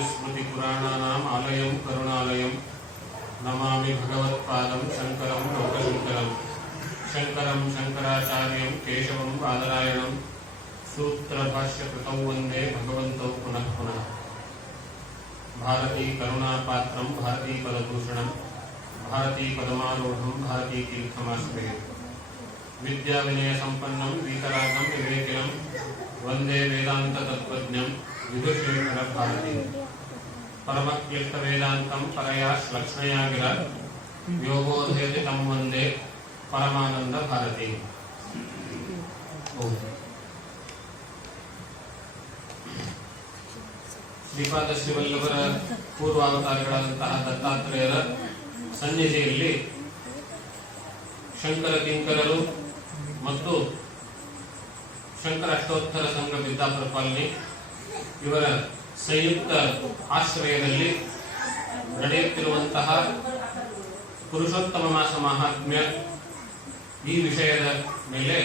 श्रुतिस्मृतिपुराणानाम् आलयं करुणालयं नमामि भगवत्पादं शङ्करं लोकशङ्करं शङ्करं शङ्कराचार्यं केशवं बादरायणं सूत्रभाष्यकृतौ वन्दे भगवन्तौ पुनः पुनः। भारती करुणापात्रं भारती पदभूषणं भारती पदमारूढं भारती तीर्थमाश्रये विद्या विनय संपन्नं वीतरागं विवेकिनं वंदे वेदांत तत्त्वज्ञं विदुषेखर भारती परमक्लिष्ट वेदांतं परया श्लक्ष्णया गिरा योगोधेति तं वंदे परमानंद भारती। ಶ್ರೀಪಾದ ಶ್ರೀವಲ್ಲಭರ ಪೂರ್ವಾವತಾರಗಳಾದಂತಹ ದತ್ತಾತ್ರೇಯರ ಸನ್ನಿಧಿಯಲ್ಲಿ ಶಂಕರ ಕಿಂಕರರು ಮತ್ತು ಶಂಕರ ಅಷ್ಟೋತ್ತರ ಸಂಘ ವಿದ್ಯಾಪುರ ಕಾಲನಿ ಇವರ ಸಂಯುಕ್ತ ಆಶ್ರಯದಲ್ಲಿ ನಡೆಯುತ್ತಿರುವಂತಹ ಪುರುಷೋತ್ತಮ ಮಾಸ ಮಹಾತ್ಮ್ಯ ಈ ವಿಷಯದ ಮೇಲೆ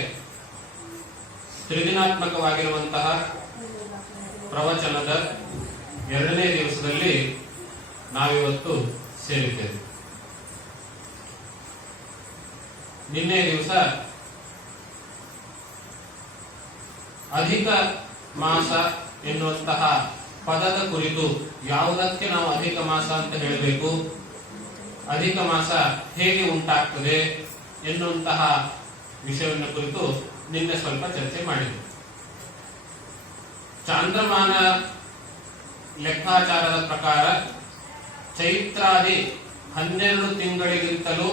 ತ್ರಿದಿನಾತ್ಮಕವಾಗಿರುವಂತಹ ಪ್ರವಚನದ ಎರಡನೇ ದಿವಸದಲ್ಲಿ ನಾವಿವತ್ತು ಸೇರಿದ್ದೇವೆ. ನಿನ್ನೆ ದಿವಸ ಅಧಿಕ ಮಾಸ ಎನ್ನುವಂತಹ ಪದದ ಕುರಿತು ಯಾವುದಕ್ಕೆ ನಾವು ಅಧಿಕ ಮಾಸ ಅಂತ ಹೇಳಬೇಕು, ಅಧಿಕ ಮಾಸ ಹೇಗೆ ಉಂಟಾಗ್ತದೆ ಎನ್ನುವಂತಹ ವಿಷಯವನ್ನು ಕುರಿತು ನಿನ್ನೆ ಸ್ವಲ್ಪ ಚರ್ಚೆ ಮಾಡಿದೆ. ಚಾಂದ್ರಮಾನ ಲೆಕ್ಕಾಚಾರದ ಪ್ರಕಾರ ಚೈತ್ರಾದಿ 12 ತಿಂಗಳಿಗಿಂತಲೂ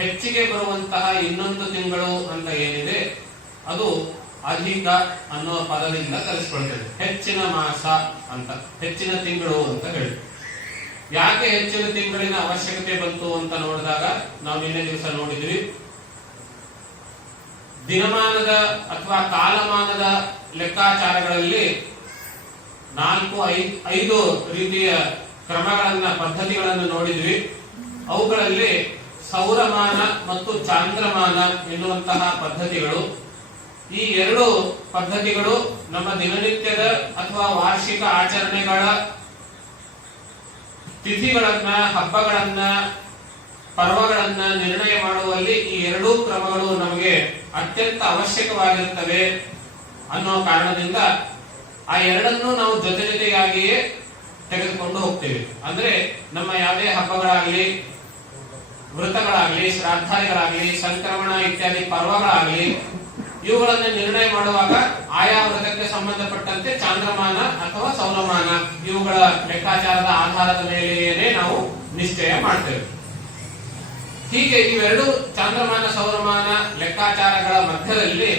ಹೆಚ್ಚಿಗೆ ಬರುವಂತಹ ಇನ್ನೊಂದು ತಿಂಗಳು ಅಂತ ಏನಿದೆ ಅದು ಅಧಿಕ ಅನ್ನುವ ಪದದಿಂದ ಕಲಿಸ್ಕೊಳ್ತೇವೆ. ಹೆಚ್ಚಿನ ಮಾಸ ಅಂತ, ಹೆಚ್ಚಿನ ತಿಂಗಳು ಅಂತ ಹೇಳಿ. ಯಾಕೆ ಹೆಚ್ಚಿನ ತಿಂಗಳಿನ ಅವಶ್ಯಕತೆ ಬಂತು ಅಂತ ನೋಡಿದಾಗ ನಾವು ನಿನ್ನೆ ದಿವಸ ನೋಡಿದ್ವಿ, ದಿನಮಾನದ ಅಥವಾ ಕಾಲಮಾನದ ಲೆಕ್ಕಾಚಾರಗಳಲ್ಲಿ 4-5 ರೀತಿಯ ಕ್ರಮಗಳನ್ನ, ಪದ್ಧತಿಗಳನ್ನು ನೋಡಿದ್ವಿ. ಅವುಗಳಲ್ಲಿ ಸೌರಮಾನ ಮತ್ತು ಚಾಂದ್ರಮಾನ ಎನ್ನುವಂತಹ ಪದ್ಧತಿಗಳು, ಈ ಎರಡು ಪದ್ಧತಿಗಳು ನಮ್ಮ ದಿನನಿತ್ಯದ ಅಥವಾ ವಾರ್ಷಿಕ ಆಚರಣೆಗಳ ತಿಥಿಗಳನ್ನ, ಹಬ್ಬಗಳನ್ನ, ಪರ್ವಗಳನ್ನ ನಿರ್ಣಯ ಮಾಡುವಲ್ಲಿ ಈ ಎರಡೂ ಕ್ರಮಗಳು ನಮಗೆ ಅತ್ಯಂತ ಅವಶ್ಯಕವಾಗಿರುತ್ತವೆ ಅನ್ನೋ ಕಾರಣದಿಂದ ಆ ಎರಡನ್ನು ನಾವು ಜೊತೆ ಜೊತೆಗಾಗಿಯೇ ತೆಗೆದುಕೊಂಡು ಹೋಗ್ತೇವೆ. ಅಂದ್ರೆ ನಮ್ಮ ಯಾವುದೇ ಹಬ್ಬಗಳಾಗ್ಲಿ, ವ್ರತಗಳಾಗ್ಲಿ, ಶ್ರಾದ್ದಾದಿಗಳಾಗ್ಲಿ, ಸಂಕ್ರಮಣ ಇತ್ಯಾದಿ ಪರ್ವಗಳಾಗ್ಲಿ, ಇವುಗಳನ್ನು ನಿರ್ಣಯ ಮಾಡುವಾಗ ಆಯಾ ವ್ರತಕ್ಕೆ ಸಂಬಂಧಪಟ್ಟಂತೆ ಚಾಂದ್ರಮಾನ ಅಥವಾ ಸೌರಮಾನ ಇವುಗಳ ಲೆಕ್ಕಾಚಾರದ ಆಧಾರದ ಮೇಲೆಯೇ ನಾವು ನಿಶ್ಚಯ ಮಾಡ್ತೇವೆ. ಹೀಗೆ ಇವೆರಡು ಚಾಂದ್ರಮಾನ ಸೌರಮಾನ ಲೆಕ್ಕಾಚಾರಗಳ ಮಧ್ಯದಲ್ಲಿ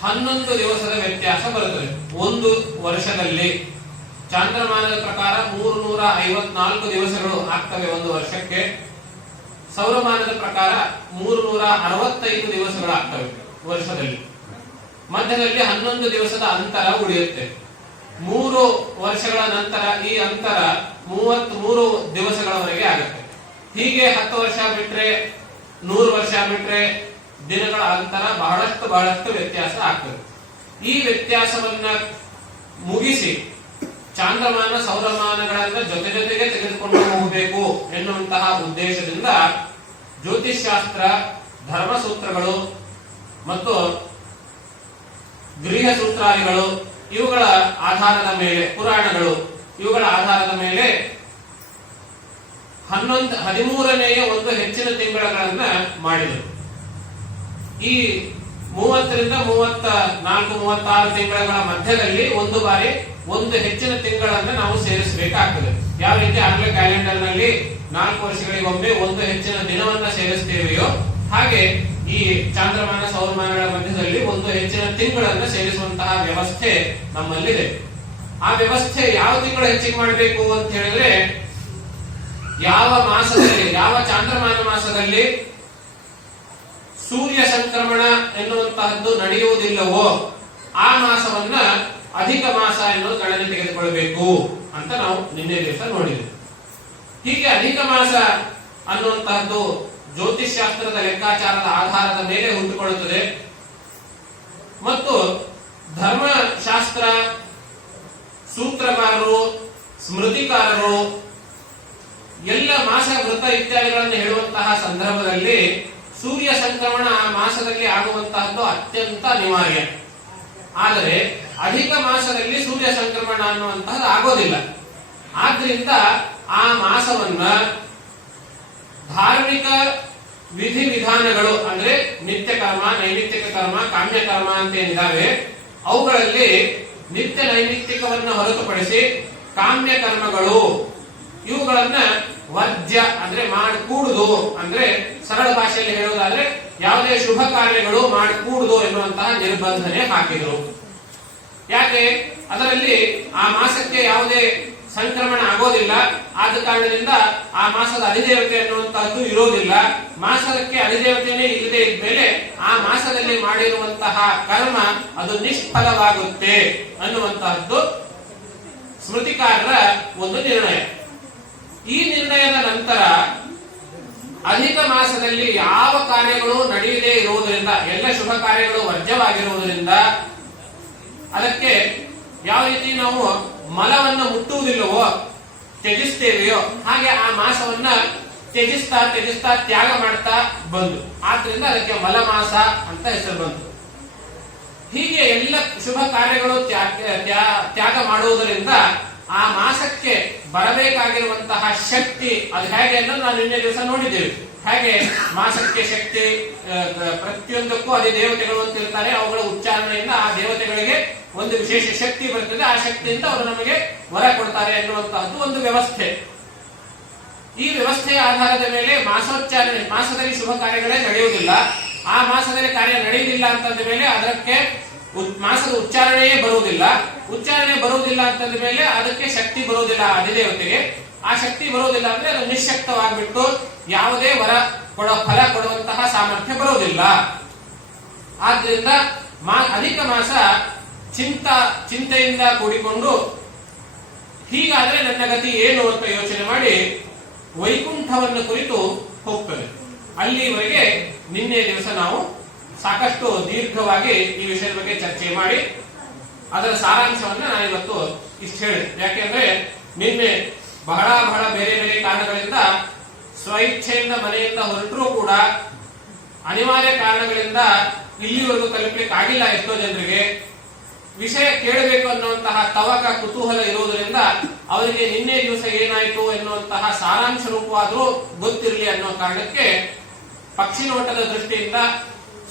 11 ದಿವಸದ ವ್ಯತ್ಯಾಸ ಬರುತ್ತದೆ. ಒಂದು ವರ್ಷದಲ್ಲಿ ಚಾಂದ್ರಮಾನದ ಪ್ರಕಾರ 354 ದಿವಸಗಳು ಆಗ್ತವೆ ಒಂದು ವರ್ಷಕ್ಕೆ. ಸೌರಮಾನದ ಪ್ರಕಾರ 365 ದಿವಸಗಳಾಗ್ತವೆ ವರ್ಷದಲ್ಲಿ. ಮಧ್ಯದಲ್ಲಿ 11 ದಿವಸದ ಅಂತರ ಉಳಿಯುತ್ತೆ. 3 ವರ್ಷಗಳ ನಂತರ ಈ ಅಂತರ 33 ದಿವಸಗಳವರೆಗೆ ಆಗುತ್ತೆ. ಹೀಗೆ 10 ವರ್ಷ ಬಿಟ್ರೆ, 100 ವರ್ಷ ಬಿಟ್ರೆ ದಿನಗಳ ಅಂತರ ಬಹಳಷ್ಟು ವ್ಯತ್ಯಾಸ ಆಗ್ತದೆ. ಈ ವ್ಯತ್ಯಾಸವನ್ನ ಮುಗಿಸಿ ಚಾಂದ್ರಮಾನ ಸೌರಮಾನಗಳನ್ನ ಜೊತೆ ಜೊತೆಗೆ ತೆಗೆದುಕೊಂಡು ಹೋಗಬೇಕು ಎನ್ನುವಂತಹ ಉದ್ದೇಶದಿಂದ ಜ್ಯೋತಿಷ್ಶಾಸ್ತ್ರ, ಧರ್ಮಸೂತ್ರಗಳು ಮತ್ತು ಗೃಹ ಸೂತ್ರಾದಿಗಳು ಇವುಗಳ ಆಧಾರದ ಮೇಲೆ, ಪುರಾಣಗಳು ಇವುಗಳ ಆಧಾರದ ಮೇಲೆ 13ನೇಯ ಒಂದು ಹೆಚ್ಚಿನ ತಿಂಗಳನ್ನ ಮಾಡಿದರು. ಈ 30 ರಿಂದ 34, 36 ತಿಂಗಳ ಮಧ್ಯದಲ್ಲಿ ಒಂದು ಬಾರಿ ಒಂದು ಹೆಚ್ಚಿನ ತಿಂಗಳನ್ನ ನಾವು ಸೇರಿಸಬೇಕಾಗ್ತದೆ. ಯಾವ ರೀತಿ ಆಂಗ್ಲ ಕ್ಯಾಲೆಂಡರ್ ನಲ್ಲಿ 4 ವರ್ಷಗಳಿಗೊಮ್ಮೆ ಒಂದು ಹೆಚ್ಚಿನ ದಿನವನ್ನ ಸೇರಿಸ್ತೇವೆಯೋ ಹಾಗೆ ಈ ಚಾಂದ್ರಮಾನ ಸೌರಮಾನಗಳ ಮಧ್ಯದಲ್ಲಿ ಒಂದು ಹೆಚ್ಚಿನ ತಿಂಗಳನ್ನ ಸೇರಿಸುವಂತಹ ವ್ಯವಸ್ಥೆ ನಮ್ಮಲ್ಲಿದೆ. ಆ ವ್ಯವಸ್ಥೆ ಯಾವ ತಿಂಗಳು ಹೆಚ್ಚಿಗೆ ಮಾಡಬೇಕು ಅಂತ ಹೇಳಿದ್ರೆ, ಯಾವ ಮಾಸದಲ್ಲಿ, ಯಾವ ಚಾಂದ್ರಮಾನ ಮಾಸದಲ್ಲಿ ಸೂರ್ಯ ಸಂಕ್ರಮಣ ಎನ್ನುವಂತಹದ್ದು ನಡೆಯುವುದಿಲ್ಲವೋ ಆ ಮಾಸವನ್ನ ಅಧಿಕ ಮಾಸ ಎನ್ನುವುದು ಗಣನೆ ತೆಗೆದುಕೊಳ್ಳಬೇಕು ಅಂತ ನಾವು ನಿನ್ನೆ ದಿವಸ ನೋಡಿದ್ವಿ. ಹೀಗೆ ಅಧಿಕ ಮಾಸ ಅನ್ನುವಂತಹದ್ದು ಜ್ಯೋತಿಷ್ಶಾಸ್ತ್ರದ ಲೆಕ್ಕಾಚಾರದ ಆಧಾರದ ಮೇಲೆ ಹುಟ್ಟಿಕೊಳ್ಳುತ್ತದೆ ಮತ್ತು ಧರ್ಮಶಾಸ್ತ್ರ ಸೂತ್ರಕಾರರು ಸ್ಮೃತಿಕಾರರು ಎಲ್ಲ ಮಾಸ ವೃತ ಇತ್ಯಾದಿಗಳನ್ನು ಹೇಳುವಂತಹ ಸಂದರ್ಭದಲ್ಲಿ ಸೂರ್ಯ ಸಂಕ್ರಮಣ ಆ ಮಾಸದಲ್ಲಿ ಆಗುವಂತಹದ್ದು ಅತ್ಯಂತ ಅನಿವಾರ್ಯ. ಆದರೆ ಅಧಿಕ ಮಾಸದಲ್ಲಿ ಸೂರ್ಯ ಸಂಕ್ರಮಣ ಅನ್ನುವಂತಹದ್ದು ಆಗೋದಿಲ್ಲ. ಆದ್ರಿಂದ ಆ ಮಾಸವನ್ನ ಧಾರ್ಮಿಕ ವಿಧಿವಿಧಾನಗಳು ಅಂದ್ರೆ ನಿತ್ಯ ಕರ್ಮ, ನೈಮಿತ್ತಿಕ ಕರ್ಮ, ಕಾಮ್ಯ ಕರ್ಮ ಅಂತ ಏನಿದಾವೆ ಅವುಗಳಲ್ಲಿ ನಿತ್ಯ ನೈಮಿತ್ತಿಕವನ್ನ ಹೊರತುಪಡಿಸಿ ಕಾಮ್ಯ ಕರ್ಮಗಳು ಇವುಗಳನ್ನ ವರ್ಜ್ಯ ಅಂದ್ರೆ ಮಾಡಿಕೂಡುದು, ಅಂದ್ರೆ ಸರಳ ಭಾಷೆಯಲ್ಲಿ ಹೇಳುವುದಾದ್ರೆ ಯಾವುದೇ ಶುಭ ಕಾರ್ಯಗಳು ಮಾಡಿಕೂಡುದು ಎನ್ನುವಂತಹ ನಿರ್ಬಂಧನೆ ಹಾಕಿದರು. ಯಾಕೆ? ಅದರಲ್ಲಿ ಆ ಮಾಸಕ್ಕೆ ಯಾವುದೇ ಸಂಕ್ರಮಣ ಆಗೋದಿಲ್ಲ. ಆದ ಕಾರಣದಿಂದ ಆ ಮಾಸದ ಅಧಿದೇವತೆ ಅನ್ನುವಂತಹದ್ದು ಇರೋದಿಲ್ಲ. ಮಾಸಕ್ಕೆ ಅಧಿದೇವತೆಯೇ ಇಲ್ಲದೆ ಇದ್ಮೇಲೆ ಆ ಮಾಸದಲ್ಲಿ ಮಾಡಿರುವಂತಹ ಕರ್ಮ ಅದು ನಿಷ್ಫಲವಾಗುತ್ತೆ ಅನ್ನುವಂತಹದ್ದು ಸ್ಮೃತಿಕಾರರ ಒಂದು ನಿರ್ಣಯ. ಈ ನಿರ್ಣಯದ ನಂತರ ಅಧಿಕ ಮಾಸದಲ್ಲಿ ಯಾವ ಕಾರ್ಯಗಳು ನಡೆಯದೇ ಇರುವುದರಿಂದ, ಎಲ್ಲ ಶುಭ ಕಾರ್ಯಗಳು ವರ್ಜ್ಯವಾಗಿರುವುದರಿಂದ ಅದಕ್ಕೆ ಯಾವ ರೀತಿ ನಾವು ಮಲವನ್ನು ಮುಟ್ಟುವುದಿಲ್ಲವೋ, ತ್ಯಜಿಸ್ತೇವೆಯೋ, ಹಾಗೆ ಆ ಮಾಸವನ್ನ ತ್ಯಜಿಸ್ತಾ ತ್ಯಜಿಸ್ತಾ ತ್ಯಾಗ ಮಾಡ್ತಾ ಬಂದು, ಆದ್ರಿಂದ ಅದಕ್ಕೆ ಮಲಮಾಸ ಅಂತ ಹೆಸರು ಬಂತು. ಹೀಗೆ ಎಲ್ಲ ಶುಭ ಕಾರ್ಯಗಳು ತ್ಯಾಗ ಮಾಡುವುದರಿಂದ ಆ ಮಾಸಕ್ಕೆ ಬರಬೇಕಾಗಿರುವಂತಹ ಶಕ್ತಿ ಅದು ಹೇಗೆ ಅನ್ನೋದು ನಾನು ನಿನ್ನೆ ದಿವಸ ನೋಡಿದ್ದೇವೆ. ಹಾಗೆ ಮಾಸಕ್ಕೆ ಶಕ್ತಿ ಪ್ರತಿಯೊಂದಕ್ಕೂ ಅದೇ ದೇವತೆಗಳು ಅಂತ ಇರ್ತಾರೆ. ಅವುಗಳ ಉಚ್ಚಾರಣೆಯಿಂದ ಆ ದೇವತೆಗಳಿಗೆ ಒಂದು ವಿಶೇಷ ಶಕ್ತಿ ಬರ್ತದೆ. ಆ ಶಕ್ತಿಯಿಂದ ಅವರು ನಮಗೆ ವರ ಕೊಡ್ತಾರೆ ಎನ್ನುವಂತಹದ್ದು ಒಂದು ವ್ಯವಸ್ಥೆ. ಈ ವ್ಯವಸ್ಥೆಯ ಆಧಾರದ ಮೇಲೆ ಮಾಸೋಚ್ಚಾರಣೆ, ಮಾಸದಲ್ಲಿ ಶುಭ ಕಾರ್ಯಗಳೇ ನಡೆಯುವುದಿಲ್ಲ. ಆ ಮಾಸದಲ್ಲಿ ಕಾರ್ಯ ನಡೆಯುವುದಿಲ್ಲ ಅಂತಂದ ಮೇಲೆ ಅದಕ್ಕೆ ಮಾಸದ ಉಚ್ಚಾರಣೆಯೇ ಬರುವುದಿಲ್ಲ. ಉಚ್ಚಾರಣೆ ಬರುವುದಿಲ್ಲ ಅಂತಂದ ಮೇಲೆ ಅದಕ್ಕೆ ಶಕ್ತಿ ಬರುವುದಿಲ್ಲ. ಅಧಿದೇವತೆಗೆ ಆ ಶಕ್ತಿ ಬರುವುದಿಲ್ಲ ಅಂದ್ರೆ ಅದು ನಿಶ್ಶಕ್ತವಾಗಿಬಿಟ್ಟು ಯಾವುದೇ ವರ ಫಲ ಕೊಡುವಂತಹ ಸಾಮರ್ಥ್ಯ ಬರುವುದಿಲ್ಲ. ಆದ್ರಿಂದ ಅಧಿಕ ಮಾಸ ಚಿಂತೆಯಿಂದ ಕೂಡಿಕೊಂಡು ಹೀಗಾದ್ರೆ ನನ್ನ ಗತಿ ಏನು ಅಂತ ಯೋಚನೆ ಮಾಡಿ ವೈಕುಂಠವನ್ನು ಕುರಿತು ಹೋಗ್ತದೆ. ಅಲ್ಲಿವರೆಗೆ ನಿನ್ನೆ ದಿವಸ ನಾವು ಸಾಕಷ್ಟು ದೀರ್ಘವಾಗಿ ಈ ವಿಷಯದ ಬಗ್ಗೆ ಚರ್ಚೆ ಮಾಡಿ ಅದರ ಸಾರಾಂಶವನ್ನ ನಾನಿವತ್ತು ಇಷ್ಟು ಹೇಳಿದೆ. ಯಾಕೆಂದ್ರೆ ನಿನ್ನೆ ಬಹಳ ಬೇರೆ ಬೇರೆ ಕಾರಣಗಳಿಂದ ಸ್ವಇಚ್ಛೆಯಿಂದ ಮನೆಯಿಂದ ಹೊರಟರೂ ಕೂಡ ಅನಿವಾರ್ಯ ಕಾರಣಗಳಿಂದ ಇಲ್ಲಿವರೆಗೂ ತಲುಪಲಿಕ್ಕೆ ಆಗಿಲ್ಲ. ಎಷ್ಟೋ ಜನರಿಗೆ ವಿಷಯ ಕೇಳಬೇಕು ಅನ್ನುವಂತಹ ತವಕ ಕುತೂಹಲ ಇರುವುದರಿಂದ ಅವರಿಗೆ ನಿನ್ನೆ ದಿವಸ ಏನಾಯಿತು ಎನ್ನುವಂತಹ ಸಾರಾಂಶ ರೂಪವಾದರೂ ಗೊತ್ತಿರಲಿ ಅನ್ನೋ ಕಾರಣಕ್ಕೆ ಪಕ್ಷಿ ನೋಟದ ದೃಷ್ಟಿಯಿಂದ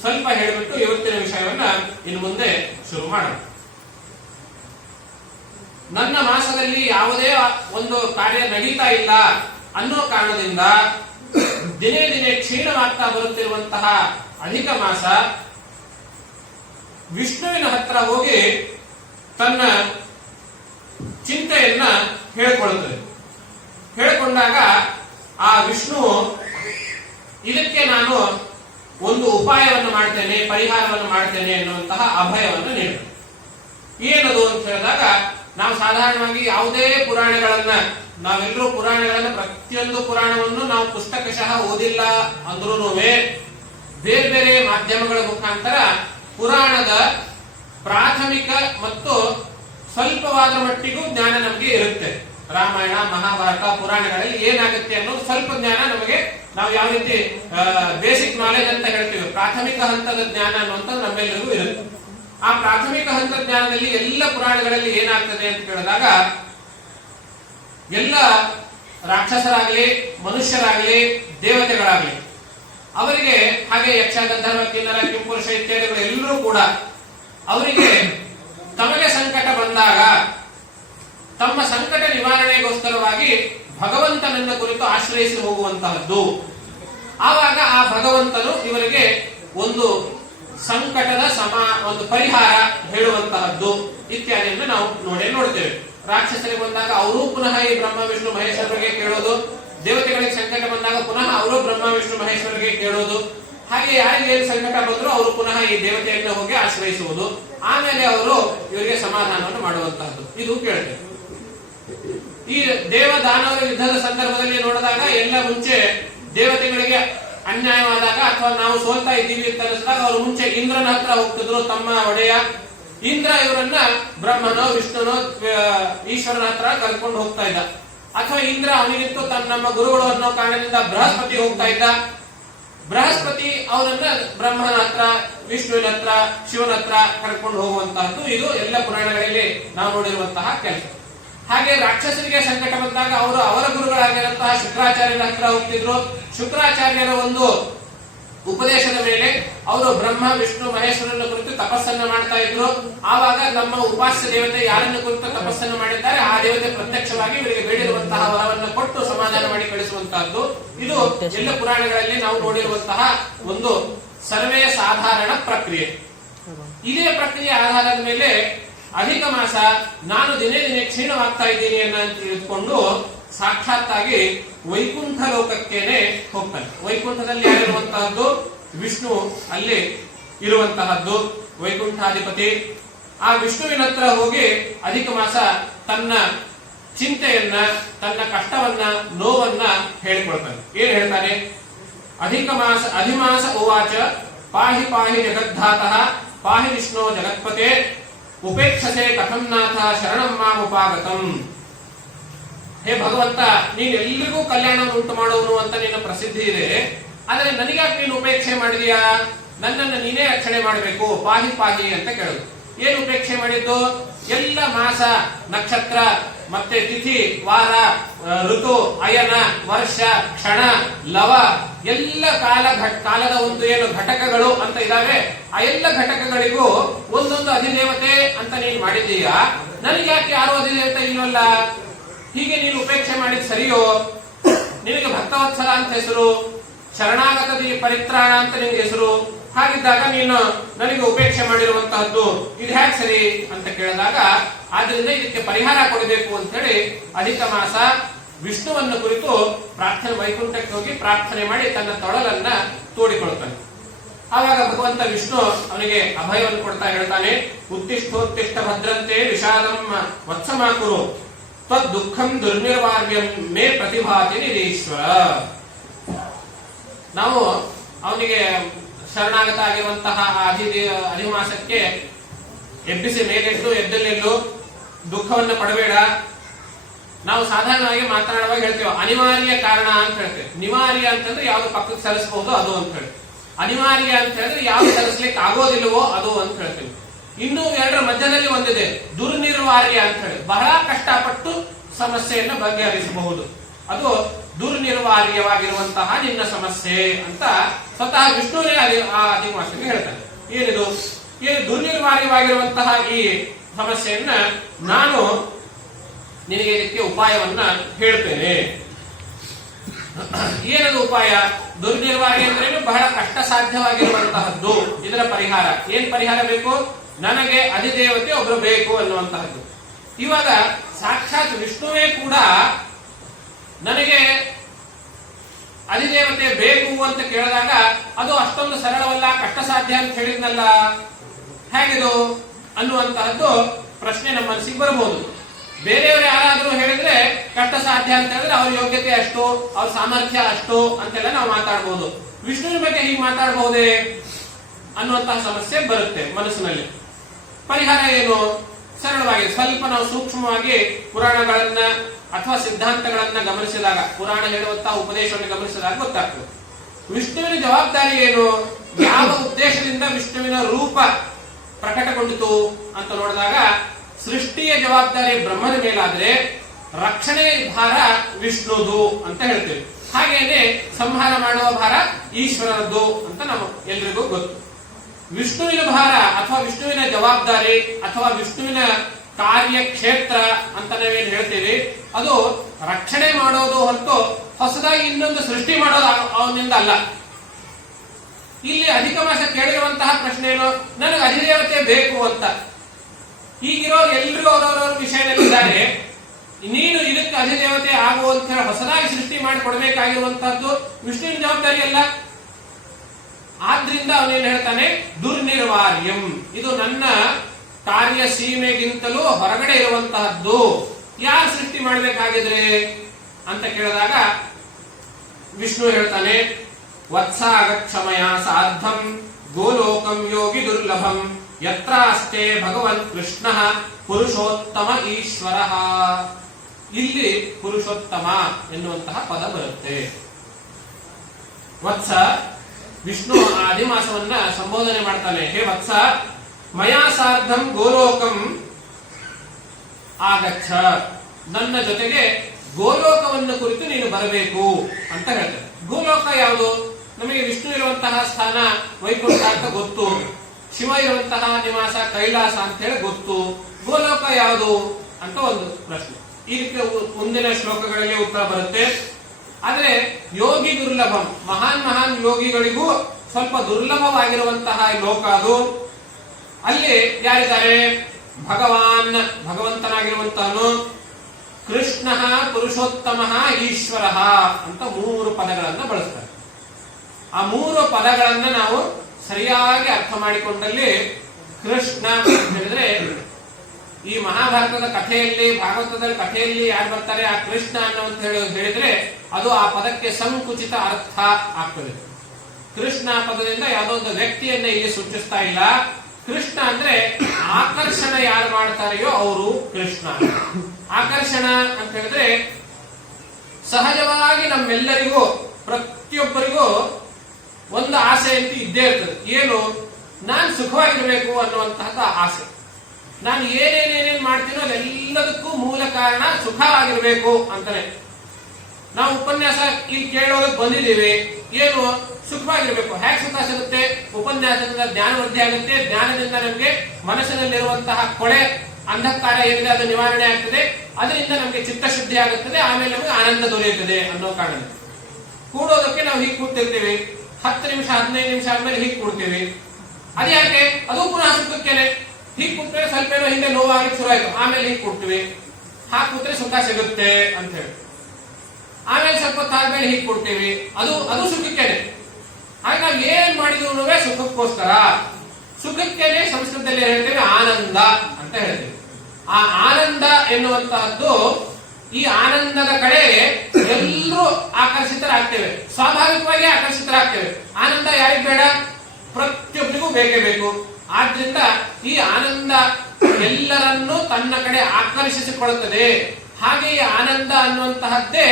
ಸ್ವಲ್ಪ ಹೇಳಿಬಿಟ್ಟು ಇವತ್ತಿನ ವಿಷಯವನ್ನ ಇನ್ನು ಮುಂದೆ ಶುರು ಮಾಡೋಣ. ನನ್ನ ಮಾಸದಲ್ಲಿ ಯಾವುದೇ ಒಂದು ಕಾರ್ಯ ನಡೀತಾ ಇಲ್ಲ ಅನ್ನೋ ಕಾರಣದಿಂದ ದಿನೇ ದಿನೇ ಕ್ಷೀಣವಾಗ್ತಾ ಬರುತ್ತಿರುವಂತಹ ಅಧಿಕ ಮಾಸ ವಿಷ್ಣುವಿನ ಹತ್ರ ಹೋಗಿ ತನ್ನ ಚಿಂತೆಯನ್ನ ಹೇಳಿಕೊಳ್ಳುತ್ತದೆ. ಹೇಳಿಕೊಂಡಾಗ ಆ ವಿಷ್ಣು ಇದಕ್ಕೆ ನಾನು ಒಂದು ಉಪಾಯವನ್ನು ಮಾಡ್ತೇನೆ, ಪರಿಹಾರವನ್ನು ಮಾಡ್ತೇನೆ ಎನ್ನುವಂತಹ ಅಭಯವನ್ನು ನೀಡುತ್ತದೆ. ಏನದು ಅಂತ ಹೇಳಿದಾಗ, ನಾವು ಸಾಧಾರಣವಾಗಿ ಯಾವುದೇ ಪುರಾಣಗಳನ್ನ, ನಾವೆಲ್ಲರೂ ಪುರಾಣಗಳನ್ನ ಪ್ರತಿಯೊಂದು ಪುರಾಣವನ್ನು ನಾವು ಪುಸ್ತಕಶಃ ಓದಿಲ್ಲ ಅಂದ್ರೂ ಬೇರೆ ಬೇರೆ ಮಾಧ್ಯಮಗಳ ಮುಖಾಂತರ ಪುರಾಣದ ಪ್ರಾಥಮಿಕ ಮತ್ತು ಸ್ವಲ್ಪವಾದ ಮಟ್ಟಿಗೂ ಜ್ಞಾನ ನಮಗೆ ಇರುತ್ತೆ. ರಾಮಾಯಣ, ಮಹಾಭಾರತ, ಪುರಾಣಗಳಲ್ಲಿ ಏನಾಗುತ್ತೆ ಅನ್ನೋ ಸ್ವಲ್ಪ ಜ್ಞಾನ ನಮಗೆ, ನಾವು ಯಾವ ರೀತಿ ಬೇಸಿಕ್ ನಾಲೆಜ್ ಅಂತ ಹೇಳ್ತೀವಿ, ಪ್ರಾಥಮಿಕ ಹಂತದ ಜ್ಞಾನ ಅನ್ನುವಂಥದ್ದು ನಮ್ಮೆಲ್ಲರಿಗೂ ಇರುತ್ತೆ. ಆ ಪ್ರಾಥಮಿಕ ಹಂತದ ಜ್ಞಾನದಲ್ಲಿ ಎಲ್ಲ ಪುರಾಣಗಳಲ್ಲಿ ಏನಾಗ್ತದೆ ಅಂತ ಹೇಳಿದಾಗ, ಎಲ್ಲ ರಾಕ್ಷಸರಾಗ್ಲಿ, ಮನುಷ್ಯರಾಗ್ಲಿ, ದೇವತೆಗಳಾಗ್ಲಿ, ಅವರಿಗೆ ಹಾಗೆ ಯಕ್ಷ, ಗಂಧರ್ವ, ಕಿನ್ನರ, ಕಿಂಪುರುಷ ಇತ್ಯಾದಿಗಳು ಎಲ್ಲರೂ ಕೂಡ ಅವರಿಗೆ ತಮಗೆ ಸಂಕಟ ಬಂದಾಗ ತಮ್ಮ ಸಂಕಟ ನಿವಾರಣೆಗೋಸ್ಕರವಾಗಿ ಭಗವಂತನನ್ನ ಕುರಿತು ಆಶ್ರಯಿಸಿ ಹೋಗುವಂತಹದ್ದು. ಆವಾಗ ಆ ಭಗವಂತನು ಇವರಿಗೆ ಒಂದು ಸಂಕಟದ ಒಂದು ಪರಿಹಾರ ಹೇಳುವಂತಹದ್ದು ಇತ್ಯಾದಿಯನ್ನು ನಾವು ನೋಡ್ತೇವೆ. ರಾಕ್ಷಸರಿಗೆ ಬಂದಾಗ ಅವರು ಪುನಃ ಈ ಬ್ರಹ್ಮ ವಿಷ್ಣು ಮಹೇಶ್ವರರಿಗೆ ಕೇಳೋದು, ದೇವತೆಗಳಿಗೆ ಸಂಕಟ ಬಂದಾಗ ಪುನಃ ಅವರು ಬ್ರಹ್ಮ ವಿಷ್ಣು ಮಹೇಶ್ವರರಿಗೆ ಕೇಳೋದು. ಹಾಗೆ ಯಾರಿಗೆ ಏನು ಸಂಕಟ ಬಂದ್ರು ಅವರು ಪುನಃ ಈ ದೇವತೆಯನ್ನು ಹೋಗಿ ಆಶ್ರಯಿಸುವುದು. ಆಮೇಲೆ ಅವರು ಇವರಿಗೆ ಸಮಾಧಾನವನ್ನು ಮಾಡುವಂತಹದ್ದು. ಇದು ಕೇಳ್ತೇವೆ. ಈ ದೇವ ದಾನವರ ಯುದ್ಧದ ಸಂದರ್ಭದಲ್ಲಿ ನೋಡಿದಾಗ ಎಲ್ಲ ಮುಂಚೆ ದೇವತೆಗಳಿಗೆ ಅನ್ಯಾಯವಾದಾಗ ಅಥವಾ ನಾವು ಸೋಲ್ತಾ ಇದ್ದೀವಿ ಅಂತ ಅನಿಸಿದಾಗ ಅವರು ಮುಂಚೆ ಇಂದ್ರನ ಹತ್ರ ಹೋಗ್ತಿದ್ರು. ತಮ್ಮ ಒಡೆಯ ಇಂದ್ರ ಇವರನ್ನ ಬ್ರಹ್ಮನೋ ವಿಷ್ಣುನೋ ಈಶ್ವರನ ಹತ್ರ ಕರ್ಕೊಂಡು ಹೋಗ್ತಾ ಇದ್ದ. ಅಥವಾ ಇಂದ್ರ ಅವನಿಗಿಂತೂ ನಮ್ಮ ಗುರುಗಳು ಅನ್ನೋ ಕಾರಣದಿಂದ ಬೃಹಸ್ಪತಿ ಹೋಗ್ತಾ ಇದ್ದ. ಬೃಹಸ್ಪತಿ ಅವರನ್ನ ಬ್ರಹ್ಮನ ಹತ್ರ, ವಿಷ್ಣುವಿನ ಹತ್ರ, ಶಿವನ ಹತ್ರ ಕರ್ಕೊಂಡು ಹೋಗುವಂತಹದ್ದು ಇದು ಎಲ್ಲ ಪುರಾಣಗಳಲ್ಲಿ ನಾವು ನೋಡಿರುವಂತಹ ಕೆಲಸ. ಹಾಗೆ ರಾಕ್ಷಸರಿಗೆ ಸಂಕಟ ಬಂದಾಗ ಅವರು ಅವರ ಗುರುಗಳಾಗಿರುವಂತಹ ಶುಕ್ರಾಚಾರ್ಯರ ಹತ್ರ ಹೋಗ್ತಿದ್ರು. ಶುಕ್ರಾಚಾರ್ಯರ ಒಂದು ಉಪದೇಶದ ಮೇಲೆ ಅವರು ಬ್ರಹ್ಮ, ವಿಷ್ಣು, ಮಹೇಶ್ವರನ ಕುರಿತು ತಪಸ್ಸನ್ನ ಮಾಡ್ತಾ ಇದ್ರು. ಆವಾಗ ನಮ್ಮ ಉಪಾಸ್ಯ ದೇವತೆ ಯಾರನ್ನು ಕುರಿತು ತಪಸ್ಸನ್ನು ಮಾಡಿದ್ದಾರೆ ಆ ದೇವತೆ ಪ್ರತ್ಯಕ್ಷವಾಗಿ ಇವರಿಗೆ ಬೇಡಿರುವಂತಹ ವರವನ್ನು ಕೊಟ್ಟು ಸಮಾಧಾನ ಮಾಡಿ ಕಳಿಸುವಂತಹದ್ದು ಇದು ಎಲ್ಲ ಪುರಾಣಗಳಲ್ಲಿ ನಾವು ನೋಡಿರುವಂತಹ ಒಂದು ಸರ್ವೇ ಸಾಧಾರಣ ಪ್ರಕ್ರಿಯೆ. ಇದೇ ಪ್ರಕ್ರಿಯೆ ಆಧಾರದ ಮೇಲೆ ಅಧಿಕ ಮಾಸ ನಾನು ದಿನೇ ದಿನೇ ಕ್ಷೀಣವಾಗ್ತಾ ಇದ್ದೀನಿ ಅಂತ ತಿಳಿದುಕೊಂಡು ಸಾಕ್ಷಾತ್ತಾಗಿ ವೈಕುಂಠ ಲೋಕಕ್ಕೇನೆ ಹೋಗ್ತಾನೆ. ವೈಕುಂಠದಲ್ಲಿ ಯಾರಿರುವಂತಹದ್ದು? ವಿಷ್ಣು ಅಲ್ಲಿ ಇರುವಂತಹದ್ದು, ವೈಕುಂಠಾಧಿಪತಿ. ಆ ವಿಷ್ಣುವಿನ ಹತ್ರ ಹೋಗಿ ಅಧಿಕ ಮಾಸ ತನ್ನ ಚಿಂತೆಯನ್ನ, ತನ್ನ ಕಷ್ಟವನ್ನ, ನೋವನ್ನ ಹೇಳಿಕೊಳ್ತಾನೆ. ಏನ್ ಹೇಳ್ತಾನೆ? ಅಧಿಮಾಸ ಉವಾಚ ಪಾಹಿ ಪಾಹಿ ಜಗದ್ಧಾತಃ ಪಾಹಿ ವಿಷ್ಣು ಜಗತ್ಪತೆ ಉಪೇಕ್ಷಸೆ ಕಥಂ ನಾಥ ಶರಣಂ ಮಾಂ ಉಪಾಗತಂ. ಹೇ ಭಗವಂತ, ನೀನ್ ಎಲ್ರಿಗೂ ಕಲ್ಯಾಣವನ್ನು ಉಂಟು ಮಾಡುವನು ಅಂತ ನಿನ್ನ ಪ್ರಸಿದ್ಧಿ ಇದೆ. ಆದ್ರೆ ನನಗ್ಯಾಕೆ ನೀನು ಉಪೇಕ್ಷೆ ಮಾಡಿದೀಯಾ? ನನ್ನನ್ನು ನೀನೇ ರಕ್ಷಣೆ ಮಾಡಬೇಕು, ಪಾಹಿ ಪಾಹಿ ಅಂತ ಕೇಳುದು. ಏನು ಉಪೇಕ್ಷೆ ಮಾಡಿದ್ದು? ಎಲ್ಲ ಮಾಸ, ನಕ್ಷತ್ರ, ಮತ್ತೆ ತಿಥಿ, ವಾರ, ಋತು, ಅಯನ, ವರ್ಷ, ಕ್ಷಣ, ಲವ ಎಲ್ಲ ಕಾಲದ ಒಂದು ಏನು ಘಟಕಗಳು ಅಂತ ಇದಾವೆ, ಆ ಎಲ್ಲ ಘಟಕಗಳಿಗೂ ಒಂದೊಂದು ಅಧಿದೇವತೆ ಅಂತ ನೀನು ಮಾಡಿದ್ದೀಯಾ. ನನಗೆ ಯಾಕೆ ಯಾರು ಅಧಿದೇವತೆ ಇಲ್ವಲ್ಲ? ಹೀಗೆ ನೀನು ಉಪೇಕ್ಷೆ ಮಾಡಿದ್ ಸರಿಯೋ? ನಿನಗೆ ಭಕ್ತವತ್ಸಲ ಅಂತ ಹೆಸರು, ಶರಣಾಗತ ಪರಿತ್ರಾಣ ಅಂತ ನಿನಗೆ ಹೆಸರು. ಹಾಗಿದ್ದಾಗ ನೀನು ನನಗೆ ಉಪೇಕ್ಷೆ ಮಾಡಿರುವಂತಹದ್ದು ಇದು ಹೇಗೆ ಸರಿ ಅಂತ ಕೇಳಿದಾಗ, ಆದ್ರಿಂದ ಇದಕ್ಕೆ ಪರಿಹಾರ ಕೊಡಬೇಕು ಅಂತ ಹೇಳಿ ಅಧಿಕ ಮಾಸ ವಿಷ್ಣುವನ್ನು ಕುರಿತು ಪ್ರಾರ್ಥನೆ, ವೈಕುಂಠಕ್ಕೆ ಹೋಗಿ ಪ್ರಾರ್ಥನೆ ಮಾಡಿ ತನ್ನ ತೊಳಲನ್ನ ತೋಡಿಕೊಳ್ತಾನೆ. ಆವಾಗ ಭಗವಂತ ವಿಷ್ಣು ಅವನಿಗೆ ಅಭಯವನ್ನು ಕೊಡ್ತಾ ಹೇಳ್ತಾನೆ, ಉತ್ತಿಷ್ಠೋತ್ತಿಷ್ಠ ಭದ್ರಂತೆ ವಿಷಾದಂ ವತ್ಸಮಾಕುರು ತ್ವದ್ ದುಃಖಂ ದುರ್ನಿರ್ವಾರ್ಯಂ ಮೇ ಪ್ರತಿಭಾತಿ ನಿರೀಶ್ವರ. ನಾವು ಅವನಿಗೆ ಶರಣಾಗತ ಆಗಿರುವಂತಹ ಅಧಿಮಾಸಕ್ಕೆ ಎಬ್ಬಿಸಿ ಮೇಲೆದ್ದು ಎದ್ದಲ್ಲೆಲ್ಲೂ ದುಃಖವನ್ನು ಪಡಬೇಡ. ನಾವು ಸಾಧಾರಣವಾಗಿ ಮಾತನಾಡುವಾಗ ಹೇಳ್ತೇವೆ ಅನಿವಾರ್ಯ ಕಾರಣ ಅಂತ ಹೇಳ್ತೇವೆ. ನಿವಾರ್ಯ ಅಂತಂದ್ರೆ ಯಾವ್ದು ಪಕ್ಕಕ್ಕೆ ಸರಿಸಬಹುದು ಅದು ಅಂತ ಹೇಳಿ, ಅನಿವಾರ್ಯ ಅಂತ ಹೇಳಿದ್ರೆ ಯಾವ್ದು ಸರಿಸಲಿಕ್ಕೆ ಆಗೋದಿಲ್ಲವೋ ಅದು ಅಂತ ಹೇಳ್ತೇವೆ. ಇನ್ನು ಎರಡರ ಮಧ್ಯದಲ್ಲಿ ಒಂದಿದೆ, ದುರ್ನಿರ್ವಾರ್ಯ ಅಂತ ಹೇಳಿ, ಬಹಳ ಕಷ್ಟಪಟ್ಟು ಸಮಸ್ಯೆಯನ್ನು ಬಗೆಹರಿಸಬಹುದು. ಅದು ದುರ್ನಿರ್ವಾರ್ಯವಾಗಿರುವಂತಹ ನಿನ್ನ ಸಮಸ್ಯೆ ಅಂತ ಸ್ವತಃ ವಿಷ್ಣುವೇ ಆ ಅಧಿಮಾಸಕ್ಕೆ ಹೇಳ್ತಾನೆ. ಏನಿದು? ಏನು ದುರ್ನಿರ್ವಾರ್ಯವಾಗಿರುವಂತಹ ಈ ಸಮಸ್ಯೆಯನ್ನ ನಾನು ನಿನಗೆ ಇದಕ್ಕೆ ಉಪಾಯವನ್ನ ಹೇಳ್ತೇನೆ. ಏನದು ಉಪಾಯ? ದುರ್ನಿರ್ವಾರ್ಯ ಅಂದ್ರೆ ಬಹಳ ಕಷ್ಟ ಸಾಧ್ಯವಾಗಿರುವಂತಹದ್ದು. ಇದರ ಪರಿಹಾರ ಏನ್ ಪರಿಹಾರ ಬೇಕು? ನನಗೆ ಅಧಿದೇವತೆ ಒಬ್ರು ಬೇಕು ಅನ್ನುವಂತಹದ್ದು. ಇವಾಗ ಸಾಕ್ಷಾತ್ ವಿಷ್ಣುವೇ ಕೂಡ ನನಗೆ ಅಧಿದೇವತೆ ಬೇಕು ಅಂತ ಕೇಳಿದಾಗ ಅದು ಅಷ್ಟೊಂದು ಸರಳವಲ್ಲ, ಕಷ್ಟ ಸಾಧ್ಯ ಅಂತ ಹೇಳಿದ್ನಲ್ಲ, ಹೇಗಿದು ಅನ್ನುವಂತಹದ್ದು ಪ್ರಶ್ನೆ ನಮ್ಮ ಮನಸ್ಸಿಗೆ ಬರಬಹುದು. ಬೇರೆಯವರು ಯಾರಾದ್ರೂ ಹೇಳಿದ್ರೆ ಕಷ್ಟ ಸಾಧ್ಯ ಅಂತ ಹೇಳಿದ್ರೆ ಅವ್ರ ಯೋಗ್ಯತೆ ಅಷ್ಟು, ಅವ್ರ ಸಾಮರ್ಥ್ಯ ಅಷ್ಟು ಅಂತೆಲ್ಲ ನಾವು ಮಾತಾಡಬಹುದು. ವಿಷ್ಣುವಿನ ಬಗ್ಗೆ ಹೀಗೆ ಮಾತಾಡಬಹುದೇ ಅನ್ನುವಂತಹ ಸಮಸ್ಯೆ ಬರುತ್ತೆ ಮನಸ್ಸಿನಲ್ಲಿ. ಪರಿಹಾರ ಏನು? ಸರಳವಾಗಿ ಸ್ವಲ್ಪ ನಾವು ಸೂಕ್ಷ್ಮವಾಗಿ ಪುರಾಣಗಳನ್ನ ಅಥವಾ ಸಿದ್ಧಾಂತಗಳನ್ನ ಗಮನಿಸಿದಾಗ, ಪುರಾಣ ಹೇಳುವಂತಹ ಉಪದೇಶವನ್ನು ಗಮನಿಸಿದಾಗ ಗೊತ್ತಾಗ್ತದೆ. ವಿಷ್ಣುವಿನ ಜವಾಬ್ದಾರಿ ಏನು? ಯಾವ ಉದ್ದೇಶದಿಂದ ವಿಷ್ಣುವಿನ ರೂಪ ಪ್ರಕಟಗೊಂಡಿತು ಅಂತ ನೋಡಿದಾಗ, ಸೃಷ್ಟಿಯ ಜವಾಬ್ದಾರಿ ಬ್ರಹ್ಮನ ಮೇಲಾದ್ರೆ ರಕ್ಷಣೆಯ ಭಾರ ವಿಷ್ಣುದು ಅಂತ ಹೇಳ್ತೇವೆ. ಹಾಗೇನೆ ಸಂಹಾರ ಮಾಡುವ ಭಾರ ಈಶ್ವರನದ್ದು ಅಂತ ನಾವು ಎಲ್ರಿಗೂ ಗೊತ್ತು. ವಿಷ್ಣುವಿನ ಭಾರ ಅಥವಾ ವಿಷ್ಣುವಿನ ಜವಾಬ್ದಾರಿ ಅಥವಾ ವಿಷ್ಣುವಿನ ಕಾರ್ಯಕ್ಷೇತ್ರ ಅಂತ ನಾವೇನು ಹೇಳ್ತೀವಿ, ಅದು ರಕ್ಷಣೆ ಮಾಡೋದು ಹೊರತು ಹೊಸದಾಗಿ ಇನ್ನೊಂದು ಸೃಷ್ಟಿ ಮಾಡೋದು ಅವನಿಂದ ಅಲ್ಲ. ಇಲ್ಲಿ ಅಧಿಕ ಮಾಸ ಕೇಳಿರುವಂತಹ ಪ್ರಶ್ನೆ ಏನು? ನನಗೆ ಅಧಿದೇವತೆ ಬೇಕು ಅಂತ. ಹೀಗಿರೋ ಎಲ್ರಿಗೂ ಅವರವರ ವಿಷಯದಲ್ಲಿದ್ದಾರೆ. ನೀನು ಇದಕ್ಕೆ ಅಧಿದೇವತೆ ಆಗುವಂತ ಹೊಸದಾಗಿ ಸೃಷ್ಟಿ ಮಾಡಿ ಕೊಡಬೇಕಾಗಿರುವಂತಹದ್ದು ವಿಷ್ಣುವಿನ ಜವಾಬ್ದಾರಿ ಅಲ್ಲ. ಆದ್ರಿಂದ ಅವನೇನು ಹೇಳ್ತಾನೆ? ದುರ್ನಿರ್ವಾರ್ಯಂ, ಇದು ನನ್ನ ಕಾರ್ಯ ಸೀಮೆಗಿಂತಲೂ ಹೊರಗಡೆ ಇರುವಂತಹದ್ದು. ಯಾರು ಸೃಷ್ಟಿ ಮಾಡಬೇಕಾಗಿದ್ರೆ ಅಂತ ಕೇಳಿದಾಗ ವಿಷ್ಣು ಹೇಳ್ತಾನೆ, ವತ್ಸಾಗಕ್ಷಮಯ ಸಾರ್ಧಂ ಗೋಲೋಕಂ ಯೋಗಿ ದುರ್ಲಭಂ ಯತ್ರಾಸ್ತೆ ಭಗವನ್ ಕೃಷ್ಣ ಪುರುಷೋತ್ತಮ ಈಶ್ವರ. ಇಲ್ಲಿ ಪುರುಷೋತ್ತಮ ಎನ್ನುವಂತಹ ಪದ ಬರುತ್ತೆ. ವತ್ಸ, ವಿಷ್ಣು ಆ ಅಧಿಮಾಸವನ್ನ ಸಂಬೋಧನೆ ಮಾಡ್ತಾನೆ. ಹೇ ವತ್ಸ, ಮಯಾ ಸಾರ್ಧಂ ಗೋಲೋಕಂ ಆಗಚ್ಚ, ನನ್ನ ಜೊತೆಗೆ ಗೋಲೋಕವನ್ನು ಕುರಿತು ನೀನು ಬರಬೇಕು ಅಂತ ಹೇಳ್ತಾರೆ. ಗೋಲೋಕ ಯಾವುದು? ನಮಗೆ ವಿಷ್ಣು ಇರುವಂತಹ ಸ್ಥಾನ ವೈಕುಂಠ ಅಂತ ಗೊತ್ತು, ಶಿವ ಇರುವಂತಹ ನಿವಾಸ ಕೈಲಾಸ ಅಂತ ಹೇಳಿ ಗೊತ್ತು. ಗೋಲೋಕ ಯಾವುದು ಅಂತ ಒಂದು ಪ್ರಶ್ನೆ. ಇದಕ್ಕೆ ಮುಂದಿನ ಶ್ಲೋಕಗಳಲ್ಲಿ ಉತ್ತರ ಬರುತ್ತೆ. ಆದ್ರೆ ಯೋಗಿ ದುರ್ಲಭಂ, ಮಹಾನ್ ಯೋಗಿಗಳಿಗೂ ಸ್ವಲ್ಪ ದುರ್ಲಭವಾಗಿರುವಂತಹ ಲೋಕ ಅದು. ಅಲ್ಲಿ ಯಾರಿದ್ದಾರೆ? ಭಗವಂತನಾಗಿರುವಂತಹನು, ಕೃಷ್ಣ, ಪುರುಷೋತ್ತಮ, ಈಶ್ವರ ಅಂತ 3 ಪದಗಳನ್ನ ಬಳಸ್ತಾರೆ. ಆ 3 ಪದಗಳನ್ನ ನಾವು ಸರಿಯಾಗಿ ಅರ್ಥ ಮಾಡಿಕೊಂಡಲ್ಲಿ ಕೃಷ್ಣ ಅಂತ ಹೇಳಿದ್ರೆ, ಈ ಮಹಾಭಾರತದ ಕಥೆಯಲ್ಲಿ, ಭಾಗವತದ ಕಥೆಯಲ್ಲಿ ಯಾರು ಬರ್ತಾರೆ ಆ ಕೃಷ್ಣ ಅನ್ನುವಂತ ಹೇಳಿದ್ರೆ ಅದು ಆ ಪದಕ್ಕೆ ಸಂಕುಚಿತ ಅರ್ಥ ಆಗ್ತದೆ. ಕೃಷ್ಣ ಪದದಿಂದ ಯಾವುದೋ ಒಂದು ವ್ಯಕ್ತಿಯನ್ನ ಇಲ್ಲಿ ಸೂಚಿಸ್ತಾ ಇಲ್ಲ. ಕೃಷ್ಣ ಅಂದ್ರೆ ಆಕರ್ಷಣ ಯಾರು ಮಾಡ್ತಾರೆಯೋ ಅವರು ಕೃಷ್ಣ. ಆಕರ್ಷಣ ಅಂತ ಹೇಳಿದ್ರೆ ಸಹಜವಾಗಿ ನಮ್ಮೆಲ್ಲರಿಗೂ, ಪ್ರತಿಯೊಬ್ಬರಿಗೂ ಒಂದು ಆಸೆ ಅಂತ ಇದ್ದೇ ಇರ್ತದೆ. ಏನು? ನಾನು ಸುಖವಾಗಿರ್ಬೇಕು ಅನ್ನುವಂತಹ ಆಸೆ. ನಾನು ಏನೇನೇನೇನ್ ಮಾಡ್ತೀನೋ ಅದೆಲ್ಲದಕ್ಕೂ ಮೂಲ ಕಾರಣ ಸುಖವಾಗಿರ್ಬೇಕು ಅಂತಾನೆ. ನಾವು ಉಪನ್ಯಾಸ ಇಲ್ಲಿ ಕೇಳೋದಕ್ಕೆ ಬಂದಿದ್ದೀವಿ. ಏನು? ಸುಖವಾಗಿರ್ಬೇಕು. ಹೇಗೆ ಸುಖ ಸಿಗುತ್ತೆ? ಉಪನ್ಯಾಸದಿಂದ ಜ್ಞಾನ ವೃದ್ಧಿ ಆಗುತ್ತೆ. ಜ್ಞಾನದಿಂದ ನಮಗೆ ಮನಸ್ಸಿನಲ್ಲಿರುವಂತಹ ಕೊಳೆ, ಅಂಧಕಾರ ಏನಿದೆ ಅದು ನಿವಾರಣೆ ಆಗ್ತದೆ. ಅದರಿಂದ ನಮಗೆ ಚಿತ್ತಶುದ್ಧಿ ಆಗುತ್ತದೆ. ಆಮೇಲೆ ನಮಗೆ ಆನಂದ ದೊರೆಯುತ್ತದೆ ಅನ್ನೋ ಕಾರಣ. ಕೂಡೋದಕ್ಕೆ ನಾವು ಹೀಗೆ ಕೂಡ್ತಿರ್ತೀವಿ. 10 ನಿಮಿಷ 15 ನಿಮಿಷ ಆದ್ಮೇಲೆ ಹೀಗೆ ಕೂಡ್ತೀವಿ. ಅದ್ಯಾಕೆ? ಅದು ಪುನಃ ಸುಖಕ್ಕೇನೆ. ಹೀಗೆ ಕೂತ್ರೆ ಸ್ವಲ್ಪ ಏನೋ ಹಿಂದೆ ನೋವಾಗಲಿಕ್ಕೆ ಶುರು ಆಯ್ತು, ಆಮೇಲೆ ಹೀಗೆ ಕೂಡ್ತೀವಿ. ಹಾಗೆ ಕೂತ್ರೆ ಸುಖ ಸಿಗುತ್ತೆ ಅಂತ ಹೇಳಿ. ಆಮೇಲೆ ಸ್ವಲ್ಪ ಹೊತ್ತಾದ್ಮೇಲೆ ಹೀಗೆ ಕೊಡ್ತೀವಿ, ಅದು ಸುಖಕ್ಕೇನೆ. ಹಾಗೆ ನಾವು ಏನ್ ಮಾಡಿದ್ರು ಸುಖಕ್ಕೋಸ್ಕರ. ಸುಖಕ್ಕೇನೆ ಸಂಸ್ಕೃತದಲ್ಲಿ ಹೇಳ್ತೇವೆ ಆನಂದ ಅಂತ ಹೇಳ್ತೇವೆ. ಆ ಆನಂದ ಎನ್ನುವಂತಹದ್ದು, ಈ ಆನಂದದ ಕಡೆ ಎಲ್ಲರೂ ಆಕರ್ಷಿತರಾಗ್ತೇವೆ, ಸ್ವಾಭಾವಿಕವಾಗಿ ಆಕರ್ಷಿತರಾಗ್ತೇವೆ. ಆನಂದ ಯಾರಿಗ್ ಬೇಡ? ಪ್ರತಿಯೊಬ್ಬರಿಗೂ ಬೇಕೇ ಬೇಕು. ಆದ್ರಿಂದ ಈ ಆನಂದ ಎಲ್ಲರನ್ನೂ ತನ್ನ ಕಡೆ ಆಕರ್ಷಿಸಿಕೊಳ್ಳುತ್ತದೆ. ಹಾಗೆ ಈ ಆನಂದ ಅನ್ನುವಂತಹದ್ದೇ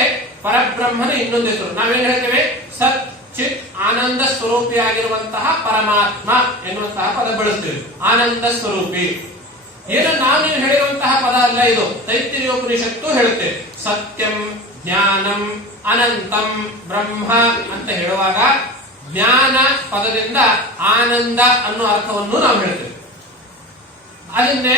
ಪರಬ್ರಹ್ಮನ ಇನ್ನೊಂದು ಹೆಸರು. ನಾವೇನ್ ಹೇಳ್ತೇವೆ? ಸತ್ ಚಿತ್ ಆನಂದ ಸ್ವರೂಪಿಯಾಗಿರುವಂತಹ ಪರಮಾತ್ಮ ಎನ್ನುವಂತಹ ಪದ ಬಳಸ್ತೇವೆ. ಆನಂದ ಸ್ವರೂಪಿ ಏನು ನಾವು ಹೇಳಿರುವಂತಹ ಪದ ಅಲ್ಲ ಇದು. ತೈತ್ತಿರಿಯೋಪನಿಷತ್ತು ಹೇಳುತ್ತೆ ಸತ್ಯಂ ಜ್ಞಾನಂ ಅನಂತಂ ಬ್ರಹ್ಮ ಅಂತ ಹೇಳುವಾಗ ಜ್ಞಾನ ಪದದಿಂದ ಆನಂದ ಅನ್ನೋ ಅರ್ಥವನ್ನು ನಾವು ಹೇಳ್ತೇವೆ. ಅದನ್ನೇ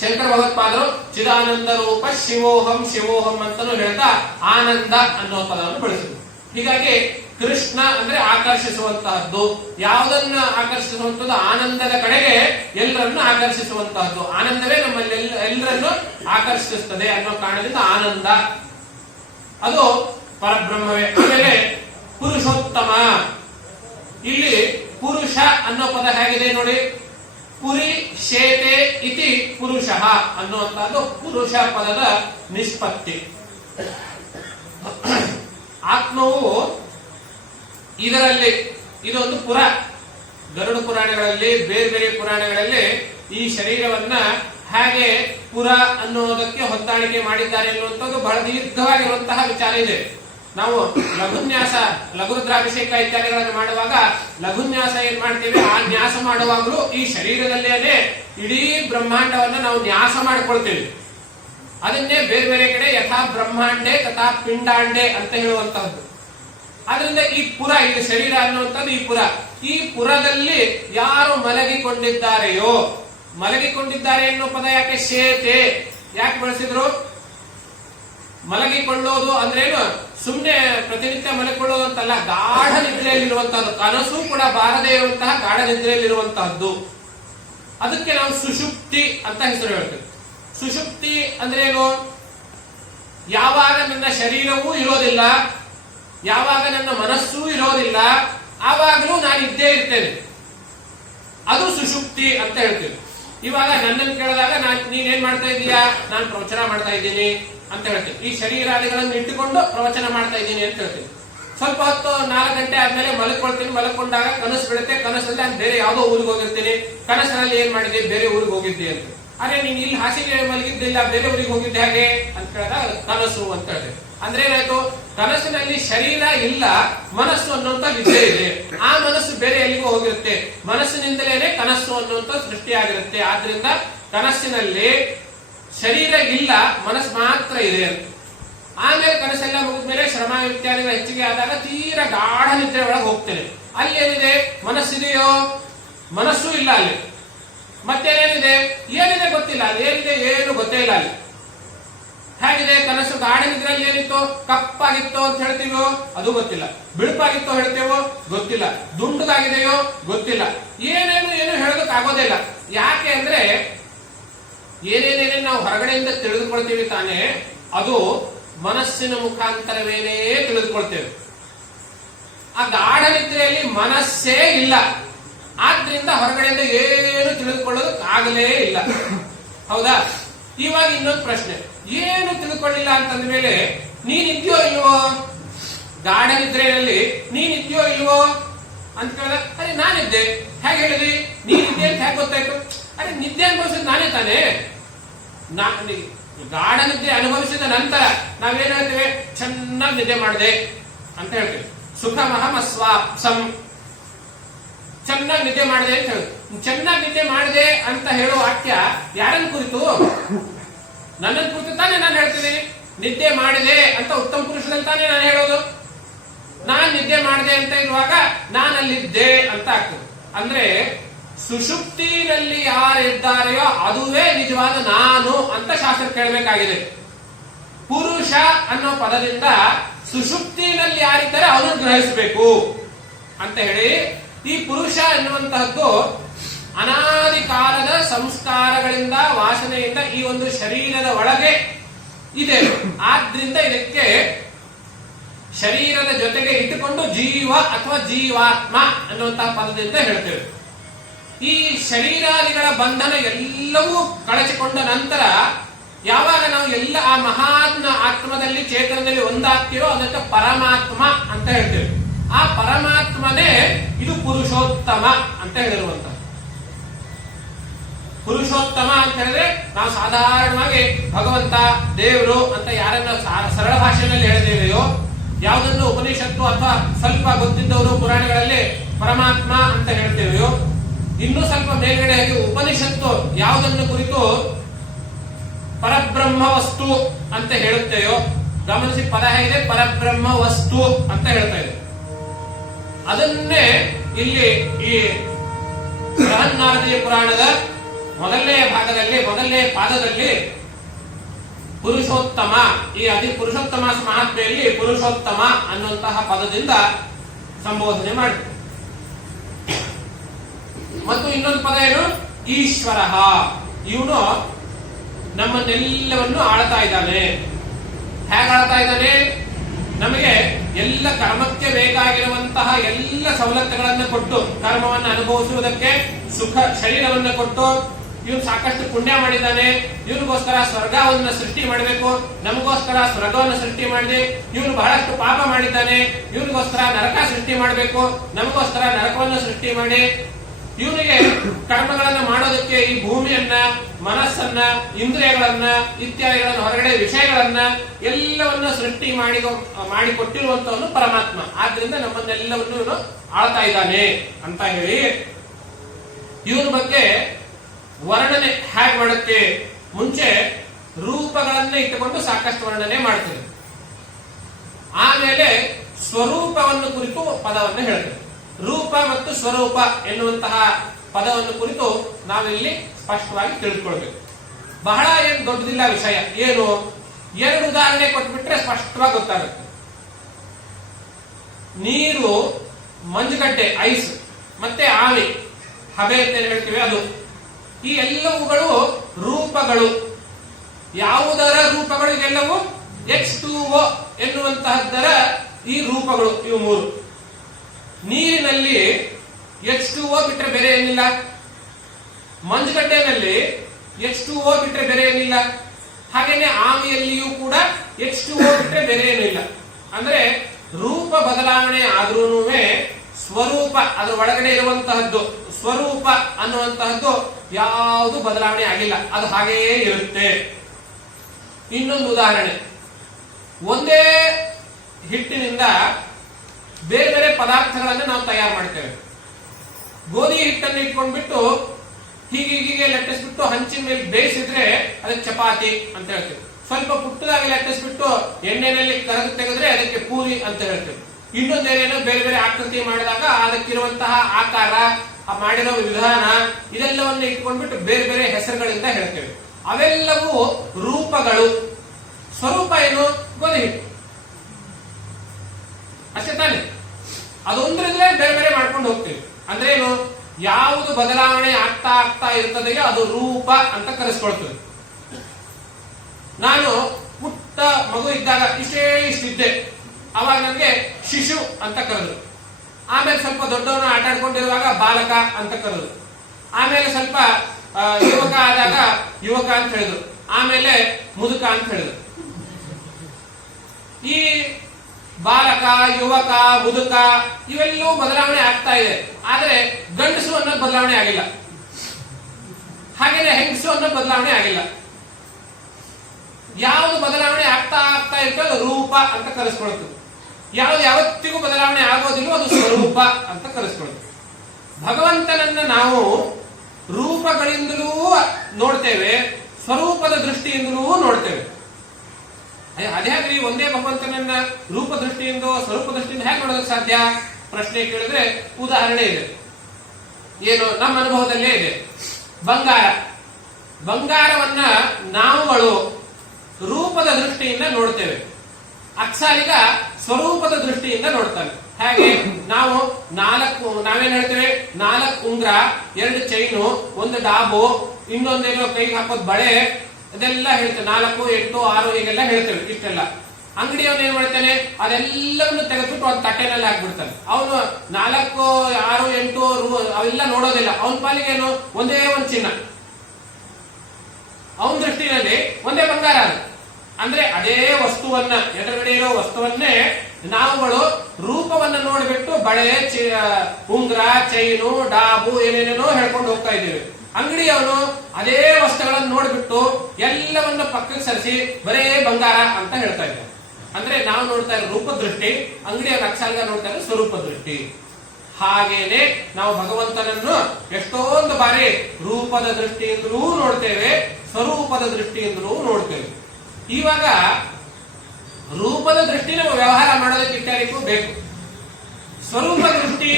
ಶಂಕರ ಭಗವತ್ಪಾದರು ಚಿದಾನಂದ ರೂಪ ಶಿವೋಹಂ ಶಿವೋಹಂ ಅಂತಾನು ಹೇಳ್ತಾ ಆನಂದ ಅನ್ನೋ ಪದವನ್ನು ಬಳಸಿದ್ರು. ಹೀಗಾಗಿ ಕೃಷ್ಣ ಅಂದ್ರೆ ಆಕರ್ಷಿಸುವಂತಹದ್ದು. ಯಾವುದನ್ನ ಆಕರ್ಷಿಸುವಂತದ್ದು? ಆನಂದದ ಕಡೆಗೆ ಎಲ್ಲರನ್ನು ಆಕರ್ಷಿಸುವಂತಹದ್ದು. ಆನಂದವೇ ನಮ್ಮಲ್ಲಿ ಎಲ್ಲರನ್ನು ಆಕರ್ಷಿಸುತ್ತದೆ ಅನ್ನೋ ಕಾರಣದಿಂದ ಆನಂದ, ಅದು ಪರಬ್ರಹ್ಮವೇ. ಆಮೇಲೆ ಪುರುಷೋತ್ತಮ, ಇಲ್ಲಿ ಪುರುಷ ಅನ್ನೋ ಪದ ಹೇಗಿದೆ ನೋಡಿ. ಪುರಿ ಶೇತೆ ಇತಿ ಪುರುಷ ಅನ್ನುವಂತಹದ್ದು ಪುರುಷ ಪದದ ನಿಷ್ಪತ್ತಿ. ಆತ್ಮವು ಇದರಲ್ಲಿ ಇದೊಂದು ಪುರ. ಗರುಡ ಪುರಾಣಗಳಲ್ಲಿ, ಬೇರೆ ಬೇರೆ ಪುರಾಣಗಳಲ್ಲಿ ಈ ಶರೀರವನ್ನ ಹೇಗೆ ಪುರ ಅನ್ನೋದಕ್ಕೆ ಹೊಂದಾಣಿಕೆ ಮಾಡಿದ್ದಾರೆ ಅನ್ನುವಂಥದ್ದು ಬಹಳ ದೀರ್ಘವಾಗಿರುವಂತಹ ವಿಚಾರ ಇದೆ. ನಾವು ಲಘುನ್ಯಾಸ, ಲಘುರುದ್ರಾಭಿಷೇಕ ಇತ್ಯಾದಿಗಳನ್ನು ಮಾಡುವಾಗ ಲಘುನ್ಯಾಸ ಏನ್ ಮಾಡ್ತೇವೆ, ಆ ನ್ಯಾಸ ಮಾಡುವಾಗಲೂ ಈ ಶರೀರದಲ್ಲೇನೆ ಇಡೀ ಬ್ರಹ್ಮಾಂಡವನ್ನ ನಾವು ನ್ಯಾಸ ಮಾಡ್ಕೊಳ್ತೇವೆ. ಅದನ್ನೇ ಬೇರೆ ಬೇರೆ ಕಡೆ ಯಥಾ ಬ್ರಹ್ಮಾಂಡೆ ತಥಾ ಪಿಂಡಾಂಡೆ ಅಂತ ಹೇಳುವಂತಹದ್ದು. ಆದ್ರಿಂದ ಈ ಪುರ, ಇದು ಶರೀರ ಅನ್ನುವಂಥದ್ದು ಈ ಪುರ. ಈ ಪುರದಲ್ಲಿ ಯಾರು ಮಲಗಿಕೊಂಡಿದ್ದಾರೆಯೋ, ಮಲಗಿಕೊಂಡಿದ್ದಾರೆ ಎನ್ನುವ ಪದ ಯಾಕೆ ಶೇತೆ ಯಾಕೆ ಬಳಸಿದ್ರು? ಮಲಗಿಕೊಳ್ಳೋದು ಅಂದ್ರೇನು? ಸುಮ್ನೆ ಪ್ರತಿನಿತ್ಯ ಮಲಗಿಕೊಳ್ಳೋದು ಅಂತಲ್ಲ, ಗಾಢ ನಿದ್ರೆಯಲ್ಲಿರುವಂತಹದ್ದು. ಕನಸು ಕೂಡ ಬಾರದೇ ಇರುವಂತಹ ಗಾಢ ನಿದ್ರೆಯಲ್ಲಿರುವಂತಹದ್ದು. ಅದಕ್ಕೆ ನಾವು ಸುಷುಪ್ತಿ ಅಂತ ಹೆಸರು ಹೇಳ್ತೇವೆ. ಸುಷುಪ್ತಿ ಅಂದ್ರೇನು? ಯಾವಾಗ ನನ್ನ ಶರೀರವೂ ಇರೋದಿಲ್ಲ, ಯಾವಾಗ ನನ್ನ ಮನಸ್ಸೂ ಇರೋದಿಲ್ಲ, ಆವಾಗಲೂ ನಾನು ಇದ್ದೇ ಇರ್ತೇನೆ, ಅದು ಸುಷುಪ್ತಿ ಅಂತ ಹೇಳ್ತೇವೆ. ಇವಾಗ ನನ್ನನ್ನು ಕೇಳಿದಾಗ ನೀನೇನ್ ಮಾಡ್ತಾ ಇದ್ದೀಯಾ? ನಾನು ಪ್ರವಚನ ಮಾಡ್ತಾ ಇದ್ದೀನಿ ಅಂತ ಹೇಳ್ತೇವೆ. ಈ ಶರೀರಾದಿಗಳನ್ನು ಇಟ್ಟುಕೊಂಡು ಪ್ರವಚನ ಮಾಡ್ತಾ ಇದ್ದೀನಿ ಅಂತ ಹೇಳ್ತೇವೆ. ಸ್ವಲ್ಪ ಹೊತ್ತು 4 ಗಂಟೆ ಆದ್ಮೇಲೆ ಮಲಗ್ಕೊಳ್ತೀನಿ. ಮಲಗ್ಕೊಂಡಾಗ ಕನಸು ಬೀಳುತ್ತೆ. ಕನಸಲ್ಲಿ ನಾನು ಬೇರೆ ಯಾವುದೋ ಊರಿಗೆ ಹೋಗಿರ್ತೀನಿ. ಕನಸಿನಲ್ಲಿ ಏನ್ ಮಾಡಿದೆ? ಬೇರೆ ಊರಿಗೆ ಹೋಗಿದ್ದೆ ಅಂತ. ಅರೆ ನೀನ್ ಇಲ್ಲಿ ಹಾಸಿಗೆ ಮಲಗಿದ್ದಿಲ್ಲ, ಬೇರೆ ಊರಿಗೆ ಹೋಗಿದ್ದೆ ಹಾಗೆ ಅಂತ ಹೇಳಿದಾಗ ಕನಸು ಅಂತ ಹೇಳ್ತೇವೆ. ಅಂದ್ರೆ ಏನಾಯ್ತು, ಕನಸಿನಲ್ಲಿ ಶರೀರ ಇಲ್ಲ, ಮನಸ್ಸು ಅನ್ನುವಂತ ವಿದ್ಯೆ ಇದೆ. ಆ ಮನಸ್ಸು ಬೇರೆ ಎಲ್ಲಿಗೂ ಹೋಗಿರುತ್ತೆ, ಮನಸ್ಸಿನಿಂದಲೇ ಕನಸು ಅನ್ನುವಂತ ಸೃಷ್ಟಿಯಾಗಿರುತ್ತೆ. ಆದ್ರಿಂದ ಕನಸಿನಲ್ಲಿ ಶರೀರ ಇಲ್ಲ, ಮನಸ್ಸು ಮಾತ್ರ ಇದೆ ಅಂತ. ಆಮೇಲೆ ಕನಸೆಲ್ಲ ಮುಗಿದ್ಮೇಲೆ ಶ್ರಮ ಇತ್ಯಾದಿಗಳ ಹೆಚ್ಚಿಗೆ ಆದಾಗ ತೀರಾ ಗಾಢ ನಿದ್ರೆ ಒಳಗೆ ಹೋಗ್ತೇನೆ. ಅಲ್ಲಿ ಏನಿದೆ, ಮನಸ್ಸಿದೆಯೋ? ಮನಸ್ಸು ಇಲ್ಲ ಅಲ್ಲಿ. ಮತ್ತೇನೇನಿದೆ? ಏನಿದೆ ಗೊತ್ತಿಲ್ಲ, ಅಲ್ಲಿ ಏನಿದೆ ಏನು ಗೊತ್ತೇ ಇಲ್ಲ ಅಲ್ಲಿ. ಹೇಗಿದೆ ಕನಸು? ಗಾಢ ನಿದ್ರೆಯಲ್ಲಿ ಏನಿತ್ತು? ಕಪ್ಪಾಗಿತ್ತೋ ಅಂತ ಹೇಳ್ತೀವೋ ಅದು ಗೊತ್ತಿಲ್ಲ, ಬಿಳುಪಾಗಿತ್ತೋ ಹೇಳ್ತೇವೋ ಗೊತ್ತಿಲ್ಲ, ದುಂಡಗಾಗಿದೆಯೋ ಗೊತ್ತಿಲ್ಲ, ಏನು ಹೇಳೋದಕ್ಕೆ ಆಗೋದಿಲ್ಲ. ಯಾಕೆ ಅಂದ್ರೆ ಏನೇನೇನೇ ನಾವು ಹೊರಗಡೆಯಿಂದ ತಿಳಿದುಕೊಳ್ತೀವಿ ತಾನೇ, ಅದು ಮನಸ್ಸಿನ ಮುಖಾಂತರವೇನೇ ತಿಳಿದುಕೊಳ್ತೇವೆ. ಆ ಗಾಢ ನಿದ್ರೆಯಲ್ಲಿ ಮನಸ್ಸೇ ಇಲ್ಲ, ಆದ್ರಿಂದ ಹೊರಗಡೆಯಿಂದ ಏನು ತಿಳಿದುಕೊಳ್ಳೋದಕ್ಕಾಗಲೇ ಇಲ್ಲ. ಹೌದಾ? ಇವಾಗ ಇನ್ನೊಂದು ಪ್ರಶ್ನೆ, ಏನು ತಿಳ್ಕೊಳ್ಳಿಲ್ಲ ಅಂತಂದ ಮೇಲೆ ನೀನಿದ್ಯೋ ಇಲ್ವೋ? ಗಾಢ ನಿದ್ರೆಯಲ್ಲಿ ನೀನಿದ್ಯೋ ಇಲ್ವೋ ಅಂತ ಕೇಳಿದ, ಅರೆ ನಾನಿದ್ದೆ. ಹೇಗೆ ಹೇಳಿದ್ರಿ? ನೀನಿದ್ದೆ ಅಂತ ಹೇಗೆ ಗೊತ್ತಾಯ್ತು? ಅರೆ ನಿದ್ದೆ ಅನುಭವಿಸಿದ ನಾನೇ ತಾನೇ. ಗಾಢ ನಿದ್ದೆ ಅನುಭವಿಸಿದ ನಂತರ ನಾವೇನ್ ಹೇಳ್ತೇವೆ? ಚೆನ್ನಾಗಿ ನಿದ್ದೆ ಮಾಡಿದೆ ಅಂತ ಹೇಳ್ತೇವೆ. ಸುಖಮಹಮಸ್ವಾಪ್ಸಂ, ಚೆನ್ನಾಗಿ ನಿದ್ದೆ ಮಾಡಿದೆ ಅಂತ ಹೇಳುದು. ಚೆನ್ನಾಗಿ ನಿದ್ದೆ ಮಾಡಿದೆ ಅಂತ ಹೇಳೋ ವಾಕ್ಯ ಯಾರನ್ನ ಕುರಿತು? ನನ್ನನ್ನು ಕುರಿತು ತಾನೇ ನಾನು ಹೇಳ್ತೀನಿ. ನಿದ್ದೆ ಮಾಡಿದೆ ಅಂತ ಉತ್ತಮ ಪುರುಷನಲ್ಲಿ ತಾನೇ ನಾನು ಹೇಳೋದು. ನಾನ್ ನಿದ್ದೆ ಮಾಡಿದೆ ಅಂತ ಇರುವಾಗ ನಾನಲ್ಲಿದ್ದೆ ಅಂತ ಆಗ್ತದೆ. ಅಂದ್ರೆ ಸುಷುಪ್ತಿನಲ್ಲಿ ಯಾರಿದ್ದಾರೆಯೋ ಅದುವೇ ನಿಜವಾದ ನಾನು ಅಂತ ಶಾಸ್ತ್ರ ಕೇಳಬೇಕಾಗಿದೆ. ಪುರುಷ ಅನ್ನೋ ಪದದಿಂದ ಸುಷುಪ್ತಿನಲ್ಲಿ ಯಾರಿದ್ದಾರೆ ಅವನು ಗ್ರಹಿಸಬೇಕು ಅಂತ ಹೇಳಿ, ಈ ಪುರುಷ ಎನ್ನುವಂತಹದ್ದು ಅನಾದಿ ಕಾಲದ ಸಂಸ್ಕಾರಗಳಿಂದ ವಾಸನೆಯಿಂದ ಈ ಒಂದು ಶರೀರದ ಒಳಗೆ ಇದೆ. ಆದ್ರಿಂದ ಇದಕ್ಕೆ ಶರೀರದ ಜೊತೆಗೆ ಇಟ್ಟುಕೊಂಡು ಜೀವ ಅಥವಾ ಜೀವಾತ್ಮ ಅನ್ನುವಂತಹ ಪದದಿಂದ ಹೇಳ್ತೇವೆ. ಈ ಶರೀರಾದಿಗಳ ಬಂಧನ ಎಲ್ಲವೂ ಕಳಚಿಕೊಂಡ ನಂತರ ಯಾವಾಗ ನಾವು ಎಲ್ಲ ಆ ಮಹಾತ್ಮ ಆತ್ಮದಲ್ಲಿ ಚೇತನದಲ್ಲಿ ಒಂದಾಗ್ತಿರೋ ಅದಕ್ಕೆ ಪರಮಾತ್ಮ ಅಂತ ಹೇಳ್ತೇವೆ. ಆ ಪರಮಾತ್ಮನೇ ಇದು ಪುರುಷೋತ್ತಮ ಅಂತ ಹೇಳಿರುವಂತ. ಪುರುಷೋತ್ತಮ ಅಂತ ಹೇಳಿದ್ರೆ ನಾವು ಸಾಧಾರಣವಾಗಿ ಭಗವಂತ, ದೇವರು ಅಂತ ಯಾರನ್ನ ಸರಳ ಭಾಷೆಯಲ್ಲಿ ಹೇಳಿದೇವೆಯೋ, ಯಾವುದನ್ನು ಉಪನಿಷತ್ತು ಅಥವಾ ಸ್ವಲ್ಪ ಗೊತ್ತಿದ್ದವರು ಪುರಾಣಗಳಲ್ಲಿ ಪರಮಾತ್ಮ ಅಂತ ಹೇಳ್ತೇವೆಯೋ, ಇನ್ನೂ ಸ್ವಲ್ಪ ಮೇಲ್ಗಡೆ ಆಗಿ ಉಪನಿಷತ್ತು ಯಾವುದನ್ನು ಕುರಿತು ಪರಬ್ರಹ್ಮ ವಸ್ತು ಅಂತ ಹೇಳುತ್ತೇಯೋ, ಗಮನಿಸಿ ಪದ ಹೇಗಿದೆ, ಪರಬ್ರಹ್ಮ ವಸ್ತು ಅಂತ ಹೇಳ್ತಾ ಇದೆ. ಅದನ್ನೇ ಇಲ್ಲಿ ಈ ಬೃಹನ್ನಾರದೀಯ ಪುರಾಣದ ಮೊದಲನೇ ಭಾಗದಲ್ಲಿ ಮೊದಲನೇ ಪಾದದಲ್ಲಿ ಪುರುಷೋತ್ತಮ, ಈ ಪುರುಷೋತ್ತಮ ಮಹಾತ್ಮೆಯಲ್ಲಿ ಪುರುಷೋತ್ತಮ ಅನ್ನುವಂತಹ ಪದದಿಂದ ಸಂಬೋಧನೆ ಮಾಡಿದೆ. ಮತ್ತು ಇನ್ನೊಂದು ಪದ ಏನು? ಈಶ್ವರ. ಇವನು ನಮ್ಮನ್ನೆಲ್ಲವನ್ನು ಆಳ್ತಾ ಇದ್ದಾನೆ. ಹೇಗೆ ಆಳ್ತಾ ಇದ್ದಾನೆ? ನಮಗೆ ಎಲ್ಲ ಕರ್ಮಕ್ಕೆ ಬೇಕಾಗಿರುವಂತಹ ಎಲ್ಲ ಸವಲತ್ತುಗಳನ್ನು ಕೊಟ್ಟು, ಕರ್ಮವನ್ನು ಅನುಭವಿಸುವುದಕ್ಕೆ ಸುಖ ಶರೀರವನ್ನು ಕೊಟ್ಟು, ಇವನು ಸಾಕಷ್ಟು ಪುಣ್ಯ ಮಾಡಿದ್ದಾನೆ. ಇವನಿಗೋಸ್ಕರ ಸ್ವರ್ಗವನ್ನು ಸೃಷ್ಟಿ ಮಾಡಬೇಕು, ನಮಗೋಸ್ಕರ ಸ್ವರ್ಗವನ್ನು ಸೃಷ್ಟಿ ಮಾಡಿದೆ. ಇವನು ಬಹಳಷ್ಟು ಪಾಪ ಮಾಡಿದ್ದಾನೆ, ಇವನಿಗೋಸ್ಕರ ನರಕ ಸೃಷ್ಟಿ ಮಾಡಬೇಕು, ನಮಗೋಸ್ಕರ ನರಕವನ್ನು ಸೃಷ್ಟಿ ಮಾಡಿ, ಇವನಿಗೆ ಕರ್ಮಗಳನ್ನು ಮಾಡೋದಕ್ಕೆ ಈ ಭೂಮಿಯನ್ನ, ಮನಸ್ಸನ್ನ, ಇಂದ್ರಿಯಗಳನ್ನ ಇತ್ಯಾದಿಗಳನ್ನು, ಹೊರಗಡೆ ವಿಷಯಗಳನ್ನ ಎಲ್ಲವನ್ನ ಸೃಷ್ಟಿ ಮಾಡಿಕೊಟ್ಟಿರುವಂತವನು ಪರಮಾತ್ಮ. ಆದ್ರಿಂದ ನಮ್ಮನ್ನೆಲ್ಲವನ್ನು ಇವನು ಆಳ್ತಾ ಇದ್ದಾನೆ ಅಂತ ಹೇಳಿ ಇವನ ಬಗ್ಗೆ ವರ್ಣನೆ ಹೇಗೆ ಮಾಡುತ್ತೆ? ಮುಂಚೆ ರೂಪಗಳನ್ನ ಇಟ್ಟುಕೊಂಡು ಸಾಕಷ್ಟು ವರ್ಣನೆ ಮಾಡ್ತೇವೆ. ಆಮೇಲೆ ಸ್ವರೂಪವನ್ನು ಕುರಿತು ಪದವನ್ನು ಹೇಳ್ತೇವೆ. ರೂಪ ಮತ್ತು ಸ್ವರೂಪ ಎನ್ನುವಂತಹ ಪದವನ್ನು ಕುರಿತು ನಾವಿಲ್ಲಿ ಸ್ಪಷ್ಟವಾಗಿ ತಿಳಿದುಕೊಳ್ಬೇಕು. ಬಹಳ ಏನು ದೊಡ್ಡದಿಲ್ಲ ವಿಷಯ. ಏನು? 2 ಉದಾಹರಣೆ ಕೊಟ್ಬಿಟ್ರೆ ಸ್ಪಷ್ಟವಾಗಿ ಗೊತ್ತಾಗುತ್ತೆ. ನೀರು, ಮಂಜುಗಡ್ಡೆ, ಐಸ್, ಮತ್ತೆ ಆವಿ, ಹಬೆ ಅಂತ ಹೇಳ್ತೀವಿ, ಅದು. ಈ ಎಲ್ಲವುಗಳು ರೂಪಗಳು. ಯಾವುದರ ರೂಪಗಳು? ಇದೆಲ್ಲವೂ H2O ಎನ್ನುವಂತಹದ್ದರ ಈ ರೂಪಗಳು. ಇವು 3. ನೀರಿನಲ್ಲಿ H2O ಬಿಟ್ಟರೆ ಬೇರೆ ಏನಿಲ್ಲ. ಮಂಜುಗಡ್ಡೆನಲ್ಲಿ H2O ಬಿಟ್ಟರೆ ಬೇರೆ ಏನಿಲ್ಲ. ಹಾಗೇನೆ ಆವಿಯಲ್ಲಿಯೂ ಕೂಡ H2O ಬಿಟ್ಟರೆ ಬೇರೆ ಏನಿಲ್ಲ. ಅಂದ್ರೆ ರೂಪ ಬದಲಾವಣೆ ಆದ್ರೂ ಸ್ವರೂಪ ಅದರ ಒಳಗಡೆ ಇರುವಂತಹದ್ದು ಸ್ವರೂಪ ಅನ್ನುವಂತಹದ್ದು ಯಾವುದು ಬದಲಾವಣೆ ಆಗಿಲ್ಲ, ಅದು ಹಾಗೆಯೇ ಇರುತ್ತೆ. ಇನ್ನೊಂದು ಉದಾಹರಣೆ, ಒಂದೇ ಹಿಟ್ಟಿನಿಂದ ಬೇರೆ ಬೇರೆ ಪದಾರ್ಥಗಳನ್ನು ನಾವು ತಯಾರು ಮಾಡ್ತೇವೆ. ಗೋಧಿ ಹಿಟ್ಟನ್ನು ಇಟ್ಕೊಂಡ್ಬಿಟ್ಟು ಹೀಗೆ ಲಟ್ಟಿಸ್ಬಿಟ್ಟು ಹಂಚಿನ ಮೇಲೆ ಬೇಯಿಸಿದ್ರೆ ಅದಕ್ಕೆ ಚಪಾತಿ ಅಂತ ಹೇಳ್ತೇವೆ. ಸ್ವಲ್ಪ ಪುಟ್ಟದಾಗಿ ಲಟ್ಟಿಸ್ಬಿಟ್ಟು ಎಣ್ಣೆನಲ್ಲಿ ಕರಗಿ ತೆಗೆದ್ರೆ ಅದಕ್ಕೆ ಪೂರಿ ಅಂತ ಹೇಳ್ತೇವೆ. ಇನ್ನೊಂದೇನೇನೋ ಬೇರೆ ಬೇರೆ ಆಕೃತಿ ಮಾಡಿದಾಗ ಅದಕ್ಕಿರುವಂತಹ ಆಕಾರ, ಮಾಡಿರೋ ವಿಧಾನ, ಇದೆಲ್ಲವನ್ನು ಇಟ್ಕೊಂಡ್ಬಿಟ್ಟು ಬೇರೆ ಬೇರೆ ಹೆಸರುಗಳಿಂದ ಹೇಳ್ತೇವೆ. ಅವೆಲ್ಲವೂ ರೂಪಗಳು. ಸ್ವರೂಪ ಏನು? ಗೋಧಿ ಹಿಟ್ಟು ಅಷ್ಟೇ ತಾನೆ. ಅದೊಂದ್ರಿಂದಲೇ ಬೇರೆ ಬೇರೆ ಮಾಡ್ಕೊಂಡು ಹೋಗ್ತೇವೆ. ಅಂದ್ರೆ ಏನು? ಯಾವುದು ಬದಲಾವಣೆ ಆಗ್ತಾ ಇರ್ತದೆಯೋ ಅದು ರೂಪ ಅಂತ ಕರೆಸ್ಕೊಳ್ತದೆ. ನಾನು ಪುಟ್ಟ ಮಗು ಇದ್ದಾಗ ಇಷ್ಟಿದ್ದೆ, ಅವಾಗ ನನಗೆ ಶಿಶು ಅಂತ ಕರೆದ್ರು. ಆಮೇಲೆ ಸ್ವಲ್ಪ ದೊಡ್ಡವನು ಆಟ ಆಡ್ಕೊಂಡಿರುವಾಗ ಬಾಲಕ ಅಂತ ಕರೆದ್ರು. ಆಮೇಲೆ ಸ್ವಲ್ಪ ಯುವಕ ಆದಾಗ ಯುವಕ ಅಂತ ಹೇಳಿದ್ರು. ಆಮೇಲೆ ಮುದುಕ ಅಂತ ಹೇಳಿದ್ರು. ಈ ಬಾಲಕ, ಯುವಕ, ಮುದುಕ ಇವೆಲ್ಲವೂ ಬದಲಾವಣೆ ಆಗ್ತಾ ಇದೆ. ಆದ್ರೆ ಗಂಡಸು ಅನ್ನೋದು ಬದಲಾವಣೆ ಆಗಿಲ್ಲ, ಹಾಗೇನೆ ಹೆಂಗಸು ಅನ್ನೋದು ಬದಲಾವಣೆ ಆಗಿಲ್ಲ. ಯಾವುದು ಬದಲಾವಣೆ ಆಗ್ತಾ ಇರ್ತದೆ ಅದು ರೂಪ ಅಂತ ಕರೆಸ್ಕೊಳ್ತದೆ. ಯಾವುದು ಯಾವತ್ತಿಗೂ ಬದಲಾವಣೆ ಆಗೋದಿಲ್ಲ ಅದು ಸ್ವರೂಪ ಅಂತ ಕರೆಸ್ಕೊಳ್ತದೆ. ಭಗವಂತನನ್ನ ನಾವು ರೂಪಗಳಿಂದಲೂ ನೋಡ್ತೇವೆ, ಸ್ವರೂಪದ ದೃಷ್ಟಿಯಿಂದಲೂ ನೋಡ್ತೇವೆ. ಅದೇ ಹಾಗೆ ಒಂದೇ ಭಗವಂತನನ್ನ ರೂಪ ದೃಷ್ಟಿಯಿಂದ ಸ್ವರೂಪ ದೃಷ್ಟಿಯಿಂದ ಹೇಗೆ ನೋಡೋದಕ್ಕೆ ಸಾಧ್ಯ? ಪ್ರಶ್ನೆ ಕೇಳಿದ್ರೆ ಉದಾಹರಣೆ ಇದೆ. ಏನು? ನಮ್ಮ ಅನುಭವದಲ್ಲೇ ಇದೆ. ಬಂಗಾರವನ್ನ ನಾವುಗಳು ರೂಪದ ದೃಷ್ಟಿಯಿಂದ ನೋಡ್ತೇವೆ, ಅಕ್ಸಾಲಿಗ ಸ್ವರೂಪದ ದೃಷ್ಟಿಯಿಂದ ನೋಡ್ತಾನೆ. ಹೇಗೆ? ನಾವೇನ್ ಹೇಳ್ತೇವೆ? 4 ಉಂಗ್ರ, 2 ಚೈನು, 1 ಡಾಬು, ಇನ್ನೊಂದೇನೋ ಕೈಗೆ ಹಾಕೋದ್ ಬಳೆ, ಅದೆಲ್ಲ ಹೇಳ್ತೇವೆ. 4, 8, 6 ಹೀಗೆಲ್ಲ ಹೇಳ್ತೇವೆ. ಇಷ್ಟೆಲ್ಲ ಅಂಗಡಿಯವನು ಏನ್ ಮಾಡ್ತಾನೆ? ಅದೆಲ್ಲವನ್ನು ತೆಗೆದ್ಬಿಟ್ಟು ಒಂದು ತಟ್ಟೆನಲ್ಲಿ ಹಾಕ್ಬಿಡ್ತಾನೆ. ಅವನು 4, 6, 8 ಅವೆಲ್ಲ ನೋಡೋದಿಲ್ಲ. ಅವನ ಪಾಲಿಗೆ ಏನು? ಒಂದೇ ಒಂದು ಚಿನ್ನ. ಅವನ ದೃಷ್ಟಿನಲ್ಲಿ ಒಂದೇ ಬಂಗಾರ. ಅಂದ್ರೆ ಅದೇ ವಸ್ತುವನ್ನ, ಎದುರುಗಡೆ ಇರೋ ವಸ್ತುವನ್ನೇ ನಾವುಗಳು ರೂಪವನ್ನ ನೋಡಿಬಿಟ್ಟು ಬಳೆ, ಉಂಗ್ರ, ಚೈನು, ಡಾಬು ಏನೇನೇನೋ ಹೇಳ್ಕೊಂಡು ಹೋಗ್ತಾ ಇದ್ದೀವಿ. ಅಂಗಡಿಯವನು ಅದೇ ವಸ್ತುಗಳನ್ನು ನೋಡ್ಬಿಟ್ಟು ಎಲ್ಲವನ್ನ ಪಕ್ಕಕ್ಕೆ ಸರಿಸಿ ಬರೇ ಬಂಗಾರ ಅಂತ ಹೇಳ್ತಾ ಇದ್ದಾರೆ. ಅಂದ್ರೆ ನಾವು ನೋಡ್ತಾ ಇರೋ ರೂಪ ದೃಷ್ಟಿ, ಅಂಗಡಿಯವರ ಅಕ್ಷಾಂಗ ನೋಡ್ತಾ ಇರೋ ಸ್ವರೂಪ ದೃಷ್ಟಿ. ಹಾಗೇನೆ ನಾವು ಭಗವಂತನನ್ನು ಎಷ್ಟೊಂದು ಬಾರಿ ರೂಪದ ದೃಷ್ಟಿಯಿಂದಲೂ ನೋಡ್ತೇವೆ, ಸ್ವರೂಪದ ದೃಷ್ಟಿಯಿಂದಲೂ ನೋಡ್ತೇವೆ. ಇವಾಗ ರೂಪದ ದೃಷ್ಟಿ ನಾವು ವ್ಯವಹಾರ ಮಾಡೋದಕ್ಕೆ ಇತ್ಯಾದಿಗೂ ಬೇಕು. ಸ್ವರೂಪ ದೃಷ್ಟಿ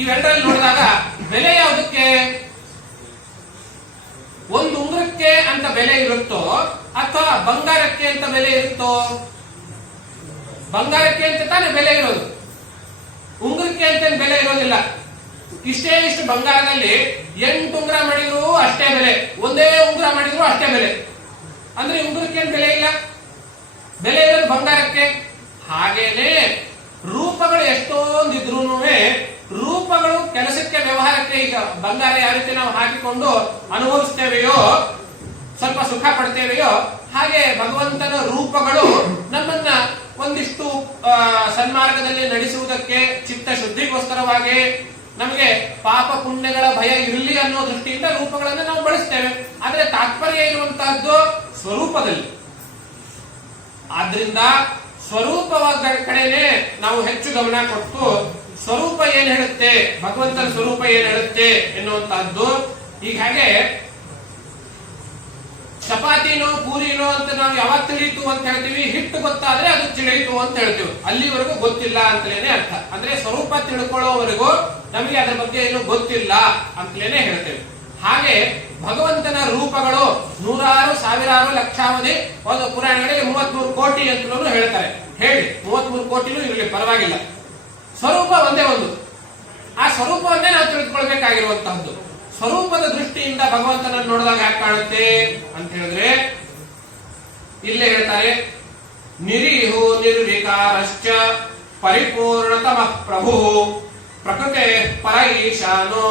ಇವೆರಡರಲ್ಲಿ ನೋಡಿದಾಗ ಬೆಲೆ ಯಾವುದಕ್ಕೆ? ಒಂದು ಉಂಗುರಕ್ಕೆ ಅಂತ ಬೆಲೆ ಇರುತ್ತೋ ಅಥವಾ ಬಂಗಾರಕ್ಕೆ ಅಂತ ಬೆಲೆ ಇರುತ್ತೋ? ಬಂಗಾರಕ್ಕೆ ಅಂತ ತಾನೇ ಬೆಲೆ ಇರೋದು, ಉಂಗುರಕ್ಕೆ ಅಂತ ಬೆಲೆ ಇರೋದಿಲ್ಲ. ಇಷ್ಟು ಬಂಗಾರದಲ್ಲಿ 8 ಉಂಗುರ ಮಾಡಿದ್ರು ಅಷ್ಟೇ ಬೆಲೆ, ಒಂದೇ ಉಂಗುರ ಮಾಡಿದ್ರು ಅಷ್ಟೇ ಬೆಲೆ. ಅಂದ್ರೆ ಉಂಗುರಕ್ಕೆ ಬೆಲೆ ಇಲ್ಲ, ಬೆಲೆ ಇರೋದು ಬಂಗಾರಕ್ಕೆ. ಹಾಗೇನೆ ರೂಪಗಳು ಎಷ್ಟೊಂದಿದ್ರು ರೂಪಗಳು ಕೆಲಸಕ್ಕೆ, ವ್ಯವಹಾರಕ್ಕೆ, ಈಗ ಬಂಗಾರ ಯಾವ ರೀತಿ ನಾವು ಹಾಕಿಕೊಂಡು ಅನುಭವಿಸ್ತೇವೆಯೋ, ಸ್ವಲ್ಪ ಸುಖ ಪಡ್ತೇವೆಯೋ, ಹಾಗೆ ಭಗವಂತನ ರೂಪಗಳು ನಮ್ಮನ್ನ ಒಂದಿಷ್ಟು ಸನ್ಮಾರ್ಗದಲ್ಲಿ ನಡೆಸುವುದಕ್ಕೆ, ಚಿತ್ತ ಶುದ್ಧಿಗೋಸ್ಕರವಾಗಿ, ನಮಗೆ ಪಾಪ ಪುಣ್ಯಗಳ ಭಯ ಇರಲಿ ಅನ್ನೋ ದೃಷ್ಟಿಯಿಂದ ರೂಪಗಳನ್ನು ನಾವು ಬಳಸ್ತೇವೆ. ಆದ್ರೆ ತಾತ್ಪರ್ಯ ಇರುವಂತಹದ್ದು ಸ್ವರೂಪದಲ್ಲಿ. ಆದ್ರಿಂದ ಸ್ವರೂಪವಾದ ಕಡೆನೆ ನಾವು ಹೆಚ್ಚು ಗಮನ ಕೊಟ್ಟು ಸ್ವರೂಪ ಏನ್ ಹೇಳುತ್ತೆ, ಭಗವಂತನ ಸ್ವರೂಪ ಏನ್ ಹೇಳುತ್ತೆ ಎನ್ನುವಂತಹದ್ದು. ಈಗ ಹಾಗೆ ಚಪಾತಿನೋ ಪೂರಿನೋ ಅಂತ ನಾವು ಯಾವಾಗ ತಿಳಿಯಿತು ಅಂತ ಹೇಳ್ತೀವಿ? ಹಿಟ್ಟು ಗೊತ್ತಾದ್ರೆ ಅದು ತಿಳಿಯಿತು ಅಂತ ಹೇಳ್ತೀವಿ. ಅಲ್ಲಿವರೆಗೂ ಗೊತ್ತಿಲ್ಲ ಅಂತಲೇನೆ ಅರ್ಥ. ಅಂದ್ರೆ ಸ್ವರೂಪ ತಿಳ್ಕೊಳ್ಳೋವರೆಗೂ ನಮಗೆ ಅದರ ಬಗ್ಗೆ ಏನು ಗೊತ್ತಿಲ್ಲ ಅಂತಲೇನೆ ಹೇಳ್ತೇವೆ. ಹಾಗೆ ಭಗವಂತನ ರೂಪಗಳು ನೂರಾರು, ಸಾವಿರಾರು, ಲಕ್ಷಾವಧಿ, ಒಂದು ಪುರಾಣಗಳಿಗೆ 33 ಕೋಟಿ ಅಂತಲೂ ಹೇಳ್ತಾರೆ. ಹೇಳಿ, 33 ಕೋಟಿನೂ ಇರಲಿ, ಪರವಾಗಿಲ್ಲ. ಸ್ವರೂಪ ಒಂದೇ ಒಂದು. ಆ ಸ್ವರೂಪವನ್ನೇ ನಾವು ತಿಳಿದುಕೊಳ್ಬೇಕಾಗಿರುವಂತಹದ್ದು. ಸ್ವರೂಪದ ದೃಷ್ಟಿಯಿಂದ ಭಗವಂತನನ್ನು ನೋಡಿದಾಗ ಯಾಕೆ ಕಾಣುತ್ತೆ ಅಂತ ಹೇಳಿದ್ರೆ, ಇಲ್ಲೇ ಹೇಳ್ತಾರೆ, ನಿರೀಹೋ ನಿರ್ವಿಕಾರಶ್ಚ ಪರಿಪೂರ್ಣತಮಃ ಪ್ರಭು ಪ್ರಕೃತೆ ಪರ ಈಶಾನೋ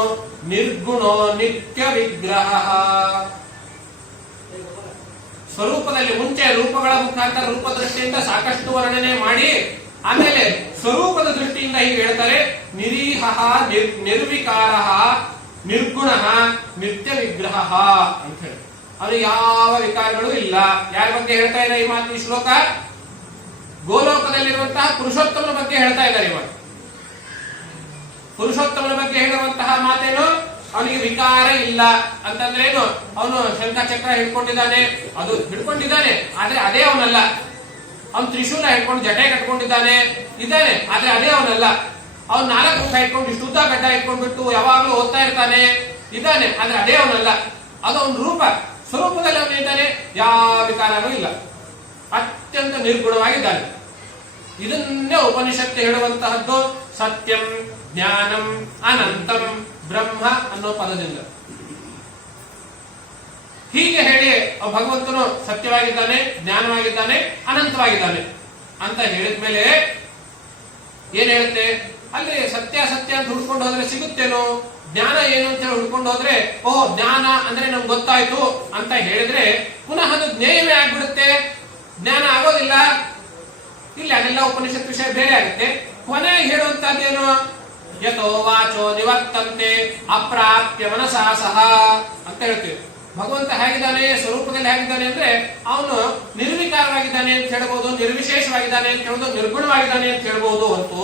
ನಿರ್ಗುಣೋ ನಿತ್ಯ ವಿಗ್ರಹ. ಸ್ವರೂಪದಲ್ಲಿ ಮುಂಚೆ ರೂಪಗಳ ಮುಖಾಂತರ ರೂಪ ದೃಷ್ಟಿಯಿಂದ ಸಾಕಷ್ಟು ವರ್ಣನೆ ಮಾಡಿ, ಆಮೇಲೆ ಸ್ವರೂಪದ ದೃಷ್ಟಿಯಿಂದ ಹೀಗೆ ಹೇಳ್ತಾರೆ, ನಿರೀಹ ನಿರ್ವಿಕಾರ ನಿರ್ಗುಣ ನಿತ್ಯ ವಿಗ್ರಹ ಅಂತ ಹೇಳಿ. ಅವನಿಗೆ ಯಾವ ವಿಕಾರಗಳು ಇಲ್ಲ. ಯಾರ ಬಗ್ಗೆ ಹೇಳ್ತಾ ಇದ್ದಾರೆ ಈ ಮಾತು, ಈ ಶ್ಲೋಕ? ಗೋಲೋಕದಲ್ಲಿರುವಂತಹ ಪುರುಷೋತ್ತಮನ ಬಗ್ಗೆ ಹೇಳ್ತಾ ಇದ್ದಾರೆ. ಇವಾಗ ಪುರುಷೋತ್ತಮನ ಬಗ್ಗೆ ಹೇಳುವಂತಹ ಮಾತೇನು? ಅವನಿಗೆ ವಿಕಾರ ಇಲ್ಲ ಅಂತಂದ್ರೆ ಏನು? ಅವನು ಶಂಖ ಚಕ್ರ ಹಿಡ್ಕೊಂಡಿದ್ದಾನೆ, ಅದು ಹಿಡ್ಕೊಂಡಿದ್ದಾನೆ, ಆದ್ರೆ ಅದೇ ಅವನಲ್ಲ. ಅವನು ತ್ರಿಶೂಲ ಹಿಡ್ಕೊಂಡು ಜಟೆ ಕಟ್ಕೊಂಡಿದ್ದಾನೆ ಇದ್ದಾನೆ, ಆದ್ರೆ ಅದೇ ಅವನಲ್ಲ. ಅವ್ನು 4 ಮುಖ ಇಟ್ಕೊಂಡು ಇಷ್ಟು ಉದ್ದ ಗಡ್ಡ ಇಟ್ಕೊಂಡ್ಬಿಟ್ಟು ಯಾವಾಗ್ಲೂ ಓದ್ತಾ ಇರ್ತಾನೆ ಇದ್ದಾನೆ, ಆದ್ರೆ ಅದೇ ಅವನಲ್ಲ. ಅದು ಅವನ ರೂಪ. ಸ್ವರೂಪದಲ್ಲಿ ಅವನಿದ್ದಾನೆ, ಯಾವ ವಿಕಾರನೂ ಇಲ್ಲ, ಅತ್ಯಂತ ನಿರ್ಗುಣವಾಗಿದ್ದಾನೆ. ಇದನ್ನೇ ಉಪನಿಷತ್ತು ಹೇಳುವಂತಹದ್ದು ಸತ್ಯಂ ಜ್ಞಾನಂ ಅನಂತಂ ಬ್ರಹ್ಮ ಅನ್ನೋ ಪದದಿಂದ. ಹೀಗೆ ಹೇಳಿ ಭಗವಂತನು ಸತ್ಯವಾಗಿದ್ದಾನೆ, ಜ್ಞಾನವಾಗಿದ್ದಾನೆ, ಅನಂತವಾಗಿದ್ದಾನೆ ಅಂತ ಹೇಳಿದ್ಮೇಲೆ ಏನ್ ಹೇಳುತ್ತೆ? ಅಲ್ಲಿ ಸತ್ಯ ಸತ್ಯ ಅಂತ ಹುಡ್ಕೊಂಡು ಹೋದ್ರೆ ಸಿಗುತ್ತೇನೋ? ಜ್ಞಾನ ಏನು ಅಂತ ಹೇಳಿ ಹುಡ್ಕೊಂಡು ಹೋದ್ರೆ, ಓಹ್ ಜ್ಞಾನ ಅಂದ್ರೆ ನಮ್ಗೆ ಗೊತ್ತಾಯ್ತು ಅಂತ ಹೇಳಿದ್ರೆ ಪುನಃ ಅದು ಜ್ಞೇಯವೇ ಆಗ್ಬಿಡುತ್ತೆ, ಜ್ಞಾನ ಆಗೋದಿಲ್ಲ. ಇಲ್ಲಿ ಅದೆಲ್ಲ ಉಪನಿಷತ್ ವಿಷಯ ಬೇರೆ ಆಗುತ್ತೆ. ಕೊನೆಗೆ ಹೇಳುವಂತದ್ದೇನು? ಯಥೋ ವಾಚೋ ನಿವರ್ತಂತೆ ಅಪ್ರಾಪ್ಯ ಮನಸಾ ಸಹ ಅಂತ ಹೇಳ್ತೀವಿ. ಭಗವಂತ ಹೇಗಿದ್ದಾನೆ, ಸ್ವರೂಪದಲ್ಲಿ ಹೇಗಿದ್ದಾನೆ ಅಂದ್ರೆ ಅವನು ನಿರ್ವಿಕಾರವಾಗಿದ್ದಾನೆ ಅಂತ ಹೇಳ್ಬಹುದು, ನಿರ್ವಿಶೇಷವಾಗಿದ್ದಾನೆ ಅಂತ ಹೇಳ್ಬೋದು, ನಿರ್ಗುಣವಾಗಿದ್ದಾನೆ ಅಂತ ಹೇಳ್ಬಹುದು. ಹೊರತು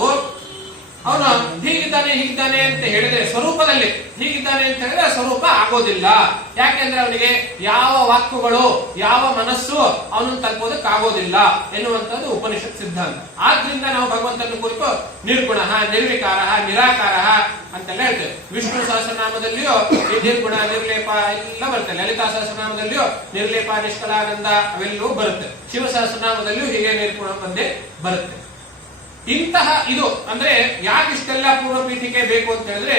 ಅವನು ಹೀಗಿದ್ದಾನೆ ಅಂತ ಹೇಳಿದ್ರೆ ಸ್ವರೂಪದಲ್ಲಿ ಹೀಗಿದ್ದಾನೆ ಅಂತ ಹೇಳಿದ್ರೆ ಸ್ವರೂಪ ಆಗೋದಿಲ್ಲ. ಯಾಕೆಂದ್ರೆ ಅವನಿಗೆ ಯಾವ ವಾಕ್ಯಗಳು ಯಾವ ಮನಸ್ಸು ಅವನನ್ನು ತಲುಪೋದಕ್ಕಾಗೋದಿಲ್ಲ ಎನ್ನುವಂಥದ್ದು ಉಪನಿಷತ್ ಸಿದ್ಧಾಂತ. ಆದ್ರಿಂದ ನಾವು ಭಗವಂತನ ಕುರಿತು ನಿರ್ಗುಣ, ನಿರ್ವಿಕಾರ, ನಿರಾಕಾರ ಅಂತೆಲ್ಲ ಹೇಳ್ತೇವೆ. ವಿಷ್ಣು ಸಹಸ್ರನಾಮದಲ್ಲಿಯೂ ಈ ನಿರ್ಗುಣ ನಿರ್ಲೇಪ ಎಲ್ಲ ಬರುತ್ತೆ. ಲಲಿತಾ ಸಹಸ್ರನಾಮದಲ್ಲಿಯೂ ನಿರ್ಲೇಪ ನಿಷ್ಕಲಾನಂದ ಅವೆಲ್ಲವೂ ಬರುತ್ತೆ. ಶಿವ ಸಹಸ್ರನಾಮದಲ್ಲಿಯೂ ಹೀಗೆ ನಿರ್ಗುಣ ಬಂದೇ ಬರುತ್ತೆ. ಇಂತಹ ಇದು ಅಂದ್ರೆ ಯಾಕಿಷ್ಟೆಲ್ಲ ಪೂರ್ವ ಪೀಠಿಕೆ ಬೇಕು ಅಂತ ಹೇಳಿದ್ರೆ,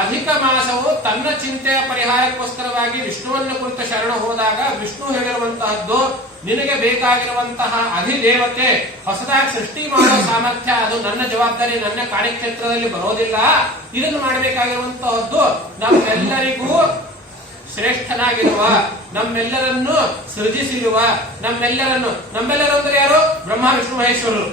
ಅಧಿಕ ಮಾಸವು ತನ್ನ ಚಿಂತೆಯ ಪರಿಹಾರಕ್ಕೋಸ್ಕರವಾಗಿ ವಿಷ್ಣುವನ್ನು ಕುರಿತ ಶರಣ ಹೋದಾಗ ವಿಷ್ಣು ಹೇಳಿರುವಂತಹದ್ದು ನಿನಗೆ ಬೇಕಾಗಿರುವಂತಹ ಅಧಿದೇವತೆ ಹೊಸದಾಗಿ ಸೃಷ್ಟಿ ಮಾಡೋ ಸಾಮರ್ಥ್ಯ ಅದು ನನ್ನ ಜವಾಬ್ದಾರಿ, ನನ್ನ ಕಾರ್ಯಕ್ಷೇತ್ರದಲ್ಲಿ ಬರೋದಿಲ್ಲ. ಇದನ್ನು ಮಾಡಬೇಕಾಗಿರುವಂತಹದ್ದು ನಮ್ಮೆಲ್ಲರಿಗೂ ಶ್ರೇಷ್ಠನಾಗಿರುವ, ನಮ್ಮೆಲ್ಲರನ್ನು ಸೃಜಿಸಿರುವ, ನಮ್ಮೆಲ್ಲರೂ ಅಂದ್ರೆ ಯಾರು? ಬ್ರಹ್ಮ ವಿಷ್ಣು ಮಹೇಶ್ವರರು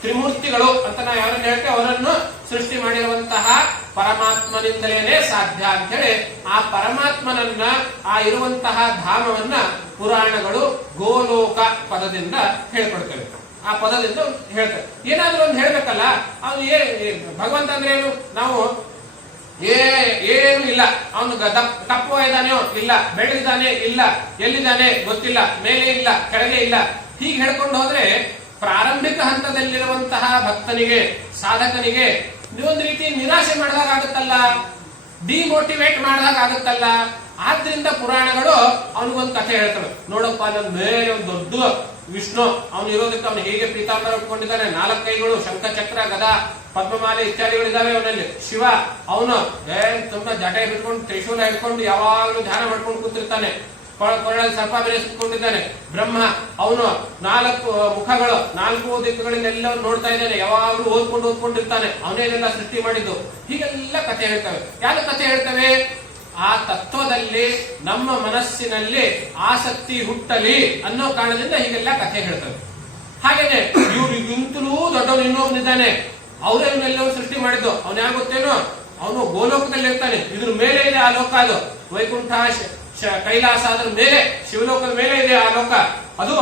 ತ್ರಿಮೂರ್ತಿಗಳು ಅಂತ ನಾವು ಯಾರನ್ನು ಹೇಳ್ತೇವೆ, ಅವರನ್ನು ಸೃಷ್ಟಿ ಮಾಡಿರುವಂತಹ ಪರಮಾತ್ಮನಿಂದಲೇ ಸಾಧ್ಯ ಅಂತ ಹೇಳಿ ಆ ಪರಮಾತ್ಮನನ್ನ, ಆ ಇರುವಂತಹ ಧಾಮವನ್ನ ಪುರಾಣಗಳು ಗೋಲೋಕ ಪದದಿಂದ ಹೇಳ್ಕೊಡ್ತೇವೆ. ಆ ಪದದಿಂದ ಹೇಳ್ತೇವೆ. ಏನಾದ್ರೂ ಒಂದು ಹೇಳ್ಬೇಕಲ್ಲ. ಅವನು ಭಗವಂತ ಅಂದ್ರೆ ಏನು? ನಾವು ಏನು ಇಲ್ಲ, ಅವನು ಕಪ್ಪು ಇದ್ದಾನೆಯೋ ಇಲ್ಲ, ಬೆಳೆದಿದ್ದಾನೆ ಇಲ್ಲ, ಎಲ್ಲಿದ್ದಾನೆ ಗೊತ್ತಿಲ್ಲ, ಮೇಲೆ ಇಲ್ಲ, ಕೆಳಗೆ ಇಲ್ಲ, ಹೀಗೆ ಹೇಳ್ಕೊಂಡು ಹೋದ್ರೆ ಪ್ರಾರಂಭಿಕ ಹಂತದಲ್ಲಿರುವಂತಹ ಭಕ್ತನಿಗೆ, ಸಾಧಕನಿಗೆ ಒಂದು ರೀತಿ ನಿರಾಶೆ ಮಾಡಿದಾಗುತ್ತಲ್ಲ, ಡಿಮೋಟಿವೇಟ್ ಮಾಡಿದಾಗುತ್ತಲ್ಲ. ಆದ್ರಿಂದ ಪುರಾಣಗಳು ಅವನಿಗೊಂದು ಕಥೆ ಹೇಳ್ತವೆ. ನೋಡಪ್ಪ, ನನ್ನ ಮೇಲೆ ಒಂದು ದೊಡ್ಡ ವಿಷ್ಣು, ಅವನು ಇರೋದಕ್ಕೆ ಅವನು ಹೇಗೆ ಪೀತಾಂಬರ ಉಟ್ಕೊಂಡಿದ್ದಾನೆ, 4 ಕೈಗಳು, ಶಂಖ ಚಕ್ರ ಗದಾ ಪದ್ಮಮಾಲೆ ಇತ್ಯಾದಿಗಳಿದ್ದಾವೆ ಅವನಲ್ಲಿ. ಶಿವ ಅವನು ತುಂಬಾ ಜಟೆ ಬಿಟ್ಕೊಂಡು ತ್ರಿಶೂಲ ಹಿಡ್ಕೊಂಡು ಯಾವಾಗಲೂ ಧ್ಯಾನ ಮಾಡ್ಕೊಂಡು ಕೂತಿರ್ತಾನೆ, ಕೊರಳಲ್ಲಿ ಸರ್ಪ ಬೇರೆ ಸುತ್ತಕೊಂಡಿದ್ದಾನೆ. ಬ್ರಹ್ಮ ಅವನು 4 ಮುಖಗಳು, 4 ದಿಕ್ಕುಗಳಿಂದ ನೋಡ್ತಾ ಇದ್ದಾನೆ, ಯಾವಾಗಲೂ ಓದ್ಕೊಂಡಿರ್ತಾನೆ, ಅವನೇನೆಲ್ಲ ಸೃಷ್ಟಿ ಮಾಡಿದ್ದು. ಹೀಗೆಲ್ಲ ಕಥೆ ಹೇಳ್ತವೆ. ಯಾರು ಕಥೆ ಹೇಳ್ತವೆ? ಆ ತತ್ವದಲ್ಲಿ ನಮ್ಮ ಮನಸ್ಸಿನಲ್ಲಿ ಆಸಕ್ತಿ ಹುಟ್ಟಲಿ ಅನ್ನೋ ಕಾರಣದಿಂದ ಹೀಗೆಲ್ಲ ಕಥೆ ಹೇಳ್ತವೆ. ಹಾಗೇನೆ ಇವ್ರಿಗಿಂತಲೂ ದೊಡ್ಡವನು ಇನ್ನೊಬ್ಬನಿದ್ದಾನೆ, ಅವರೆಲ್ಲವೂ ಸೃಷ್ಟಿ ಮಾಡಿದ್ದು. ಅವನು ಯಾರು ಗೊತ್ತೇನೋ? ಅವನು ಗೋಲೋಕದಲ್ಲಿ ಇರ್ತಾನೆ, ಇದ್ರ ಮೇಲೆ ಇದೆ ಆ ಲೋಕ. ಅದು ವೈಕುಂಠ ಕೈಲಾಸ, ಅದ್ರ ಮೇಲೆ ಶಿವಲೋಕದ ಮೇಲೆ ಇದೆ ಆ ಲೋಕ. ಅದು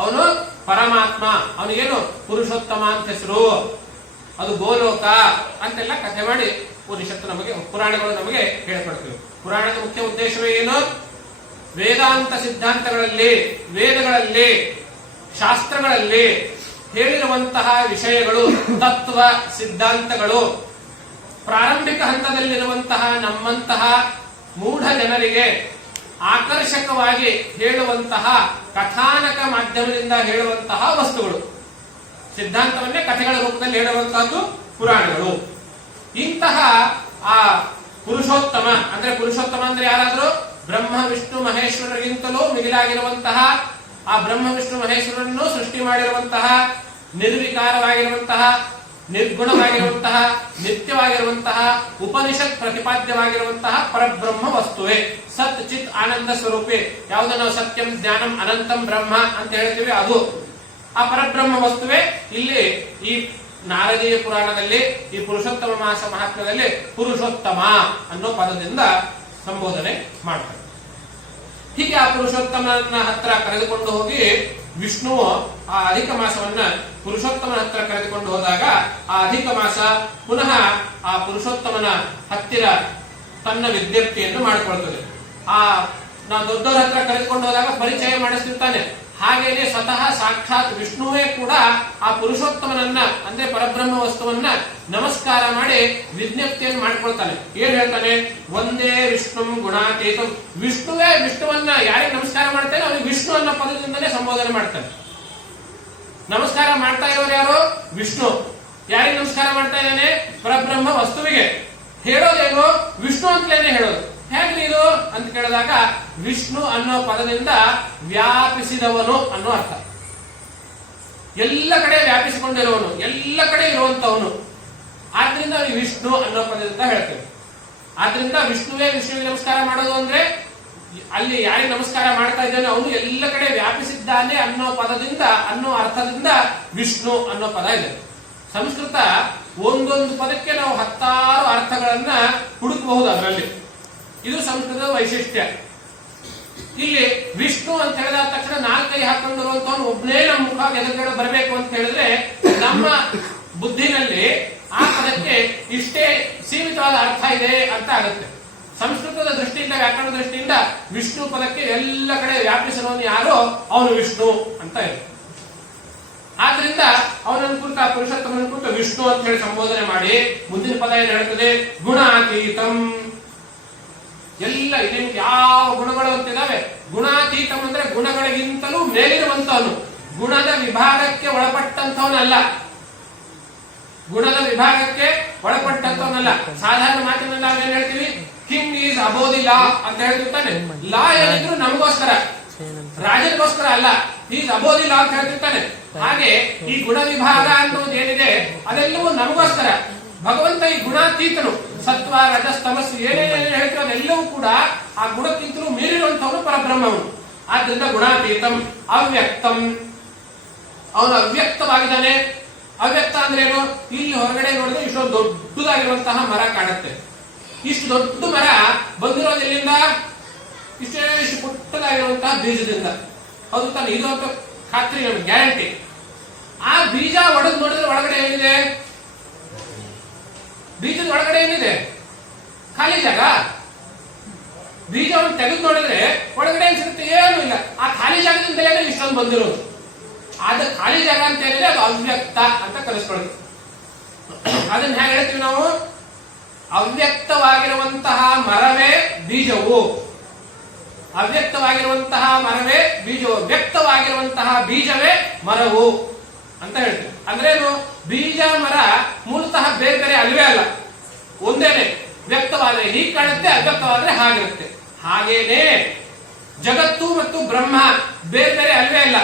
ಅವನು ಪರಮಾತ್ಮ, ಅವನಿಗೇನು ಪುರುಷೋತ್ತಮ ಅಂತ ಹೆಸರು. ಅದು ಗೋಲೋಕ ಅಂತೆಲ್ಲ ಕಥೆ ಮಾಡಿ ಉಪನಿಷತ್ತು ನಮಗೆ, ಪುರಾಣಗಳು ನಮಗೆ ಹೇಳ್ಕೊಡ್ತೇವೆ. ಪುರಾಣದ ಮುಖ್ಯ ಉದ್ದೇಶವೇ ಏನು? ವೇದಾಂತ ಸಿದ್ಧಾಂತಗಳಲ್ಲಿ, ವೇದಗಳಲ್ಲಿ, ಶಾಸ್ತ್ರಗಳಲ್ಲಿ ಹೇಳಿರುವಂತಹ ವಿಷಯಗಳು, ತತ್ವ ಸಿದ್ಧಾಂತಗಳು ಪ್ರಾರಂಭಿಕ ಹಂತದಲ್ಲಿರುವಂತಹ ನಮ್ಮಂತಹ ಮೂಢ ಜನರಿಗೆ ಆಕರ್ಷಕವಾಗಿ ಹೇಳುವಂತಹ ಕಥಾನಕ ಮಾಧ್ಯಮದಿಂದ ಹೇಳುವಂತಹ ವಸ್ತುಗಳು. ಸಿದ್ಧಾಂತವನ್ನೇ ಕಥೆಗಳ ರೂಪದಲ್ಲಿ ಹೇಳುವಂತಹದ್ದು ಪುರಾಣಗಳು. ಇಂತಹ ಆ ಪುರುಷೋತ್ತಮ ಅಂದ್ರೆ ಯಾರಾದ್ರೂ ಬ್ರಹ್ಮ ವಿಷ್ಣು ಮಹೇಶ್ವರರಿಗಿಂತಲೂ ಮಿಗಿಲಾಗಿರುವಂತಹ ಆ ಬ್ರಹ್ಮ ವಿಷ್ಣು ಮಹೇಶ್ವರನ್ನು ಸೃಷ್ಟಿ ಮಾಡಿರುವಂತಹ, ನಿರ್ವಿಕಾರವಾಗಿರುವಂತಹ, ನಿರ್ಗುಣವಾಗಿರುವಂತಹ, ನಿತ್ಯವಾಗಿರುವಂತಹ, ಉಪನಿಷತ್ ಪ್ರತಿಪಾದ್ಯವಾಗಿರುವಂತಹ ಪರಬ್ರಹ್ಮ ವಸ್ತುವೆ, ಸತ್ ಚಿತ್ ಆನಂದ ಸ್ವರೂಪೆ. ಯಾವುದು ನಾವು ಸತ್ಯಂ ಜ್ಞಾನಂ ಅನಂತಂ ಬ್ರಹ್ಮ ಅಂತ ಹೇಳ್ತೀವಿ, ಅದು ಆ ಪರಬ್ರಹ್ಮ ವಸ್ತುವೆ ಇಲ್ಲಿ ಈ ನಾರದೀಯ ಪುರಾಣದಲ್ಲಿ ಈ ಪುರುಷೋತ್ತಮ ಮಾಸ ಮಹಾತ್ಮ್ಯದಲ್ಲಿ ಪುರುಷೋತ್ತಮ ಅನ್ನೋ ಪದದಿಂದ ಸಂಬೋಧನೆ ಮಾಡ್ತಾರೆ. ಹೀಗೆ ಆ ಪುರುಷೋತ್ತಮನ ಹತ್ರ ಕರೆದುಕೊಂಡು ಹೋಗಿ ವಿಷ್ಣುವು ಆ ಅಧಿಕ ಮಾಸವನ್ನ ಪುರುಷೋತ್ತಮನ ಹತ್ರ ಕರೆದುಕೊಂಡು ಹೋದಾಗ ಆ ಅಧಿಕ ಮಾಸ ಪುನಃ ಆ ಪುರುಷೋತ್ತಮನ ಹತ್ತಿರ ತನ್ನ ವಿಜ್ಞಪ್ತಿಯನ್ನು ಮಾಡಿಕೊಳ್ತದೆ. ಆ ನಾವು ದೊಡ್ಡವರ ಹತ್ರ ಕರೆದುಕೊಂಡು ಹೋದಾಗ ಪರಿಚಯ ಮಾಡಿಸ್ತಿರ್ತಾನೆ. ಹಾಗೇನೆ ಸ್ವತಃ ಸಾಕ್ಷಾತ್ ವಿಷ್ಣುವೇ ಕೂಡ ಆ ಪುರುಷೋತ್ತಮನನ್ನ ಅಂದ್ರೆ ಪರಬ್ರಹ್ಮ ವಸ್ತುವನ್ನ ನಮಸ್ಕಾರ ಮಾಡಿ ವಿಜ್ಞಪ್ತಿಯನ್ನು ಮಾಡ್ಕೊಳ್ತಾನೆ. ಏನ್ ಹೇಳ್ತಾನೆ? ಒಂದೇ ವಿಷ್ಣು ಗುಣಾತೀತಂ. ವಿಷ್ಣುವೇ ವಿಷ್ಣುವನ್ನ ಯಾರಿಗೆ ನಮಸ್ಕಾರ ಮಾಡ್ತಾನೆ ಅವನಿಗೆ ವಿಷ್ಣು ಅನ್ನೋ ಪದದಿಂದಲೇ ಸಂಬೋಧನೆ ಮಾಡ್ತಾನೆ. ನಮಸ್ಕಾರ ಮಾಡ್ತಾ ಇರೋರು ಯಾರು? ವಿಷ್ಣು. ಯಾರಿಗೆ ನಮಸ್ಕಾರ ಮಾಡ್ತಾ ಇದ್ದಾನೆ? ಪರಬ್ರಹ್ಮ ವಸ್ತುವಿಗೆ. ಹೇಳೋದೇನು? ವಿಷ್ಣು ಅಂತಲೇನೆ ಹೇಳೋದು. ಹೇಗ್ರಿ ಇದು ಅಂತ ಕೇಳಿದಾಗ ವಿಷ್ಣು ಅನ್ನೋ ಪದದಿಂದ ವ್ಯಾಪಿಸಿದವನು ಅನ್ನೋ ಅರ್ಥ. ಎಲ್ಲ ಕಡೆ ವ್ಯಾಪಿಸಿಕೊಂಡಿರುವವನು, ಎಲ್ಲ ಕಡೆ ಇರುವಂತವನು. ಆದ್ರಿಂದ ವಿಷ್ಣು ಅನ್ನೋ ಪದದಿಂದ ಹೇಳ್ತೇವೆ. ಆದ್ರಿಂದ ವಿಷ್ಣುವೇ ವಿಷ್ಣುವಿಗೆ ನಮಸ್ಕಾರ ಮಾಡೋದು ಅಂದ್ರೆ ಅಲ್ಲಿ ಯಾರಿಗೆ ನಮಸ್ಕಾರ ಮಾಡ್ತಾ ಇದ್ದಾನೆ ಅವನು ಎಲ್ಲ ಕಡೆ ವ್ಯಾಪಿಸಿದ್ದಾನೆ ಅನ್ನೋ ಪದದಿಂದ, ಅನ್ನೋ ಅರ್ಥದಿಂದ ವಿಷ್ಣು ಅನ್ನೋ ಪದ ಇದೆ. ಸಂಸ್ಕೃತ ಒಂದೊಂದು ಪದಕ್ಕೆ ನಾವು 10 ಅರ್ಥಗಳನ್ನ ಹುಡುಕಬಹುದು ಅದರಲ್ಲಿ. ಇದು ಸಂಸ್ಕೃತದ ವೈಶಿಷ್ಟ್ಯ. ಇಲ್ಲಿ ವಿಷ್ಣು ಅಂತ ಹೇಳಿದ ತಕ್ಷಣ 4 ಕೈ ಹಾಕೊಂಡಿರುವಂತವನು ಒಬ್ಬನೇ ನಮ್ಮ ಮುಖ ಎದುರುಗಡೆ ಬರಬೇಕು ಅಂತ ಹೇಳಿದ್ರೆ ನಮ್ಮ ಬುದ್ಧಿನಲ್ಲಿ ಆ ಪದಕ್ಕೆ ಇಷ್ಟೇ ಸೀಮಿತವಾದ ಅರ್ಥ ಇದೆ ಅಂತ ಆಗುತ್ತೆ. ಸಂಸ್ಕೃತದ ದೃಷ್ಟಿಯಿಂದ, ವ್ಯಾಕರಣ ದೃಷ್ಟಿಯಿಂದ ವಿಷ್ಣು ಪದಕ್ಕೆ ಎಲ್ಲ ಕಡೆ ವ್ಯಾಪಿಸಿರೋನು ಯಾರೋ ಅವನು ವಿಷ್ಣು ಅಂತ ಇದೆ. ಆದ್ರಿಂದ ಅವನನ್ನು ಕುರಿತ ಪುರುಷೋತ್ತಮನ ಕುರಿತ ವಿಷ್ಣು ಅಂತ ಹೇಳಿ ಸಂಬೋಧನೆ ಮಾಡಿ ಮುಂದಿನ ಪದ ಏನು ಹೇಳ್ತದೆ? ಗುಣಾತೀತಂ. ಎಲ್ಲ ಇದಕ್ಕೆ ಯಾವ ಗುಣಗಳು ಅಂತಿದ್ದಾವೆ? ಗುಣಾತೀತಂ ಅಂದ್ರೆ ಗುಣಗಳಿಗಿಂತಲೂ ಮೇಲಿರುವಂತವನು, ಗುಣದ ವಿಭಾಗಕ್ಕೆ ಒಳಪಟ್ಟಂತವನಲ್ಲ. ಗುಣದ ವಿಭಾಗಕ್ಕೆ ಒಳಪಟ್ಟಂತವನಲ್ಲ. ಸಾಧಾರಣ ಮಾತಿನಲ್ಲಿ ನಾವು ಏನ್ ಹೇಳ್ತೀವಿ? King is above the law ಅಂತ ಹೇಳ್ತಿರ್ತಾನೆ. ಲಾ ಏನಿದ್ರು ನಮಗೋಸ್ಕರ, ರಾಜನಿಗೋಸ್ಕರ ಅಲ್ಲ. ಈಸ್ ಅಬೌವ್ ದಿ ಲಾ ಅಂತ ಹೇಳ್ತಿರ್ತಾನೆ. ಹಾಗೆ ಈ ಗುಣ ವಿಭಾಗ ಅನ್ನೋದು ಏನಿದೆ ಅದೆಲ್ಲವೂ ನಮಗೋಸ್ಕರ. ಭಗವಂತ ಈ ಗುಣಾತೀತನು. ಸತ್ವ ರಜಸ್ ತಮಸ್ಸು ಏನೇನು ಹೇಳ್ತೀವಿ ಅದೆಲ್ಲವೂ ಕೂಡ ಆ ಗುಣಕ್ಕಿಂತಲೂ ಮೀರಿರುವಂತವನು ಪರಬ್ರಹ್ಮವನು. ಆದ್ರಿಂದ ಗುಣಾತೀತಂ. ಅವ್ಯಕ್ತಂ, ಅವನು ಅವ್ಯಕ್ತವಾಗಿದ್ದಾನೆ. ಅವ್ಯಕ್ತ ಅಂದ್ರೆ ಏನು? ಇಲ್ಲಿ ಹೊರಗಡೆ ನೋಡಿದ್ರೆ ಇಷ್ಟೊಂದು ದೊಡ್ಡದಾಗಿರುವಂತಹ ಮರ ಕಾಣುತ್ತೆ. ಇಷ್ಟು ದೊಡ್ಡ ಮರ ಬಂದಿರೋದೆಲ್ಲಿಂದ? ಇಷ್ಟು ಪುಟ್ಟದಾಗಿರುವಂತಹ ಬೀಜದಿಂದ. ಹೌದು ತಾನೆ? ಇದು ಅಂತ ಖಾತ್ರಿ, ನಮ್ಗೆ ಗ್ಯಾರಂಟಿ. ಆ ಬೀಜ ಒಡೆದು ನೋಡಿದ್ರೆ ಒಳಗಡೆ ಏನಿದೆ? ಬೀಜದ ಒಳಗಡೆ ಏನಿದೆ? ಖಾಲಿ ಜಾಗ. ಬೀಜವನ್ನು ತೆಗೆದು ನೋಡಿದ್ರೆ ಒಳಗಡೆ ಏನ್ ಸಿಗುತ್ತೆ? ಏನೂ ಇಲ್ಲ. ಆ ಖಾಲಿ ಜಾಗದಿಂದಲೇ ಇಷ್ಟೊಂದು ಬಂದಿರೋದು. ಆದ ಖಾಲಿ ಜಾಗ ಅಂತ ಹೇಳಿದ್ರೆ ಅದು ಅವ್ಯಕ್ತ ಅಂತ ಕಲಿಸ್ಕೊಳ್ಳೋದು. ಅದನ್ನ ಹೇಗೆ ಹೇಳ್ತೀವಿ ನಾವು? ಅವ್ಯಕ್ತವಾಗಿರುವಂತಹ ಮರವೇ ಬೀಜವು. ಅವ್ಯಕ್ತವಾಗಿರುವಂತಹ ಮರವೇ ಬೀಜವು. ವ್ಯಕ್ತವಾಗಿರುವಂತಹ ಬೀಜವೇ ಮರವು ಅಂತ ಹೇಳ್ತೀವಿ. ಅಂದ್ರೇನು? ಬೀಜ ಮರ ಮೂಲತಃ ಬೇರೆ ಬೇರೆ ಅಲ್ವೇ ಅಲ್ಲ, ಒಂದೇನೆ. ವ್ಯಕ್ತವಾದ್ರೆ ಹೀಗೆ ಕಾಣುತ್ತೆ, ಅವ್ಯಕ್ತವಾದ್ರೆ ಹಾಗಿರುತ್ತೆ. ಹಾಗೇನೆ ಜಗತ್ತು ಮತ್ತು ಬ್ರಹ್ಮ ಬೇರೆ ಬೇರೆ ಅಲ್ವೇ ಅಲ್ಲ.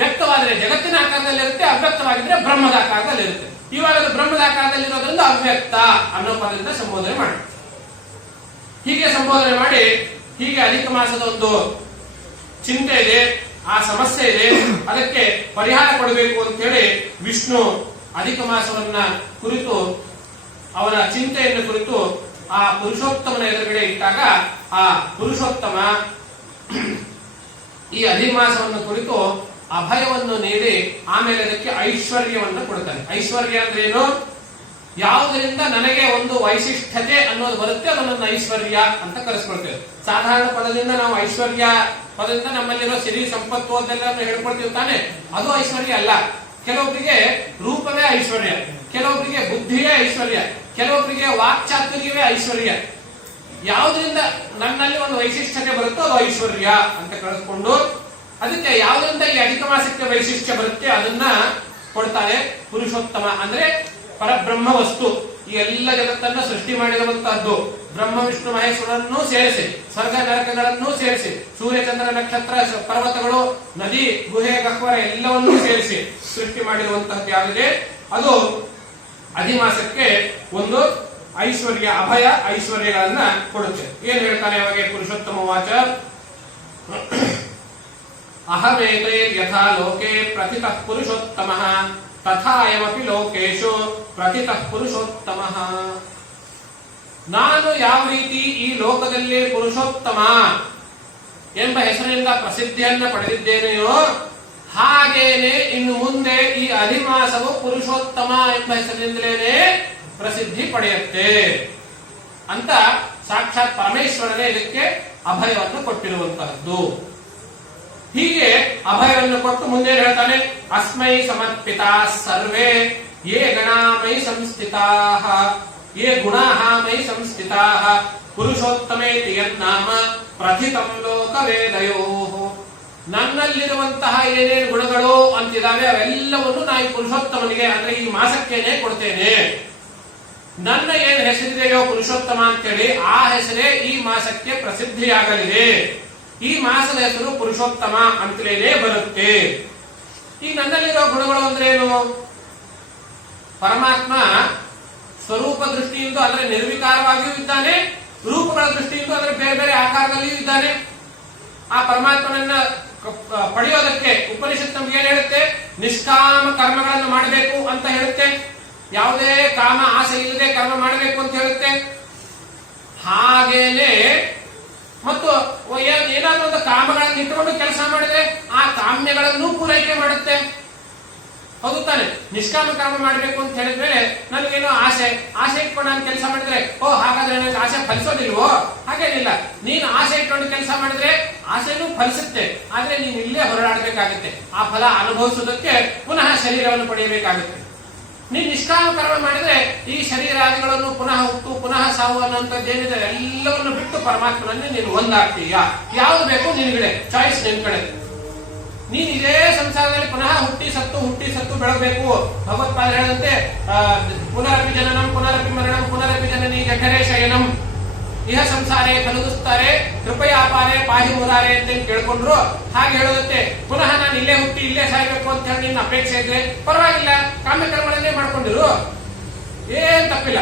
ವ್ಯಕ್ತವಾದ್ರೆ ಜಗತ್ತಿನ ಆಕಾರದಲ್ಲಿರುತ್ತೆ, ಅವ್ಯಕ್ತವಾಗಿದ್ರೆ ಬ್ರಹ್ಮದ ಆಕಾರದಲ್ಲಿರುತ್ತೆ. ಇವಾಗ ಅದು ಬ್ರಹ್ಮದ ಆಕಾರದಲ್ಲಿರೋದ್ರಿಂದ ಅವ್ಯಕ್ತ ಅನ್ನೋ ಪದದಿಂದ ಸಂಬೋಧನೆ ಮಾಡಿ, ಹೀಗೆ ಸಂಬೋಧನೆ ಮಾಡಿ, ಹೀಗೆ ಅಧಿಕ ಮಾಸದ ಒಂದು ಚಿಂತೆ ಇದೆ, ಆ ಸಮಸ್ಯೆ ಇದೆ, ಅದಕ್ಕೆ ಪರಿಹಾರ ಕೊಡಬೇಕು ಅಂತ ಹೇಳಿ ವಿಷ್ಣು ಅಧಿಕ ಮಾಸವನ್ನ ಕುರಿತು, ಅವನ ಚಿಂತೆಯನ್ನು ಕುರಿತು ಆ ಪುರುಷೋತ್ತಮನ ಎದುರುಗಡೆ ಇಟ್ಟಾಗ ಆ ಪುರುಷೋತ್ತಮ ಈ ಅಧಿಕ ಮಾಸವನ್ನು ಕುರಿತು ಅಭಯವನ್ನು ನೀಡಿ ಆಮೇಲೆ ಅದಕ್ಕೆ ಐಶ್ವರ್ಯವನ್ನು ಕೊಡ್ತಾನೆ. ಐಶ್ವರ್ಯ ಅಂದ್ರೆ ಏನು? ಯಾವುದರಿಂದ ನನಗೆ ಒಂದು ವೈಶಿಷ್ಟ್ಯತೆ ಅನ್ನೋದು ಬರುತ್ತೆ ಅದನ್ನು ಐಶ್ವರ್ಯ ಅಂತ ಕರೆಸ್ಕೊಳ್ತೇವೆ. ಸಾಧಾರಣ ಪದದಿಂದ ನಾವು ಐಶ್ವರ್ಯ ಪದದಿಂದ ನಮ್ಮಲ್ಲಿರೋ ಸಿರಿ ಸಂಪತ್ತು ಅದೆಲ್ಲ ಹೇಳ್ಕೊಳ್ತೀವಿ ತಾನೆ, ಅದು ಐಶ್ವರ್ಯ ಅಲ್ಲ. ಕೆಲವೊಬ್ಬರಿಗೆ ರೂಪವೇ ಐಶ್ವರ್ಯ, ಕೆಲವೊಬ್ಬರಿಗೆ ಬುದ್ಧಿಯೇ ಐಶ್ವರ್ಯ, ಕೆಲವೊಬ್ಬರಿಗೆ ವಾಕ್ಚಾತುರ್ಯವೇ ಐಶ್ವರ್ಯ. ಯಾವುದರಿಂದ ನನ್ನಲ್ಲಿ ಒಂದು ವೈಶಿಷ್ಟ್ಯತೆ ಬರುತ್ತೋ ಅದು ಐಶ್ವರ್ಯ ಅಂತ ಕರೆಸ್ಕೊಂಡು, ಅದಕ್ಕೆ ಯಾವುದರಿಂದ ಈ ಅಧಿಕ ಮಾಸಕ್ಕೆ ವೈಶಿಷ್ಟ್ಯ ಬರುತ್ತೆ ಅದನ್ನ ಕೊಡ್ತಾನೆ. ಪುರುಷೋತ್ತಮ ಅಂದ್ರೆ ಪರಬ್ರಹ್ಮ ವಸ್ತು. ಈ ಎಲ್ಲ ಜಗತ್ತನ್ನ ಸೃಷ್ಟಿ ಮಾಡಿರುವಂತಹದ್ದು. ಬ್ರಹ್ಮ ವಿಷ್ಣು ಮಹೇಶ್ವರನ್ನೂ ಸೇರಿಸಿ, ಸ್ವರ್ಗ ನರಕಗಳನ್ನೂ ಸೇರಿಸಿ, ಸೂರ್ಯಚಂದ್ರ ನಕ್ಷತ್ರ ಪರ್ವತಗಳು ನದಿ ಗುಹೆ ಗಹ್ವರ ಎಲ್ಲವನ್ನೂ ಸೇರಿಸಿ ಸೃಷ್ಟಿ ಮಾಡಿರುವಂತಹದ್ದು ಯಾವುದಿದೆ ಅದು ಅಧಿಮಾಸಕ್ಕೆ ಒಂದು ಐಶ್ವರ್ಯ, ಅಭಯ ಐಶ್ವರ್ಯಗಳನ್ನ ಕೊಡುತ್ತೆ. ಏನ್ ಹೇಳ್ತಾನೆ ಅವಾಗ ಪುರುಷೋತ್ತಮ ವಾಚ? ಅಹಮೇತೇ ಯಥಾ ಲೋಕೆ ಪ್ರಥಿತಃ ಪುರುಷೋತ್ತಮಃ ತಥಾಯಮಪಿ ಲೋಕೇಶು ಪ್ರಥಿತಃ ಪುರುಷೋತ್ತಮಃ. ನಾನು ಯಾವ ರೀತಿ ಈ ಲೋಕದಲ್ಲಿ ಪುರುಷೋತ್ತಮ ಎಂಬ ಹೆಸರಿನಿಂದ ಪ್ರಸಿದ್ಧಿಯನ್ನ ಪಡೆದಿದ್ದೇನೆಯೋ ಹಾಗೇನೆ ಇನ್ನು ಮುಂದೆ ಈ ಅಧಿಮಾಸವು ಪುರುಷೋತ್ತಮ ಎಂಬ ಹೆಸರಿನಿಂದಲೇ ಪ್ರಸಿದ್ಧಿ ಪಡೆಯುತ್ತೆ ಅಂತ ಸಾಕ್ಷಾತ್ ಪರಮೇಶ್ವರನೇ ಇದಕ್ಕೆ ಅಭಯವನ್ನು ಕೊಟ್ಟಿರುವಂತಹದ್ದು. ಹೀಗೆ ಅಭಯವನ್ನು ಕೊಟ್ಟು ಮುಂದೆ ಹೇಳ್ತಾನೆ, ಅಸ್ಮೈ ಸಮರ್ಪಿತಾ ಸರ್ವೇ ಯೇ ಗಣಾಮೈ ಸಂಸ್ಥಿತಾಃ ಯೇ ಗುಣಾಃ ಮೈ ಸಂಸ್ಥಿತಾಃ ಪುರುಷೋತ್ತಮೇತಿ ಯನ್ನಾಮ ಪ್ರಥಿತಂ ಲೋಕವೇದಯೋಃ. ನನ್ನಲ್ಲಿರುವಂತಹ ಏನೇನು ಗುಣಗಳು ಅಂತಿದ್ದಾವೆ ಅವೆಲ್ಲವನ್ನು ನಾ ಈ ಪುರುಷೋತ್ತಮನಿಗೆ ಅಂದ್ರೆ ಈ ಮಾಸಕ್ಕೇನೆ ಕೊಡ್ತೇನೆ. ನನ್ನ ಏನು ಹೆಸರಿದೆಯೋ ಪುರುಷೋತ್ತಮ ಅಂತೇಳಿ ಆ ಹೆಸರೇ ಈ ಮಾಸಕ್ಕೆ ಪ್ರಸಿದ್ಧಿಯಾಗಲಿದೆ. ಈ ಮಾಸದ ಹೆಸರು ಪುರುಷೋತ್ತಮ ಅಂತಲೇ ಬರುತ್ತೆ. ಈ ನನ್ನಲ್ಲಿರೋ ಗುಣಗಳು ಅಂದ್ರೆ ಏನು? ಪರಮಾತ್ಮ ಸ್ವರೂಪ ದೃಷ್ಟಿಯಿಂದ ಅಂದ್ರೆ ನಿರ್ವಿಕಾರವಾಗಿಯೂ ಇದ್ದಾನೆ, ರೂಪಗಳ ದೃಷ್ಟಿಯಿಂದ ಅಂದ್ರೆ ಬೇರೆ ಬೇರೆ ಆಕಾರದಲ್ಲಿಯೂ ಇದ್ದಾನೆ. ಆ ಪರಮಾತ್ಮನನ್ನ ಪಡೆಯೋದಕ್ಕೆ ಉಪನಿಷತ್ ನಮ್ಗೆ ಏನ್ ಹೇಳುತ್ತೆ? ನಿಷ್ಕಾಮ ಕರ್ಮಗಳನ್ನು ಮಾಡಬೇಕು ಅಂತ ಹೇಳುತ್ತೆ. ಯಾವುದೇ ಕಾಮ ಆಸೆ ಇಲ್ಲದೆ ಕರ್ಮ ಮಾಡಬೇಕು ಅಂತ ಹೇಳುತ್ತೆ. ಹಾಗೇನೆ ಮತ್ತು ಏನಾದ್ರೂ ಒಂದು ಕಾಮಗಳನ್ನು ಇಟ್ಟುಕೊಂಡು ಕೆಲಸ ಮಾಡಿದ್ರೆ ಆ ಕಾಮ್ಯಗಳನ್ನು ಪೂರೈಕೆ ಮಾಡುತ್ತೆ. ಹೌದು ತಾನೆ? ನಿಷ್ಕಾಮ ಕರ್ಮ ಮಾಡಬೇಕು ಅಂತ ಹೇಳಿದ್ಮೇಲೆ ನನಗೇನೋ ಆಸೆ ಇಟ್ಕೊಂಡು ನಾನು ಕೆಲಸ ಮಾಡಿದ್ರೆ ಹಾಗಾದ್ರೆ ನನಗೆ ಆಸೆ ಫಲಿಸೋದಿಲ್ವೋ? ಹಾಗೇನಿಲ್ಲ. ನೀನು ಆಸೆ ಇಟ್ಕೊಂಡು ಕೆಲಸ ಮಾಡಿದ್ರೆ ಆಸೆನೂ ಫಲಿಸುತ್ತೆ, ಆದ್ರೆ ನೀನು ಇಲ್ಲೇ ಹೊರಡಾಡಬೇಕಾಗುತ್ತೆ. ಆ ಫಲ ಅನುಭವಿಸುವುದಕ್ಕೆ ಪುನಃ ಶರೀರವನ್ನು ಪಡೆಯಬೇಕಾಗುತ್ತೆ. ನೀನು ನಿಷ್ಕಾಮ ಕರ್ಮ ಮಾಡಿದ್ರೆ ಈ ಶರೀರಾದಿಗಳನ್ನು ಪುನಃ ಹುಟ್ಟು ಪುನಃ ಸಾವು ಅನ್ನುವಂಥದ್ದೇನಿದೆ ಎಲ್ಲವನ್ನು ಬಿಟ್ಟು ಪರಮಾತ್ಮನನ್ನೇ ನೀನು ಒಂದಾಗ್ತೀಯ. ಯಾವ್ದು ಬೇಕು ನಿನ್ಗಡೆ ಚಾಯ್ಸ್ ನಿನ್ ಕಡೆ. ನೀನ್ ಇದೇ ಸಂಸಾರದಲ್ಲಿ ಪುನಃ ಹುಟ್ಟಿ ಸತ್ತು ಬೆಳಗಬೇಕು. ಭಗವತ್ಪಾದ ಹೇಳಂತೆ ಪುನರಪಿ ಜನನಂ ಪುನರಪಿ ಮರಣಂ ಪುನರಪಿ ಜನನಿ ಜಠರೇ ಶಯನಂ ಇಹ ಸಂಸಾರೇ ಕಲುದುಸ್ತಾರೆ ಕೃಪಯಾಪಾರೆ ಪಾಹಿ ಮುರಾರೆ ಅಂತ ಕೇಳ್ಕೊಂಡ್ರು. ಹಾಗೆ ಹೇಳೋದಕ್ಕೆ ಪುನಃ ನಾನು ಇಲ್ಲೇ ಹುಟ್ಟಿ ಇಲ್ಲೇ ಸಾಯ್ಬೇಕು ಅಂತ ಹೇಳಿ ನಿನ್ನ ಅಪೇಕ್ಷೆ ಇದ್ರೆ ಪರವಾಗಿಲ್ಲ, ಕಾಮ್ಯಕರ್ಮಗಳನ್ನೇ ಮಾಡ್ಕೊಂಡಿರು, ಏನ್ ತಪ್ಪಿಲ್ಲ.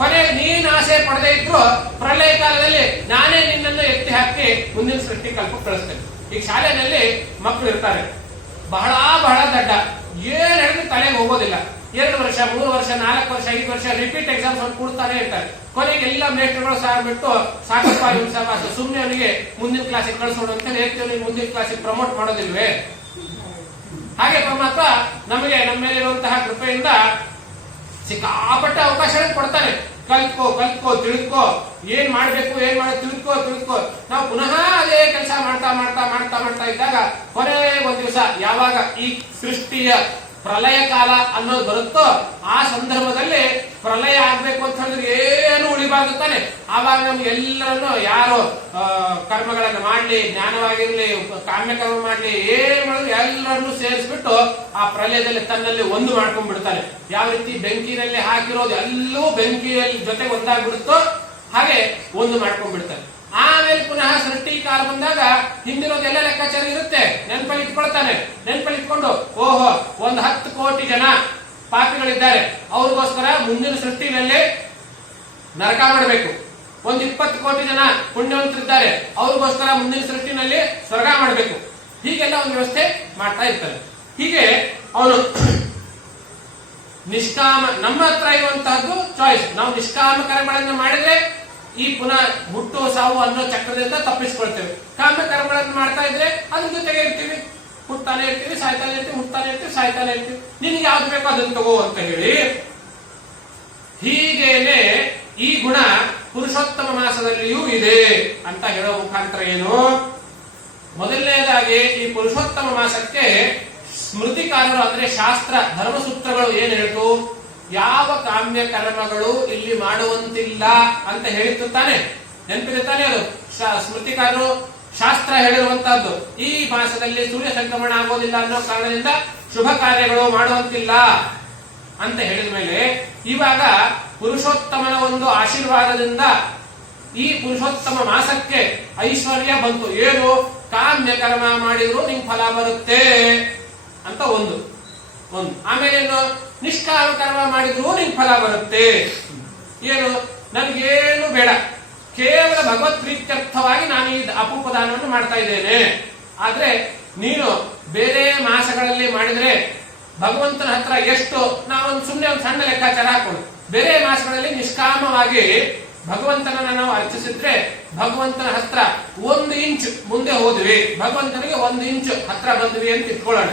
ಕೊನೆಗೆ ನೀನ್ ಆಸೆ ಪಡೆದೇ ಇದ್ರು ಪ್ರಳಯ ಕಾಲದಲ್ಲಿ ನಾನೇ ನಿನ್ನನ್ನು ಎತ್ತಿ ಹಾಕಿ ಮುಂದಿನ ಸೃಷ್ಟಿ ಕಲ್ಪ ಕಳಿಸ್ತೇನೆ. ಈಗ ಶಾಲೆಯಲ್ಲಿ ಮಕ್ಕಳು ಇರ್ತಾರೆ, ಬಹಳ ದಡ್ಡ, ಏನ್ ಹೇಳಿದ್ರೆ ತಲೆಗೆ ಹೋಗೋದಿಲ್ಲ. 2 ವರ್ಷ 3 ವರ್ಷ 4 ವರ್ಷ 5 ವರ್ಷ ರಿಪೀಟ್ ಎಕ್ಸಾಮ್ಸ್ ಅವ್ರು ಕೊಡ್ತಾನೆ ಇರ್ತಾರೆ. ಕೊನೆಗೆ ಎಲ್ಲ ಮೇಸ್ಟರ್ಗಳು ಸಾರ್ಬಿಟ್ಟು ಸಾಕಪ್ಪ ಸುಮ್ಮನೆ ಅವನಿಗೆ ಮುಂದಿನ ಕ್ಲಾಸಿಗೆ ಕಳಿಸೋಣ ಅಂತ ಹೇಳ್ತೀವಿ, ಮುಂದಿನ ಕ್ಲಾಸಿಗೆ ಪ್ರಮೋಟ್ ಮಾಡೋದಿಲ್ವೇ? ಹಾಗೆ ಪರಮಾತ್ಮ ನಮಗೆ ನಮ್ಮ ಮೇಲೆ ಇರುವಂತಹ ಕೃಪೆಯಿಂದ ಸಿಕ್ಕಾಪಟ್ಟ ಅವಕಾಶಗಳನ್ನು ಕೊಡ್ತಾನೆ. ಕಲ್ತ್ಕೋ ತಿಳ್ಕೋ, ಏನ್ ಮಾಡ್ಬೇಕು ತಿಳ್ಕೋ. ನಾವು ಪುನಃ ಅದೇ ಕೆಲಸ ಮಾಡ್ತಾ ಇದ್ದಾಗ ಕೊನೆ ಒಂದ್ ದಿವಸ ಯಾವಾಗ ಈ ಸೃಷ್ಟಿಯ ಪ್ರಳಯ ಕಾಲ ಅನ್ನೋದು ಬರುತ್ತೋ ಆ ಸಂದರ್ಭದಲ್ಲಿ ಪ್ರಳಯ ಆಗ್ಬೇಕು ಅಂತ ಹೇಳಿದ್ರೆ ಏನು ಉಳಿಬಾರ್ದು ತಾನೆ. ಆವಾಗ ನಮ್ಗೆ ಎಲ್ಲರನ್ನು ಯಾರು ಕರ್ಮಗಳನ್ನು ಮಾಡ್ಲಿ, ಜ್ಞಾನವಾಗಿರ್ಲಿ, ಕಾಮ್ಯ ಕರ್ಮ ಮಾಡ್ಲಿ, ಏನ್ ಮಾಡಿದ್ರು ಎಲ್ಲರನ್ನು ಸೇರಿಸ್ಬಿಟ್ಟು ಆ ಪ್ರಳಯದಲ್ಲಿ ತನ್ನಲ್ಲಿ ಒಂದು ಮಾಡ್ಕೊಂಡ್ಬಿಡ್ತಾನೆ. ಯಾವ ರೀತಿ ಬೆಂಕಿನಲ್ಲಿ ಹಾಕಿರೋದು ಎಲ್ಲವೂ ಬೆಂಕಿಯಲ್ಲಿ ಜೊತೆ ಒಂದಾಗ್ಬಿಡುತ್ತೋ ಹಾಗೆ ಒಂದು ಮಾಡ್ಕೊಂಡ್ಬಿಡ್ತಾನೆ. ಆಮೇಲೆ ಪುನಃ ಸೃಷ್ಟಿ ಕಾಲ ಬಂದಾಗ ಹಿಂದಿರೋದೆಲ್ಲ ಲೆಕ್ಕಾಚಾರ ಇರುತ್ತೆ, ನೆನಪಲ್ಲಿ ಇಟ್ಕೊಂಡು ಓಹೋ 10 ಕೋಟಿ ಜನ ಪಾಪಿಗಳಿದ್ದಾರೆ, ಅವ್ರಿಗೋಸ್ಕರ ಮುಂದಿನ ಸೃಷ್ಟಿನಲ್ಲಿ ನರಕ ಮಾಡಬೇಕು. 20 ಕೋಟಿ ಜನ ಪುಣ್ಯವಂತರಿದ್ದಾರೆ, ಅವ್ರಿಗೋಸ್ಕರ ಮುಂದಿನ ಸೃಷ್ಟಿನಲ್ಲಿ ಸ್ವರ್ಗ ಮಾಡಬೇಕು. ಹೀಗೆಲ್ಲ ಒಂದು ವ್ಯವಸ್ಥೆ ಮಾಡ್ತಾ ಇರ್ತಾರೆ. ಹೀಗೆ ಅವನು ನಿಷ್ಕಾಮ, ನಮ್ಮ ಹತ್ರ ಇರುವಂತಹದ್ದು ಚಾಯ್ಸ್. ನಾವು ನಿಷ್ಕಾಮ ಕರ್ಮಗಳನ್ನು ಮಾಡಿದ್ರೆ ಈ ಪುನಃ ಹುಟ್ಟು ಸಾವು ಅನ್ನೋ ಚಕ್ರದಿಂದ ತಪ್ಪಿಸ್ಕೊಳ್ತೇವೆ. ಕಾಮ್ಯ ಕರ್ಮಗಳನ್ನು ಮಾಡ್ತಾ ಇದ್ರೆ ಅದ್ರ ಜೊತೆಗೆ ಇರ್ತೀವಿ, ಹುಟ್ಟಾನೆ ಇರ್ತೀವಿ, ಸಾಯ್ತಾನೆ ಇರ್ತೀವಿ. ನಿನ್ಗೆ ಯಾವ್ದು ಬೇಕೋ ಅದನ್ನು ತಗೋ ಅಂತ ಹೇಳಿ. ಹೀಗೇನೆ ಈ ಗುಣ ಪುರುಷೋತ್ತಮ ಮಾಸದಲ್ಲಿಯೂ ಇದೆ ಅಂತ ಹೇಳೋ ಮುಖಾಂತರ ಏನು? ಮೊದಲನೇದಾಗಿ ಈ ಪುರುಷೋತ್ತಮ ಮಾಸಕ್ಕೆ ಸ್ಮೃತಿಕಾರರು ಅಂದ್ರೆ ಶಾಸ್ತ್ರ ಧರ್ಮಸೂತ್ರಗಳು ಏನ್ ಹೇಳ್ತು? ಯಾವ ಕಾಮ್ಯ ಕರ್ಮಗಳು ಇಲ್ಲಿ ಮಾಡುವಂತಿಲ್ಲ ಅಂತ ಹೇಳಿತ್ತು ತಾನೆ, ನೆನಪಿದೆ ತಾನೆ? ಅದು ಸ್ಮೃತಿಕಾರರು ಶಾಸ್ತ್ರ ಹೇಳಿರುವಂತಹದ್ದು. ಈ ಮಾಸದಲ್ಲಿ ಸೂರ್ಯ ಸಂಕ್ರಮಣ ಆಗೋದಿಲ್ಲ ಅನ್ನೋ ಕಾರಣದಿಂದ ಶುಭ ಕಾರ್ಯಗಳು ಮಾಡುವಂತಿಲ್ಲ ಅಂತ ಹೇಳಿದ ಮೇಲೆ ಇವಾಗ ಪುರುಷೋತ್ತಮನ ಒಂದು ಆಶೀರ್ವಾದದಿಂದ ಈ ಪುರುಷೋತ್ತಮ ಮಾಸಕ್ಕೆ ಐಶ್ವರ್ಯ ಬಂತು. ಏನು? ಕಾಮ್ಯ ಕರ್ಮ ಮಾಡಿದ್ರು ನಿಂಗೆ ಫಲ ಬರುತ್ತೆ ಅಂತ ಒಂದು. ಆಮೇಲೆ ಏನು? ನಿಷ್ಕಾಮ ಕರ್ಮ ಮಾಡಿದ್ರು ನಿಂಗೆ ಫಲ ಬರುತ್ತೆ. ಏನು? ನನಗೇನು ಬೇಡ, ಕೇವಲ ಭಗವತ್ ಪ್ರೀತ್ಯರ್ಥವಾಗಿ ನಾನು ಈ ಅಪೂಪದಾನವನ್ನು ಮಾಡ್ತಾ ಇದ್ದೇನೆ. ಆದ್ರೆ ನೀನು ಬೇರೆ ಮಾಸಗಳಲ್ಲಿ ಮಾಡಿದ್ರೆ ಭಗವಂತನ ಹತ್ರ ಎಷ್ಟು ನಾವೊಂದು ಸುಮ್ಮನೆ ಒಂದು ಸಣ್ಣ ಲೆಕ್ಕಾಚಾರ ಹಾಕೊಂಡು ಬೇರೆ ಮಾಸಗಳಲ್ಲಿ ನಿಷ್ಕಾಮವಾಗಿ ಭಗವಂತನನ್ನ ನಾವು ಅರ್ಚಿಸಿದ್ರೆ ಭಗವಂತನ ಹತ್ರ 1 ಇಂಚ್ ಮುಂದೆ ಹೋದ್ವಿ, ಭಗವಂತನಿಗೆ 1 ಇಂಚ್ ಹತ್ರ ಬಂದ್ವಿ ಅಂತ ಇಟ್ಕೊಳ್ಳೋಣ.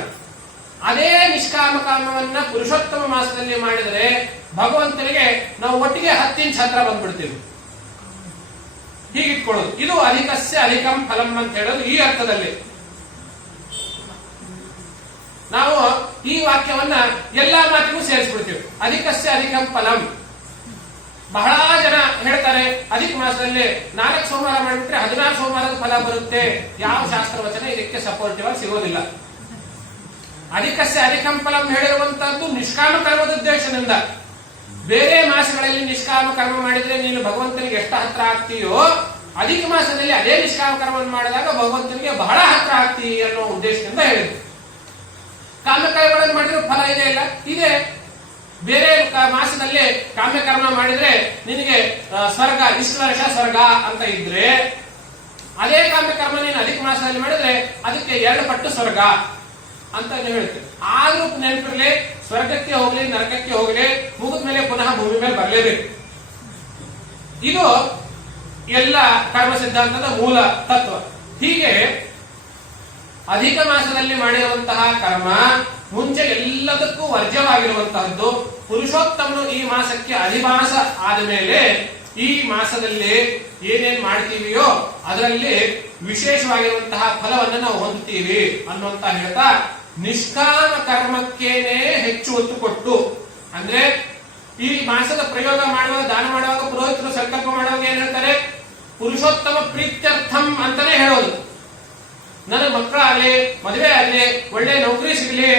ಅದೇ ನಿಷ್ಕಾಮ ಕರ್ಮವನ್ನ ಪುರುಷೋತ್ತಮ ಮಾಸದಲ್ಲಿ ಮಾಡಿದರೆ ಭಗವಂತನಿಗೆ ನಾವು ಒಟ್ಟಿಗೆ 10 ಇಂಚ್ ಹತ್ರ ಬಂದ್ಬಿಡ್ತೀವಿ. ಹೀಗಿಟ್ಕೊಳ್ಳೋದು. ಇದು ಅಧಿಕಸ್ಯ ಅಧಿಕಂ ಫಲಂ ಅಂತ ಹೇಳೋದು ಈ ಅರ್ಥದಲ್ಲಿ. ನಾವು ಈ ವಾಕ್ಯವನ್ನ ಎಲ್ಲಾ ಮಾತಿಗೂ ಸೇರಿಸ್ಬಿಡ್ತೀವಿ. ಅಧಿಕಸ್ಯ ಅಧಿಕಂ ಫಲಂ. ಬಹಳ ಜನ ಹೇಳ್ತಾರೆ ಅಧಿಕ ಮಾಸದಲ್ಲಿ 4 ಸೋಮವಾರ ಮಾಡಿಬಿಟ್ರೆ 14 ಸೋಮವಾರದ ಫಲ ಬರುತ್ತೆ. ಯಾವ ಶಾಸ್ತ್ರ ವಚನ ಇದಕ್ಕೆ ಸಪೋರ್ಟಿವ್ ಆಗಿ ಸಿಗೋದಿಲ್ಲ. ಅಧಿಕಸ್ಯ ಅಧಿಕಂ ಫಲಂ ಹೇಳಿರುವಂತಹದ್ದು ನಿಷ್ಕಾಮ ಕರ್ಮದ ಉದ್ದೇಶದಿಂದ. ಬೇರೆ ಮಾಸಗಳಲ್ಲಿ ನಿಷ್ಕಾಮ ಕರ್ಮ ಮಾಡಿದ್ರೆ ನೀನು ಭಗವಂತನಿಗೆ ಎಷ್ಟು ಹತ್ರ ಆಗ್ತೀಯೋ ಅಧಿಕ ಮಾಸದಲ್ಲಿ ಅದೇ ನಿಷ್ಕಾಮ ಕರ್ಮವನ್ನು ಮಾಡಿದಾಗ ಭಗವಂತನಿಗೆ ಬಹಳ ಹತ್ರ ಆಗ್ತೀವಿ ಅನ್ನೋ ಉದ್ದೇಶದಿಂದ ಹೇಳಿದ್ರು. ಕಾಮ್ಯಕರ್ಮಗಳನ್ನು ಮಾಡಿದ್ರೆ ಫಲ ಇದೆ ಇಲ್ಲ ಇದೆ. ಬೇರೆ ಮಾಸದಲ್ಲಿ ಕಾಮ್ಯಕರ್ಮ ಮಾಡಿದ್ರೆ ನಿನಗೆ ಸ್ವರ್ಗ ಇಷ್ಟು ವರ್ಷ ಸ್ವರ್ಗ ಅಂತ ಇದ್ರೆ ಅದೇ ಕಾಮ್ಯಕರ್ಮ ನೀನು ಅಧಿಕ ಮಾಸದಲ್ಲಿ ಮಾಡಿದ್ರೆ ಅದಕ್ಕೆ 2 ಪಟ್ಟು ಸ್ವರ್ಗ ಅಂತ ಹೇಳ್ತೇವೆ. ಆದ್ರೂ ನೆನಪಿರ್ಲಿ, ಸ್ವರ್ಗಕ್ಕೆ ಹೋಗ್ಲಿ ನರಕಕ್ಕೆ ಹೋಗ್ಲಿ ಮುಗಿದ ಮೇಲೆ ಪುನಃ ಭೂಮಿ ಮೇಲೆ ಬರಲೇಬೇಕು. ಇದು ಎಲ್ಲ ಕರ್ಮ ಸಿದ್ಧಾಂತದ ಮೂಲ ತತ್ವ. ಹೀಗೆ ಅಧಿಕ ಮಾಸದಲ್ಲಿ ಮಾಡಿರುವಂತಹ ಕರ್ಮ ಮುಂಚೆ ಎಲ್ಲದಕ್ಕೂ ವರ್ಜ್ಯವಾಗಿರುವಂತಹದ್ದು. ಪುರುಷೋತ್ತಮನು ಈ ಮಾಸಕ್ಕೆ ಅಧಿಮಾಸ ಆದ ಮೇಲೆ ಈ ಮಾಸದಲ್ಲಿ ಏನೇನ್ ಮಾಡ್ತೀವಿಯೋ ಅದರಲ್ಲಿ ವಿಶೇಷವಾಗಿರುವಂತಹ ಫಲವನ್ನು ನಾವು ಹೊಂದುತ್ತೀವಿ ಅನ್ನುವಂತ ಹೇಳ್ತಾ ನಿಷ್ಕಾಮ ಕರ್ಮಕ್ಕೇನೆ ಹೆಚ್ಚು ಒತ್ತು ಕೊಟ್ಟು, ಅಂದ್ರೆ ಈ ಮಾಸದ ಪ್ರಯೋಗ ಮಾಡುವಾಗ ದಾನ ಮಾಡುವಾಗ ಪುರೋಹಿತರು ಸಂಕಲ್ಪ ಮಾಡುವಾಗ ಏನ್ ಹೇಳ್ತಾರೆ, ಪುರುಷೋತ್ತಮ ಪ್ರೀತ್ಯರ್ಥಂ ಅಂತಾನೆ ಹೇಳೋದು. ನನಗೆ ಮಕ್ಕಳಾಗ್ಲಿ, ಮದುವೆ ಆಗ್ಲಿ, ಒಳ್ಳೆ ನೌಕರಿ ಸಿಗ್ಲಿ,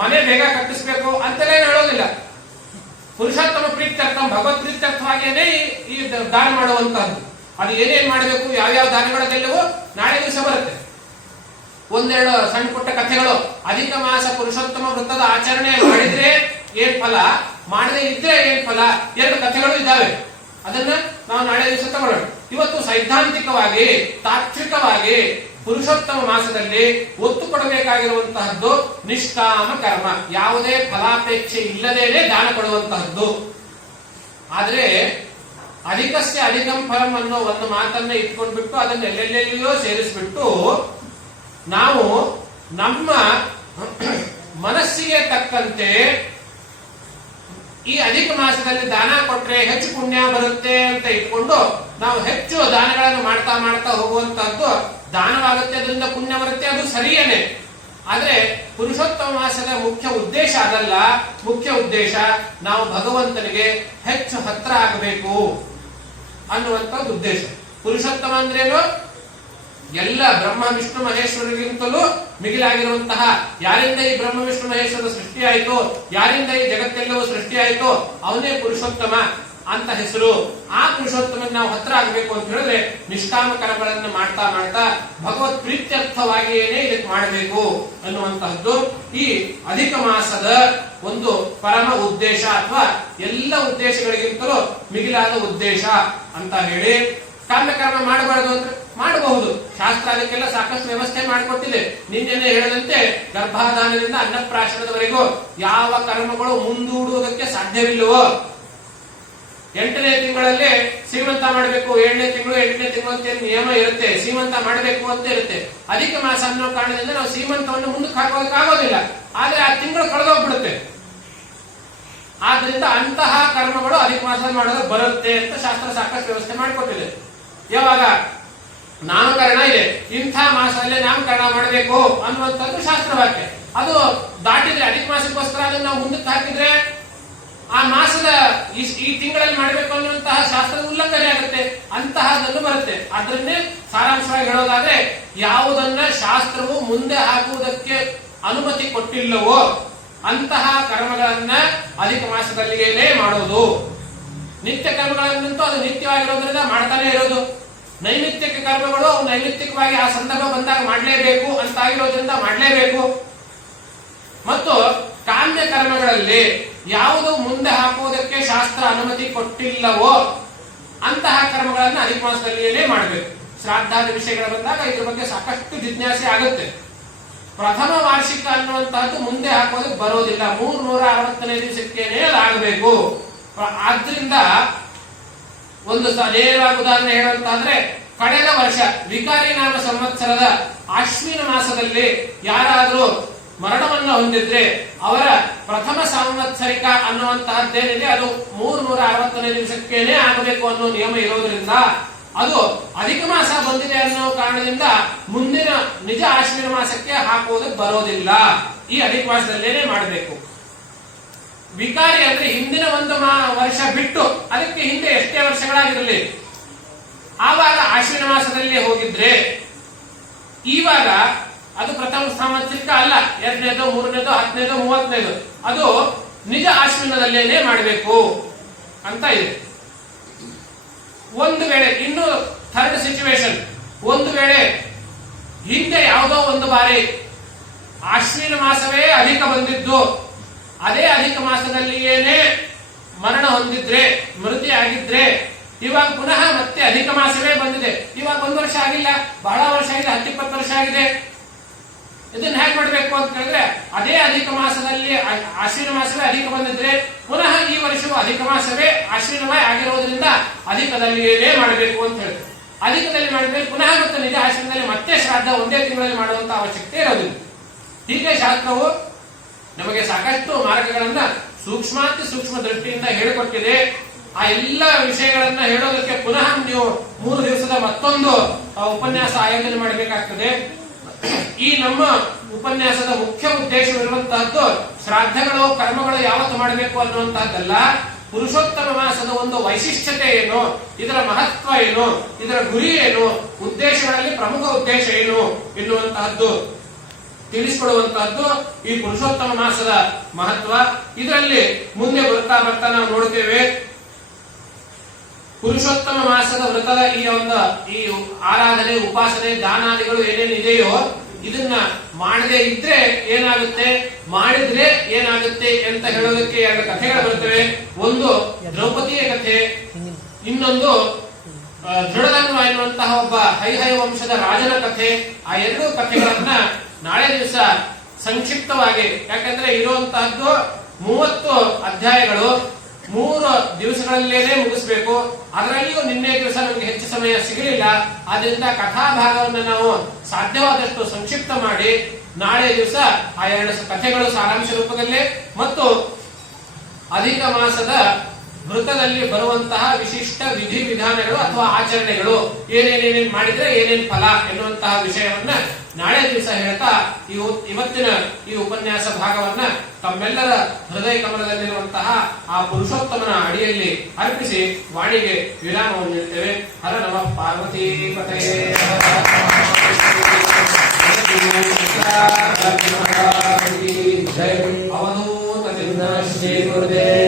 ಮನೆ ಬೇಗ ಕಟ್ಟಿಸ್ಬೇಕು ಅಂತೆಲ್ಲ ಹೇಳೋದಿಲ್ಲ. ಪುರುಷೋತ್ತಮ ಪ್ರೀತ್ಯರ್ಥಂ, ಭಗವತ್ ಪ್ರೀತ್ಯರ್ಥವಾಗಿಯೇ ಈ ದಾನ ಮಾಡುವಂತಹದ್ದು. ಅದು ಏನೇನ್ ಮಾಡಬೇಕು, ಯಾವ್ಯಾವ ದಾನಗಳೆಲ್ಲವೂ ನಾಳೆ ದಿವಸ ಬರುತ್ತೆ. ಒಂದೆರಡು ಸಣ್ಣ ಪುಟ್ಟ ಕಥೆಗಳು. ಅಧಿಕ ಮಾಸ ಪುರುಷೋತ್ತಮ ವೃತ್ತದ ಆಚರಣೆ ಮಾಡಿದ್ರೆ ಏನ್ ಫಲ, ಮಾಡದೇ ಇದ್ರೆ ಏನ್ ಫಲ, 2 ಕಥೆಗಳು ಇದ್ದಾವೆ. ಅದನ್ನ ನಾವು ನಾಳೆ ದಿವಸ ತಗೊಳ್ಳೋಣ. ಇವತ್ತು ಸೈದ್ಧಾಂತಿಕವಾಗಿ ತಾತ್ವಿಕವಾಗಿ ಪುರುಷೋತ್ತಮ ಮಾಸದಲ್ಲಿ ಒತ್ತು ಕೊಡಬೇಕಾಗಿರುವಂತಹದ್ದು ನಿಷ್ಕಾಮ ಕರ್ಮ, ಯಾವುದೇ ಫಲಾಪೇಕ್ಷೆ ಇಲ್ಲದೇನೆ ದಾನ ಕೊಡುವಂತಹದ್ದು. ಆದ್ರೆ ಅಧಿಕಸ್ಯ ಅಧಿಕಂ ಫಲಂ ಅನ್ನೋ ಒಂದು ಮಾತನ್ನ ಇಟ್ಕೊಂಡ್ಬಿಟ್ಟು ಅದನ್ನ ಎಲ್ಲೆಲ್ಲೆಲ್ಲಿಯೋ ಸೇರಿಸ್ಬಿಟ್ಟು ನಾವು ನಮ್ಮ ಮನಸ್ಸಿಗೆ ತಕ್ಕಂತೆ ಈ ಅಧಿಕ ಮಾಸದಲ್ಲಿ ದಾನ ಕೊಟ್ರೆ ಹೆಚ್ಚು ಪುಣ್ಯ ಬರುತ್ತೆ ಅಂತ ಇಟ್ಕೊಂಡು ನಾವು ಹೆಚ್ಚು ದಾನಗಳನ್ನು ಮಾಡ್ತಾ ಮಾಡ್ತಾ ಹೋಗುವಂತಹದ್ದು ದಾನವಾಗುತ್ತೆ, ಅದರಿಂದ ಪುಣ್ಯ ಬರುತ್ತೆ, ಅದು ಸರಿಯೇನೆ. ಆದ್ರೆ ಪುರುಷೋತ್ತಮ ಮಾಸದ ಮುಖ್ಯ ಉದ್ದೇಶ ಅದಲ್ಲ. ಮುಖ್ಯ ಉದ್ದೇಶ ನಾವು ಭಗವಂತನಿಗೆ ಹೆಚ್ಚು ಹತ್ರ ಆಗಬೇಕು ಅನ್ನುವಂಥದ್ದು ಉದ್ದೇಶ. ಪುರುಷೋತ್ತಮ ಅಂದ್ರೇನು, ಎಲ್ಲ ಬ್ರಹ್ಮ ವಿಷ್ಣು ಮಹೇಶ್ವರರಿಗಿಂತಲೂ ಮಿಗಿಲಾಗಿರುವಂತಹ, ಯಾರಿಂದ ಈ ಬ್ರಹ್ಮ ವಿಷ್ಣು ಮಹೇಶ್ವರ ಸೃಷ್ಟಿಯಾಯಿತು, ಯಾರಿಂದ ಈ ಜಗತ್ತೆಲ್ಲವೂ ಸೃಷ್ಟಿಯಾಯಿತು, ಅವನೇ ಪುರುಷೋತ್ತಮ ಅಂತ ಹೆಸರು. ಆ ಪುರುಷೋತ್ತಮ ನಾವು ಹತ್ರ ಆಗಬೇಕು ಅಂತ ಹೇಳಿದ್ರೆ ನಿಷ್ಕಾಮ ಕರ್ಮಗಳನ್ನು ಮಾಡ್ತಾ ಮಾಡ್ತಾ ಭಗವತ್ ಪ್ರೀತ್ಯರ್ಥವಾಗಿಯೇನೆ ಇದಕ್ಕೆ ಮಾಡಬೇಕು ಅನ್ನುವಂತಹದ್ದು ಈ ಅಧಿಕ ಮಾಸದ ಒಂದು ಪರಮ ಉದ್ದೇಶ, ಅಥವಾ ಎಲ್ಲ ಉದ್ದೇಶಗಳಿಗಿಂತಲೂ ಮಿಗಿಲಾದ ಉದ್ದೇಶ ಅಂತ ಹೇಳಿ. ಕಾಮ್ಯಕರ್ಮ ಮಾಡಬಾರದು ಅಂದ್ರೆ ಮಾಡಬಹುದು, ಶಾಸ್ತ್ರ ಅದಕ್ಕೆಲ್ಲ ಸಾಕಷ್ಟು ವ್ಯವಸ್ಥೆ ಮಾಡಿಕೊಟ್ಟಿದೆ. ನಿನ್ನೆನೆ ಹೇಳದಂತೆ ಗರ್ಭಾಧಾನದಿಂದ ಅನ್ನಪ್ರಾಶನದವರೆಗೂ ಯಾವ ಕರ್ಮಗಳು ಮುಂದೂಡುವುದಕ್ಕೆ ಸಾಧ್ಯವಿಲ್ಲವೋ, 8ನೇ ತಿಂಗಳಲ್ಲಿ ಸೀಮಂತ ಮಾಡಬೇಕು, 7ನೇ ತಿಂಗಳು 8ನೇ ತಿಂಗಳು ಅಂತ ನಿಯಮ ಇರುತ್ತೆ, ಸೀಮಂತ ಮಾಡಬೇಕು ಅಂತ ಇರುತ್ತೆ. ಅಧಿಕ ಮಾಸ ಅನ್ನೋ ಕಾರಣದಿಂದ ನಾವು ಸೀಮಂತವನ್ನು ಮುಂದಕ್ಕೆ ಹಾಕೋದಕ್ಕಾಗೋದಿಲ್ಲ, ಆದ್ರೆ ಆ ತಿಂಗಳು ಕಳೆದೋಗ್ಬಿಡುತ್ತೆ. ಆದ್ರಿಂದ ಅಂತಹ ಕರ್ಮಗಳು ಅಧಿಕ ಮಾಸದಲ್ಲಿ ಮಾಡೋದು ಬರುತ್ತೆ ಅಂತ ಶಾಸ್ತ್ರ ಸಾಕಷ್ಟು ವ್ಯವಸ್ಥೆ ಮಾಡಿಕೊಟ್ಟಿದೆ. ಯಾವಾಗ ನಾಮಕರಣ ಇದೆ, ಇಂಥ ಮಾಸದಲ್ಲಿ ನಾಮಕರಣ ಮಾಡಬೇಕು ಅನ್ನುವಂಥದ್ದು ಶಾಸ್ತ್ರವಾಕ್ಯ. ಅದು ದಾಟಿದ್ರೆ ಅಧಿಕ ಮಾಸಕ್ಕೋಸ್ಕರ ಅದನ್ನ ನಾವು ಮುಂದಕ್ಕೆ ಹಾಕಿದ್ರೆ ಆ ಮಾಸದ ಈ ತಿಂಗಳಲ್ಲಿ ಮಾಡಬೇಕು ಅನ್ನುವಂತಹ ಶಾಸ್ತ್ರದ ಉಲ್ಲಂಘನೆ ಆಗುತ್ತೆ, ಅಂತಹದನ್ನು ಬರುತ್ತೆ. ಅದನ್ನೇ ಸಾರಾಂಶವಾಗಿ ಹೇಳೋದಾದ್ರೆ, ಯಾವುದನ್ನ ಶಾಸ್ತ್ರವು ಮುಂದೆ ಹಾಕುವುದಕ್ಕೆ ಅನುಮತಿ ಕೊಟ್ಟಿಲ್ಲವೋ ಅಂತಹ ಕರ್ಮಗಳನ್ನ ಅಧಿಕ ಮಾಸದಲ್ಲಿಯೇ ಮಾಡೋದು. ನಿತ್ಯ ಕರ್ಮಗಳನ್ನಂತೂ ಅದು ನಿತ್ಯವಾಗಿರೋದ್ರಿಂದ ಮಾಡ್ತಾನೆ ಇರೋದು. ನೈಮಿತ್ತಿಕ ಕರ್ಮಗಳು ಅವು ನೈಮಿತ್ತಿಕವಾಗಿ ಆ ಸಂದರ್ಭ ಬಂದಾಗ ಮಾಡಲೇಬೇಕು ಅಂತ ಆಗಿರೋದ್ರಿಂದ ಮಾಡಲೇಬೇಕು. ಮತ್ತು ಕಾಮ್ಯ ಕರ್ಮಗಳಲ್ಲಿ ಯಾವುದು ಮುಂದೆ ಹಾಕುವುದಕ್ಕೆ ಶಾಸ್ತ್ರ ಅನುಮತಿ ಕೊಟ್ಟಿಲ್ಲವೋ ಅಂತಹ ಕರ್ಮಗಳನ್ನ ಅಧಿಕ ಮಾಸದಲ್ಲಿಯೇ ಮಾಡಬೇಕು. ಶ್ರಾದ್ದಾದಿ ವಿಷಯಗಳು ಬಂದಾಗ ಇದ್ರ ಬಗ್ಗೆ ಸಾಕಷ್ಟು ಜಿಜ್ಞಾಸೆ ಆಗುತ್ತೆ. ಪ್ರಥಮ ವಾರ್ಷಿಕ ಅನ್ನುವಂತಹದ್ದು ಮುಂದೆ ಹಾಕೋದಕ್ಕೆ ಬರೋದಿಲ್ಲ. 360ನೇ ದಿವಸಕ್ಕೇನೆ ಅದಾಗಬೇಕು. ಆದ್ರಿಂದ ಒಂದು ನೇರವಾಗಿ ಉದಾಹರಣೆ ಹೇಳುವಂತಾದ್ರೆ, ಕಳೆದ ವರ್ಷ ವಿಕಾರಿ ನಾಮ ಸಂವತ್ಸರದ ಅಶ್ವಿನ ಮಾಸದಲ್ಲಿ ಯಾರಾದ್ರೂ ಮರಣವನ್ನ ಹೊಂದಿದ್ರೆ ಅವರ ಪ್ರಥಮ ಸಂವತ್ಸರಿಕ ಅನ್ನುವಂತಹದ್ದೇನಿದೆ ಅದು 360ನೇ ದಿವಸಕ್ಕೇನೆ ಆಗಬೇಕು ಅನ್ನೋ ನಿಯಮ ಇರೋದ್ರಿಂದ, ಅದು ಅಧಿಕ ಮಾಸ ಬಂದಿದೆ ಅನ್ನೋ ಕಾರಣದಿಂದ ಮುಂದಿನ ನಿಜ ಅಶ್ವಿನ ಮಾಸಕ್ಕೆ ಹಾಕುವುದಕ್ಕೆ ಬರೋದಿಲ್ಲ. ಈ ಅಧಿಕ ಮಾಸದಲ್ಲೇನೆ ಮಾಡಬೇಕು. ವಿಕಾರಿ ಅಂದ್ರೆ ಹಿಂದಿನ ಒಂದು ವರ್ಷ ಬಿಟ್ಟು ಅದಕ್ಕೆ ಹಿಂದೆ ಎಷ್ಟೇ ವರ್ಷಗಳಾಗಿರಲಿ ಆವಾಗ ಅಶ್ವಿನ ಮಾಸದಲ್ಲಿ ಹೋಗಿದ್ರೆ, ಇವಾಗ ಅದು ಪ್ರಥಮ ಸಂವತ್ಸರಿಕ ಅಲ್ಲ, 2ನೇದು 3ನೇದು 10ನೇದು 30ನೇದು ಅದು ನಿಜ ಅಶ್ವಿನದಲ್ಲೇನೆ ಮಾಡಬೇಕು ಅಂತ ಇದೆ. ಒಂದು ವೇಳೆ ಇನ್ನು ಥರ್ಡ್ ಸಿಚುವೇಶನ್, ಒಂದು ವೇಳೆ ಹಿಂದೆ ಯಾವುದೋ ಒಂದು ಬಾರಿ ಅಶ್ವಿನ ಮಾಸವೇ ಅಧಿಕ ಬಂದಿದ್ದು, ಅದೇ ಅಧಿಕ ಮಾಸದಲ್ಲಿಯೇನೆ ಮರಣ ಹೊಂದಿದ್ರೆ, ಮೃತಿ ಆಗಿದ್ರೆ, ಇವಾಗ ಪುನಃ ಮತ್ತೆ ಅಧಿಕ ಮಾಸವೇ ಬಂದಿದೆ, ಇವಾಗ 1 ವರ್ಷ ಆಗಿಲ್ಲ, ಬಹಳ ವರ್ಷ ಆಗಿದೆ, 10-20 ವರ್ಷ ಆಗಿದೆ, ಇದನ್ನ ಹೇಗೆ ಮಾಡಬೇಕು ಅಂತ ಹೇಳಿದ್ರೆ, ಅದೇ ಅಧಿಕ ಮಾಸದಲ್ಲಿ ಅಶ್ವಿನ ಮಾಸವೇ ಅಧಿಕ ಬಂದಿದ್ರೆ ಪುನಃ ಈ ವರ್ಷವೂ ಅಧಿಕ ಮಾಸವೇ ಅಶ್ವಿನವೇ ಆಗಿರೋದ್ರಿಂದ ಅಧಿಕದಲ್ಲಿಯೇ ಮಾಡಬೇಕು ಅಂತ ಹೇಳ್ತಾರೆ. ಅಧಿಕದಲ್ಲಿ ಮಾಡಿದ್ರೆ ಪುನಃ ಮತ್ತೆ ನಿಜ ಅಶ್ವಿನದಲ್ಲಿ ಮತ್ತೆ ಶ್ರಾದ್ದ ಒಂದೇ ತಿಂಗಳಲ್ಲಿ ಮಾಡುವಂತ ಅವಶ್ಯಕತೆ ಇರೋದಿಲ್ಲ. ಹೀಗೆ ಶಾಸ್ತ್ರವು ನಮಗೆ ಸಾಕಷ್ಟು ಮಾರ್ಗಗಳನ್ನ ಸೂಕ್ಷ್ಮಾತಿ ಸೂಕ್ಷ್ಮ ದೃಷ್ಟಿಯಿಂದ ಹೇಳಿಕೊಟ್ಟಿದೆ. ಆ ಎಲ್ಲ ವಿಷಯಗಳನ್ನ ಹೇಳೋದಕ್ಕೆ ಪುನಃ ನೀವು 3 ದಿವಸದ ಮತ್ತೊಂದು ಉಪನ್ಯಾಸ ಆಯೋಜನೆ ಮಾಡಬೇಕಾಗ್ತದೆ. ಈ ನಮ್ಮ ಉಪನ್ಯಾಸದ ಮುಖ್ಯ ಉದ್ದೇಶವಿರುವಂತಹದ್ದು ಶ್ರಾದ್ದಗಳು ಕರ್ಮಗಳು ಯಾವತ್ತು ಮಾಡಬೇಕು ಅನ್ನುವಂತಹದ್ದಲ್ಲ, ಪುರುಷೋತ್ತಮ ಮಾಸದ ಒಂದು ವೈಶಿಷ್ಟ್ಯತೆ ಏನು, ಇದರ ಮಹತ್ವ ಏನು, ಇದರ ಗುರಿ ಏನು, ಉದ್ದೇಶಗಳಲ್ಲಿ ಪ್ರಮುಖ ಉದ್ದೇಶ ಏನು ಎನ್ನುವಂತಹದ್ದು ತಿಳಿಸಿಕೊಡುವಂತಹದ್ದು ಈ ಪುರುಷೋತ್ತಮ ಮಾಸದ ಮಹತ್ವ. ಇದರಲ್ಲಿ ಮುಂದೆ ಬರ್ತಾ ಬರ್ತಾ ನಾವು ನೋಡ್ತೇವೆ, ಪುರುಷೋತ್ತಮ ಮಾಸದ ವ್ರತದ ಈ ಆರಾಧನೆ, ಉಪಾಸನೆ, ದಾನಾದಿಗಳು ಏನೇನಿದೆಯೋ ಇದನ್ನ ಮಾಡದೇ ಇದ್ರೆ ಏನಾಗುತ್ತೆ, ಮಾಡಿದ್ರೆ ಏನಾಗುತ್ತೆ ಅಂತ ಹೇಳೋದಕ್ಕೆ 2 ಕಥೆಗಳು ಬರ್ತವೆ. ಒಂದು ದ್ರೌಪದಿಯ ಕಥೆ, ಇನ್ನೊಂದು ದೃಢಧನ್ವ ಎನ್ನುವಂತಹ ಒಬ್ಬ ಹೈಹಯ ವಂಶದ ರಾಜನ ಕಥೆ. ಆ 2 ಕಥೆಗಳನ್ನ ನಾಳೆ ದಿವಸ ಸಂಕ್ಷಿಪ್ತವಾಗಿ, ಯಾಕಂದ್ರೆ ಇರುವಂತಹದ್ದು 30 ಅಧ್ಯಾಯಗಳು 3 ದಿವಸಗಳಲ್ಲೇನೆ ಮುಗಿಸ್ಬೇಕು. ಅದರಲ್ಲಿಯೂ ನಿನ್ನೆ ದಿವಸ ನಮಗೆ ಹೆಚ್ಚು ಸಮಯ ಸಿಗಲಿಲ್ಲ. ಆದ್ರಿಂದ ಕಥಾಭಾಗವನ್ನು ನಾವು ಸಾಧ್ಯವಾದಷ್ಟು ಸಂಕ್ಷಿಪ್ತ ಮಾಡಿ ನಾಳೆ ದಿವಸ ಆ 2 ಕಥೆಗಳು ಸಾರಾಂಶ ರೂಪದಲ್ಲೇ ಮತ್ತು ಅಧಿಕ ಮಾಸದ ವೃತ್ತದಲ್ಲಿ ಬರುವಂತಹ ವಿಶಿಷ್ಟ ವಿಧಿ ವಿಧಾನಗಳು ಅಥವಾ ಆಚರಣೆಗಳು, ಏನೇನೇನೇನ್ ಮಾಡಿದ್ರೆ ಏನೇನ್ ಫಲ ಎನ್ನುವಂತಹ ವಿಷಯವನ್ನ ನಾಳೆ ದಿವಸ ಹೇಳ್ತಾ ಇವತ್ತಿನ ಈ ಉಪನ್ಯಾಸ ಭಾಗವನ್ನ ತಮ್ಮೆಲ್ಲರ ಹೃದಯ ಕಮಲದಲ್ಲಿರುವಂತಹ ಆ ಪುರುಷೋತ್ತಮನ ಅಡಿಯಲ್ಲಿ ಅರ್ಪಿಸಿ ವಾಣಿಗೆ ವಿರಾಮವನ್ನು ನೀಡ್ತೇವೆ. ಹರ ನಮಃ ಪಾರ್ವತೀ ಪತಯೇ. ಅವಧೂತ ಶ್ರೀ ಗುರುದೇವ